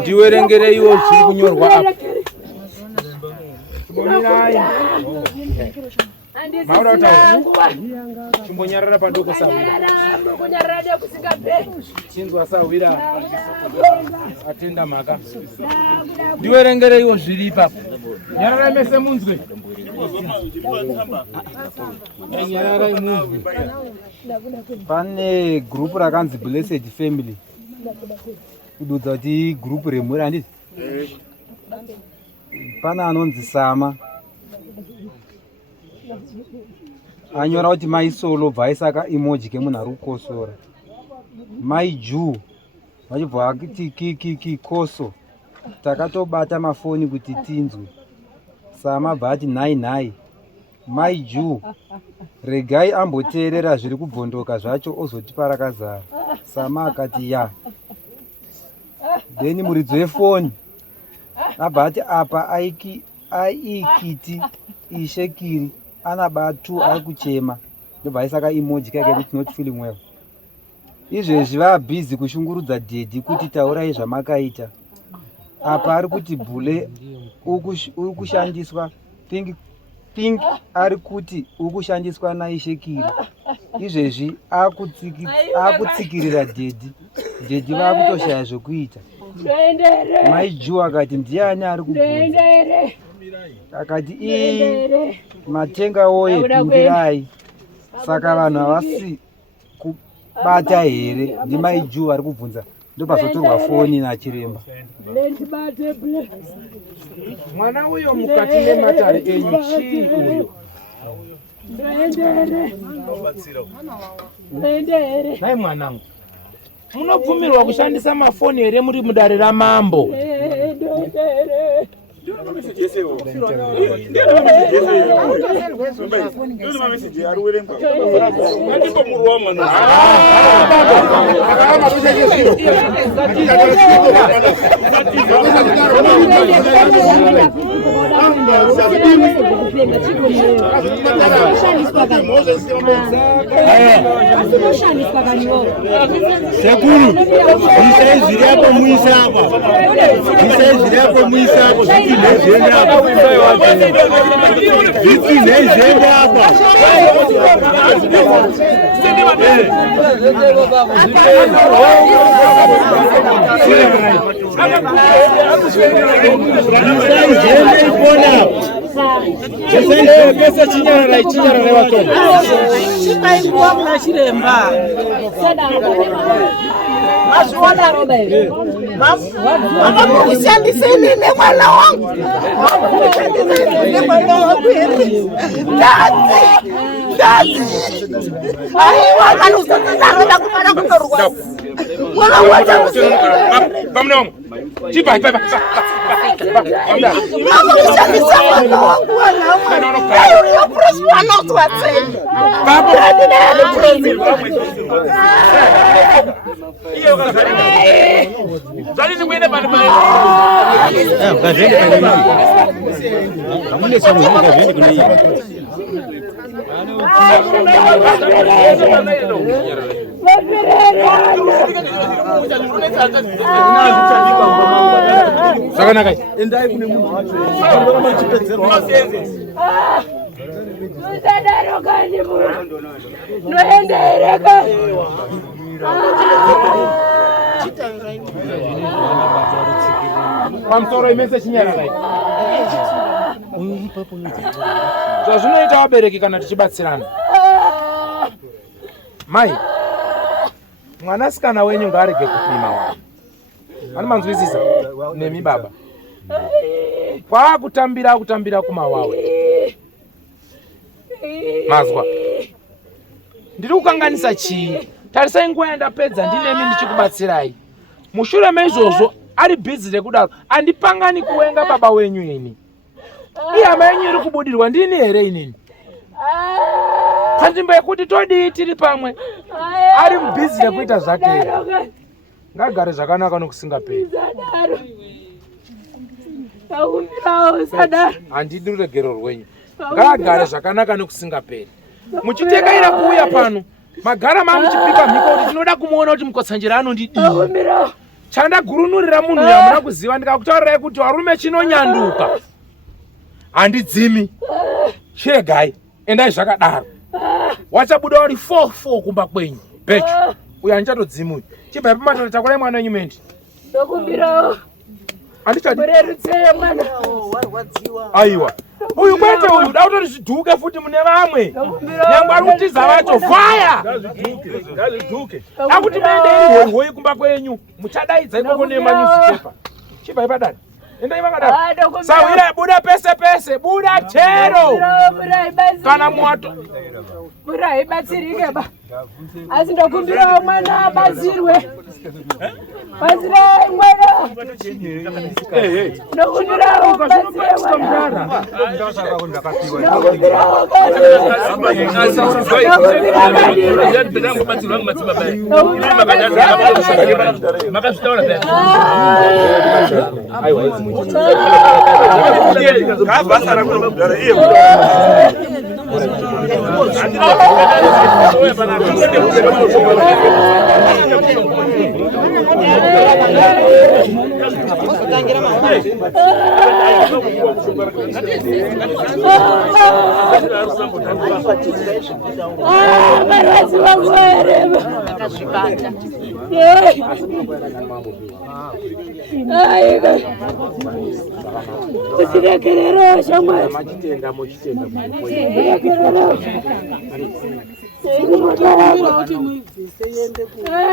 Ndiwerengere iwo zviri kunyorwa apa. Maura utaura chimbonyarara padoko sawira chinzwa sawira atenda mhaka. Ndiwerengere iwo zviri ipapo. Nyarara mese munzwe. Nyarara munzwe. Pane group rakanzi Blessed Family. Kududza kuti group remuri handiti? Pane anonzi Sama. Anyora kuti mai Solo bva aisaka emoji kemunhu ari kukosora. Mai Juu vachibva vakiti kikoso. Takatobata mafoni kuti tinzwe. Sama bva ati nhai. Mai Juu regai amboteerera zviri kubvondoka zvacho ozotipa rakazara. Sama akati ya. Then muridzo wefoni abva ati apa aikiti ishekiri anabatu ari kuchema ndobva aisaka emoji kake kuti not feeling well. Izvezvi vabhizi kushungurudza Dedhi kuti taurai zvamakaita. Apa ari kuti Bhule uri kushandiswa think ari kuti uri kushandiswa naishekiri. Izvezvi akutsikirira Dedhi vakutoshaya zvokuita. Mai Juu akati ndiani ari kubvunza. Akati matenga woye pindirai. Saka vanhu havasi kubata here. Ndimai Juu ari kubvunza. Ndopazotorwa foni nachiremba. Mwana uyo mukati mematare enyu chii uyo? Nai mwanangu, munobvumirwa kushandisa mafoni here muri mudare ramambo? Sekuru, zvisai hapo muisa hapa. Zvisai hapo muisa hapo. Viti nezvenda hapa. Pesa chinyarara watoto. Chikaikuwa kuna chiremba. Mazviona Robert. Vakakushandiseni nemwana wangu. Vakakushandiseni nemwana wangu here. Ndati. Aiwa kanosotana kupara kutorwa. Mwana wacha kusika. Pamnomo. Chipai. Vakakushandisa mwana wangu wana. Ayo yo prosper not what say. Baba. Zalini kwenda pale pale. Kazende pale. Amune somo kazende kuna hiyo. Sakana kai. Endai kune munhu wacho. Usadarokani munhu. Noendereka. Pamusoro imese chinyarara. Zvazvinoita vabereki kana tichibatsirana. Mai, mwanasikana wenyu ngaarege kupima wangu. Ani manzwisisa nemi baba. Kwakutambira kumawawe. Mazwa. Ndiri kukanganisa chii? Tarisai nguva yandapedza ndinemi ndichikubatsirai. Mushure meizvozvo ari bhizi rekudaro andipangani kuwenga baba wenyu ini. Ihama yenyu iri kubudirwa ndini here inini. Panzvimbo yekuti todii tiri pamwe ari mubhizi rekuita zvake. Ngagare zvakanaka nokusingaperi. Ndakumbirawo Sadara. Handidi ruregero rwenyu. Ngagare zvakanaka nekusingaperi. Muchitekaira kuuya pano. Magara mamuchipika mhiko kuti tinoda kumuona kuti Mukotsanjera anondidii. Chandagurunurira munhu yamuna kuziva ndikakutaurirai kuti varume chinonyanduka. Handidzimi. Chiregai. Endai zvakadaro. Wachabuda uri 4-4 kumba kwenyu. Becho. Uyu handichatodzimuyi. Chibva pamatoro takurai mwana wenyu mendi. Ndakumbirawo. Handichadi. Murerutsei mwana. Aiwa. Uyu kwete uyu dautori zvidhuke futi mune vamwe. Nyangwe ari kutiza vacho fire. Ngazvidhuke. Akuti maende hoi kumba kwenyu. Muchadaidza ikoko nemanewspaper. Chibva padani. Endai vakadaro. Sawira buda pese pese. Buda chero. Kana mwato. Murai batsirike ba. Asi ndakumbirawo mwana abatsirwe. Batsirai mwana. Ndakumbirawo batsirwe mwana. Marwazi wangu werema. Usirekerero shamwe.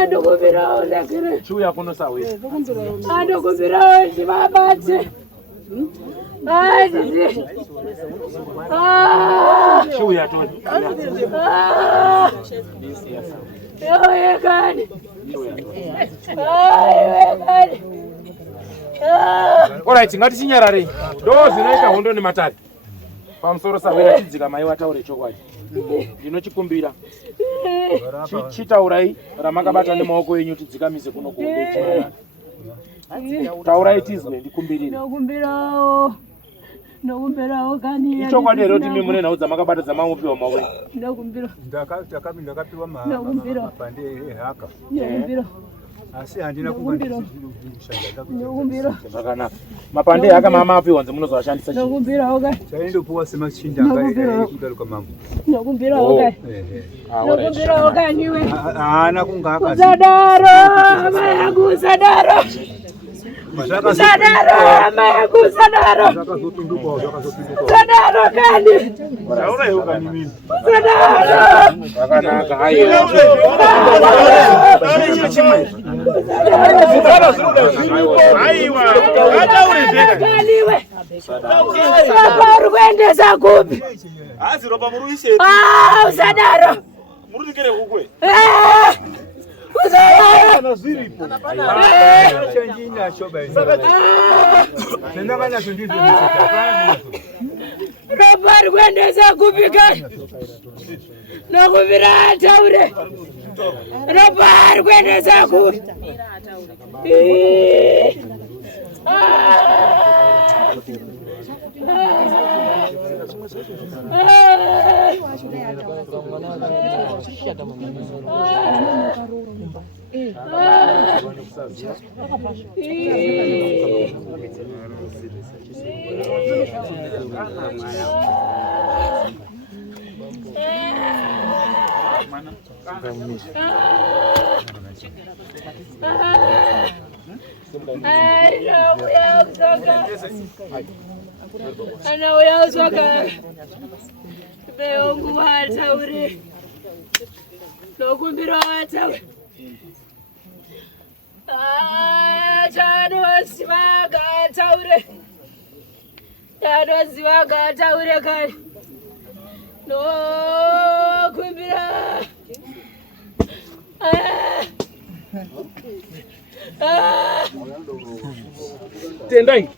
Ndokubirawo ndakire. Chuya kuno sawe. Ndokubirawo chivabate. Chuya toni. Yekani. Yekani. Alright, ngatichinyarare. Ndo zvinoita hondo nematare. Pamusoro sawira chidzika mai wataure chokwadi. Ndinochikumbira. Chitaurai ramakabata nemaoko enyu tidzikamize kuno kuonde. Taurai tizwe ndikumbirire. Ndakumbirawo kani. Ichokwadi ero timi mune nhau dzamakabata dzamamupiwa mawe. Ndakumbira. Ndakapiwa mapande ehaka. Ndakumbira. Asi handina kukumbira. Zvakanaka. Mapande ehaka mamapiwa munozovashandisa. Ndakumbirawo kani. Chaindopuwa semachinda ikaruka mambo. Ndakumbirawo kani. Ndakumbirawo kani we. Haana kungaka. Sadara, mayangu Sadara. Sadara, mayangu Sadara. Sadara kani. Saura hiyo kani mimi. Sadara. Zvakanaka hayo. Aiwa, hataure zveka. Kaniwe. Papa uri kuendesa kupi? Hazi ropa muruise. Sadara. Murudikere kukwe. Sadara. Kana zviripo. Chenjina choba. Nenda kana chenjina msika. Ropa uri kuendesa kupi kani? Nakubira taure. Ropa uri kuendesa kupi? Ana uya usoka beongu wataure nokumbira wataure Tanoziva gataure kare nokumbira Tendai.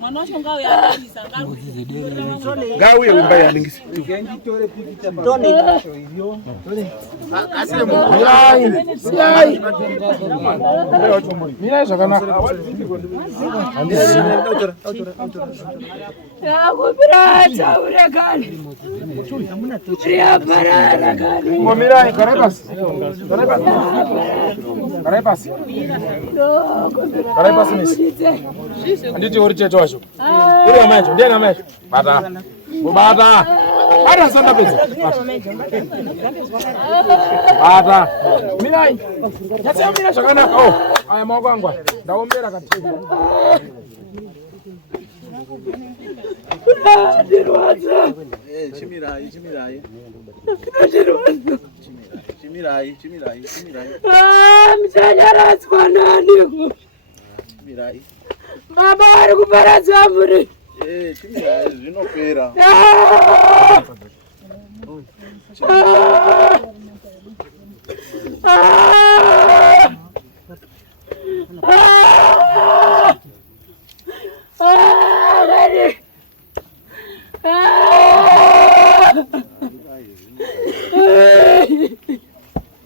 Mwana wacho ngao yaarisa ngauye umba yaningisi Tony. Mira zvakanaka. Yakupirata urekani. Riaparara kani. Ngomirai garai pasi. Garai pasi. Garai pasi misi. Anditi uri cheto wacho. Uri amacho, ndiye amacho. Bata. Bata. Bata sana pesa. Bata. Mirai. Yatsa mira zvakanaka. Oh, aya maoko angwa. Ndaombera katini. Chimirai. Mchanyaradzwa nani? Baba ari kuparadza muri. Chimirai zvinopera.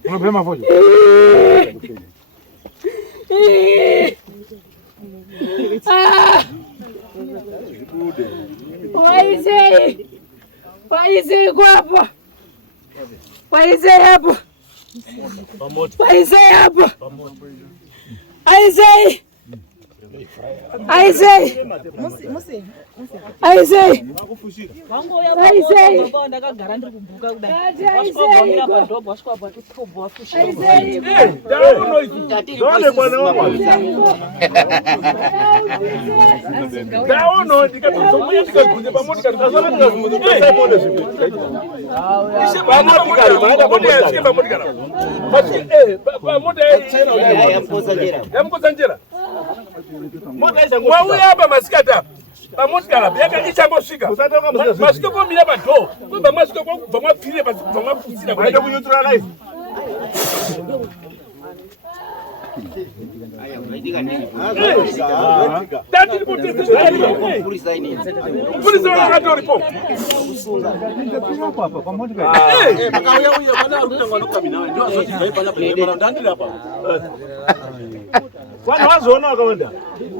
Unabema fojo. Waisei kwapa. Waisei hapo. Waisei hapo. Aisei. Ndakagara ndiri kubuka kudai. Wasvika padhobha wasvika patotobha wafushira. Daono ndikatozomuya ndikagunze pamotikari ndazona ndikazomuza pesa imondo zvimwe. Ishe pamotikari maada pamotikari pamotikari. Basi pamotikari yamkoza njera. Wauya apa masikata. Pamotikari yaka ichangosvika. Masvika pomira padho. Kubva masvika kubva mapfire pasi kubva mapfusira kuda kunyutura life. Vanhu vazoona vakawanda.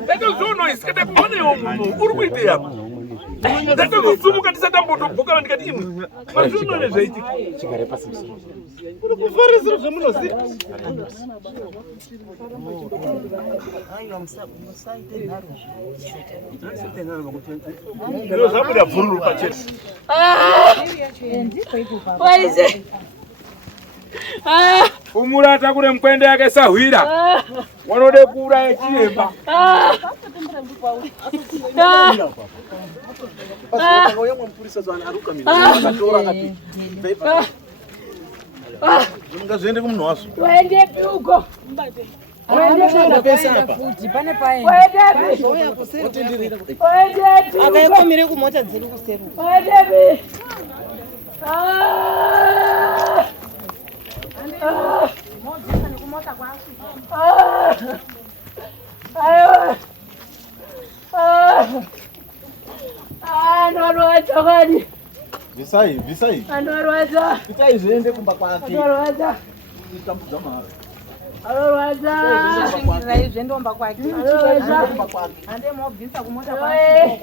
Ndakazoona isikata kuonewo munhu uri kuite apa. Ndakazosumuka tisatambotobvuka ndikati imwe. Mazoona nezvaitika. Chigare pasi. Uri kufarisira zvemunoziva. Ndiro zvabuda bvururu pachena. Waise. Umurata kure mkwende yake sahwira. Wanode kuuraya chiremba. Ngazviende kumunhu wazo. Waende piuko. Akaekomire kumota dziri kuseri. Anorwadza kani. Visai. Anorwadza. Visai zviende kumba kwake. Anorwadza. Tambudza mara. Anorwadza. Zvindrai zvendomba kwake. Anorwadza. Hande mobvisa kumota kwake.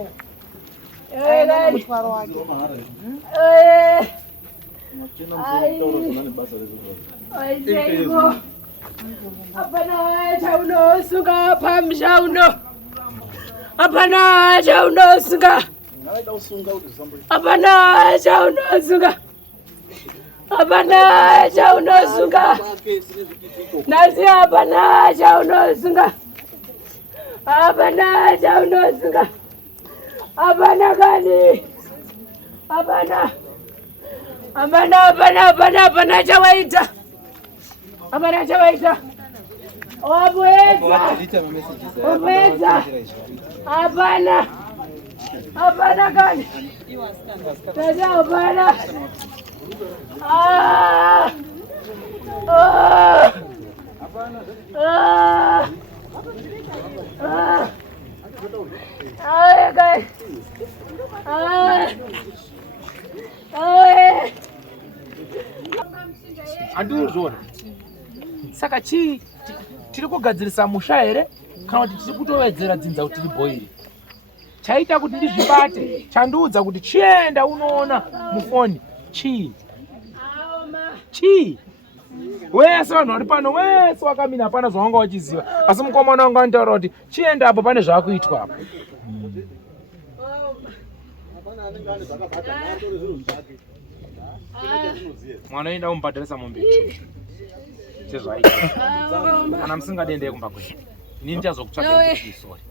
Aina mutwaro wake. Aiseiko. Hapana chaunosuka pamshauno. Hapana chaunosuka. Hapana chaunosuka. Hapana chaunosuka. Nasi hapana chaunosuka. Hapana chaunosuka. Hapana kani. Hapana. Hapana chawaita. Hapana chawaita. Wabweza. Hapana. Hapana kani. Sasa hapana. Andizvona. Saka tiri kugadzirisa musha here kana kuti tiri kutovedzera dzinza kuti riboire. Chaita kuti ndizvibate, chandiudza kuti chienda unoona mufoni. Chii? Wese vanhu vari pano wese wakamira hapana zvawanga wachiziva. Asi mukomana wanga anotaura kuti chienda apo pane zvaakuitwa apo. Mwana oenda kumubhadharisa mombe sezvaita. Kana musingadendei kumba kwenyu. Inini ndichazokutsvakai kuti sori.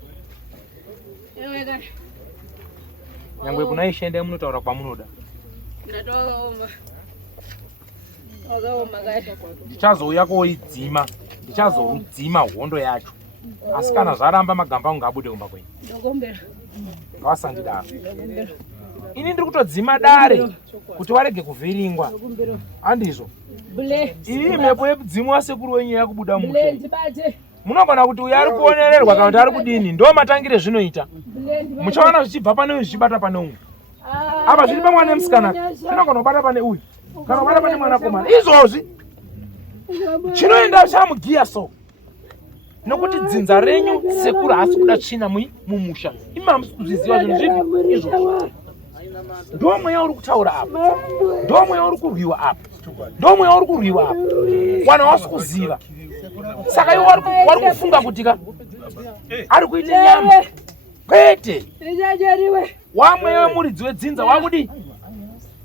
Nyangwe kuna ishende munotaura kwamunoda. Ndichazouya koidzima, ndichazoudzima hondo yacho. Asi kana zvaramba magamba ungabude kumba kwenyu. Ngawasandidaro. Ini ndiri kutodzima dare kuti warege kuvhiringwa. Andizvo. Iyi mhepo yedzimu wasekuru wenyu yakubuda mushe. Munogona kuti uyu ari kuonererwa kana kuti ari kudini. Ndo matangire zvinoita. Muchaona zvichibva pane uyu zvichibata pane umwe. Apa zviri pamwana nemusikana zvinogona kubata pane uyu. Kana kubata pane mwanakomana. Izvozvi chinoenda chamugiya so. Nokuti dzinza renyu sekuru haasi kuda tsvina mumusha. Imamusi kuzviziva zvinhu zvipi izvozvo. Ndo mweya uri kutaura apa. Ndo mweya uri kurwiwa apa. Ndo mweya uri kurwiwa apa. Wana wasi kuziva. Saka iwo wari kufunga kuti ari kuita nyama. Kwete. Wamweya wemuridzi wedzinza wakudi.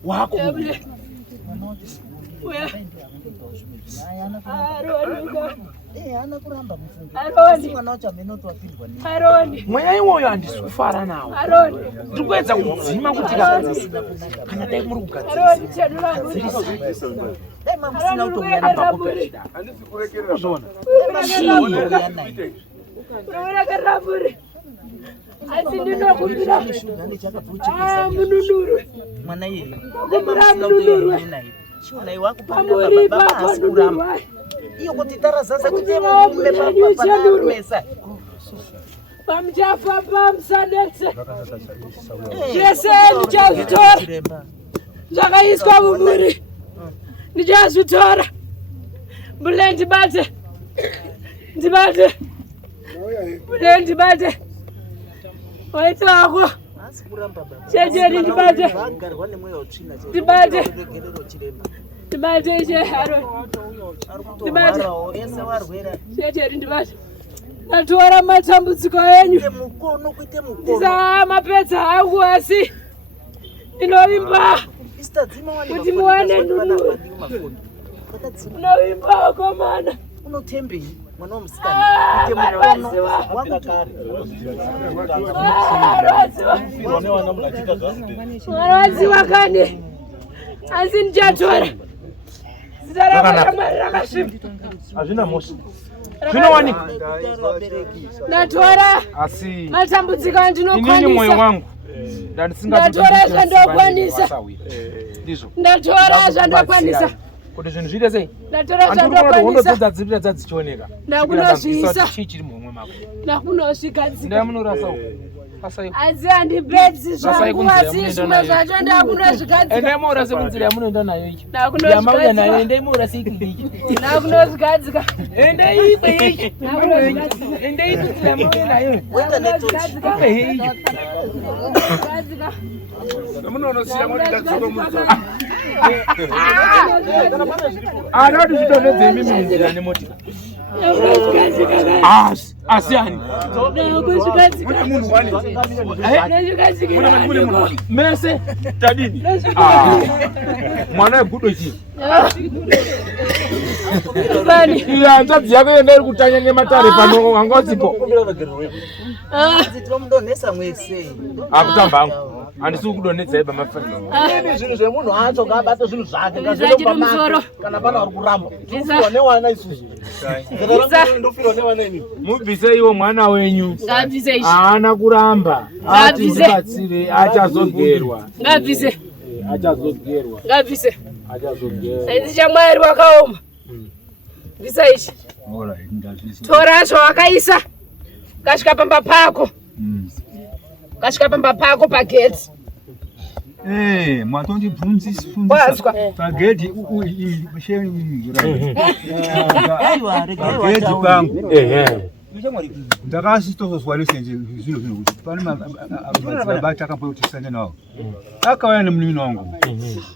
Wakubuda. Mweya iwoyo handisi kufara nawo. Ndikuedza kudzima kuti kana dai muri kugadzirisa. Asi ndinokumbira mununuru mwana iye mununuru shona wakupanga baba asikuramba iyo kuti tarazasa kuti mesa pamjafa pamsanetse chese ndichazvitora zvakaiswa mumuri ndichazvitora mule ndibate mule ndibate waita wako checheri ndibate che haro ndibate checheri ndibate ndatora matambudziko enyu ndisamapedza hangu asi ndinovimba kuti muwane nunuru unovimba wakomana unotembei mwana womusikana marwadziwa kane asi ndichatora zita rakamwari rakasviba hazvina mhosva zvinowanika. Ndatora asi matambudziko andinokwanisa. Inini mwoyo wangu ndatora zvandokwanisa. Ndizvo. Ndatora zvandokwanisa. Kuti zvinhu zviite sei? Ndatora zvandokwanisa. Hondo dzadzipira dzichioneka. Ndakunozviisa. Chichiri mumwe mako. Ndakunozvigadzika. Ndamunorasa uko. Asi handipedzi zvangu asi zvimwe zvacho ndakunozvigadzika. Endai morase kunzira yamunoenda nayo iki. Ndakunozvigadzika. Nayo endai morase iki. Ndakunozvigadzika. Endai iki. Endai kunzira yamunoenda nayo. Wenda netoti. Munonoziya kuti ndadzoko muzo. Ana tuzvitonedze mimi munzira nemotika. Asiani. Mese tadini. Mwana wegudo chi. Iya nzadzi yako yenda iri kutanya nematare pano wangozipo. Tinomudonhesa mwese. Akutamba hangu. Handisi kudonhedza iba mafani. Ini zvinhu zvemunhu acho ngabate zvinhu zvake ngazvindo kana pana ari kuramba. Ndofirwa newana isusu. Ndofirwa newana ini. Mubvise iwo mwana wenyu. Ngabvise ishi. Haana kuramba. Atibatsire achazogerwa. Ngabvise. Achazogerwa. Ngabvise. Achazogerwa. Saizi chamwari wakaoma. Bvisa ishi. Tora zvawakaisa. Kasvika pamba pako. Kasvika pamba pako pageti. Mwatondibvunzisa pagedhi pagedhi pangu ndakasitozozwa lesenje zvino kuti pane madzibaba takambotisana nawo akauya nemunini wangu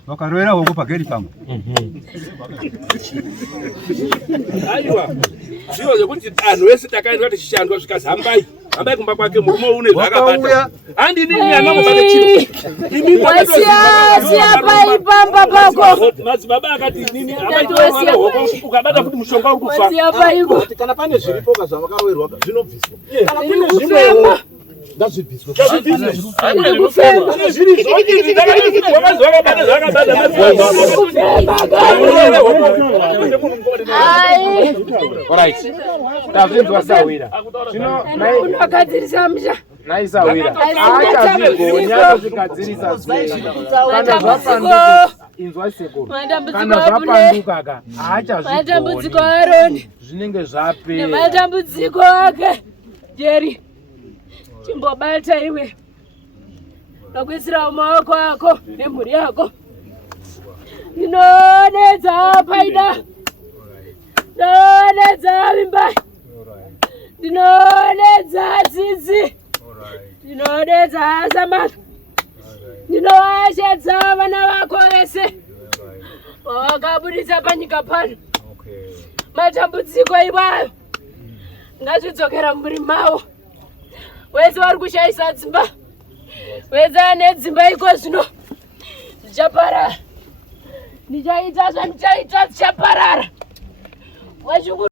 vakarovera hoko pagedhi pangu. Aiwa zviro zvekuti anhu vese takaenda tichishandwa zvikazambai hambai kumba kwake murume une zvakabata handini nyana kubata chiro siya paipamba pako madzibaba akati nini ukabata kuti mushonga uri kufa kana pane zviripo zvavakawerwa zvinobviswa kana kune zvimwewo ngazvibviswe tazvinzwa Sawira unogadzirisa musha naisawira achazvigonya kuzvigadzirisa inzwa sekuru kana zvapanduka ka matambudziko aroni zvinenge zvapera matambudziko ake Jerry chimbobata iwe nokuisira maoko ako nemhuri yako ndinodedza paida ndinodedza vimba ndinodedza dzidzi ndinodedza Samantha ndinoashedza vana vako vese vakabudisa panyika pano matambudziko iwayo ngazvidzokera mumuri mavo wese vari kushayisa dzimba wese ane dzimba iko zvino zvichaparara ndichaita zvandichaita zvichaparara.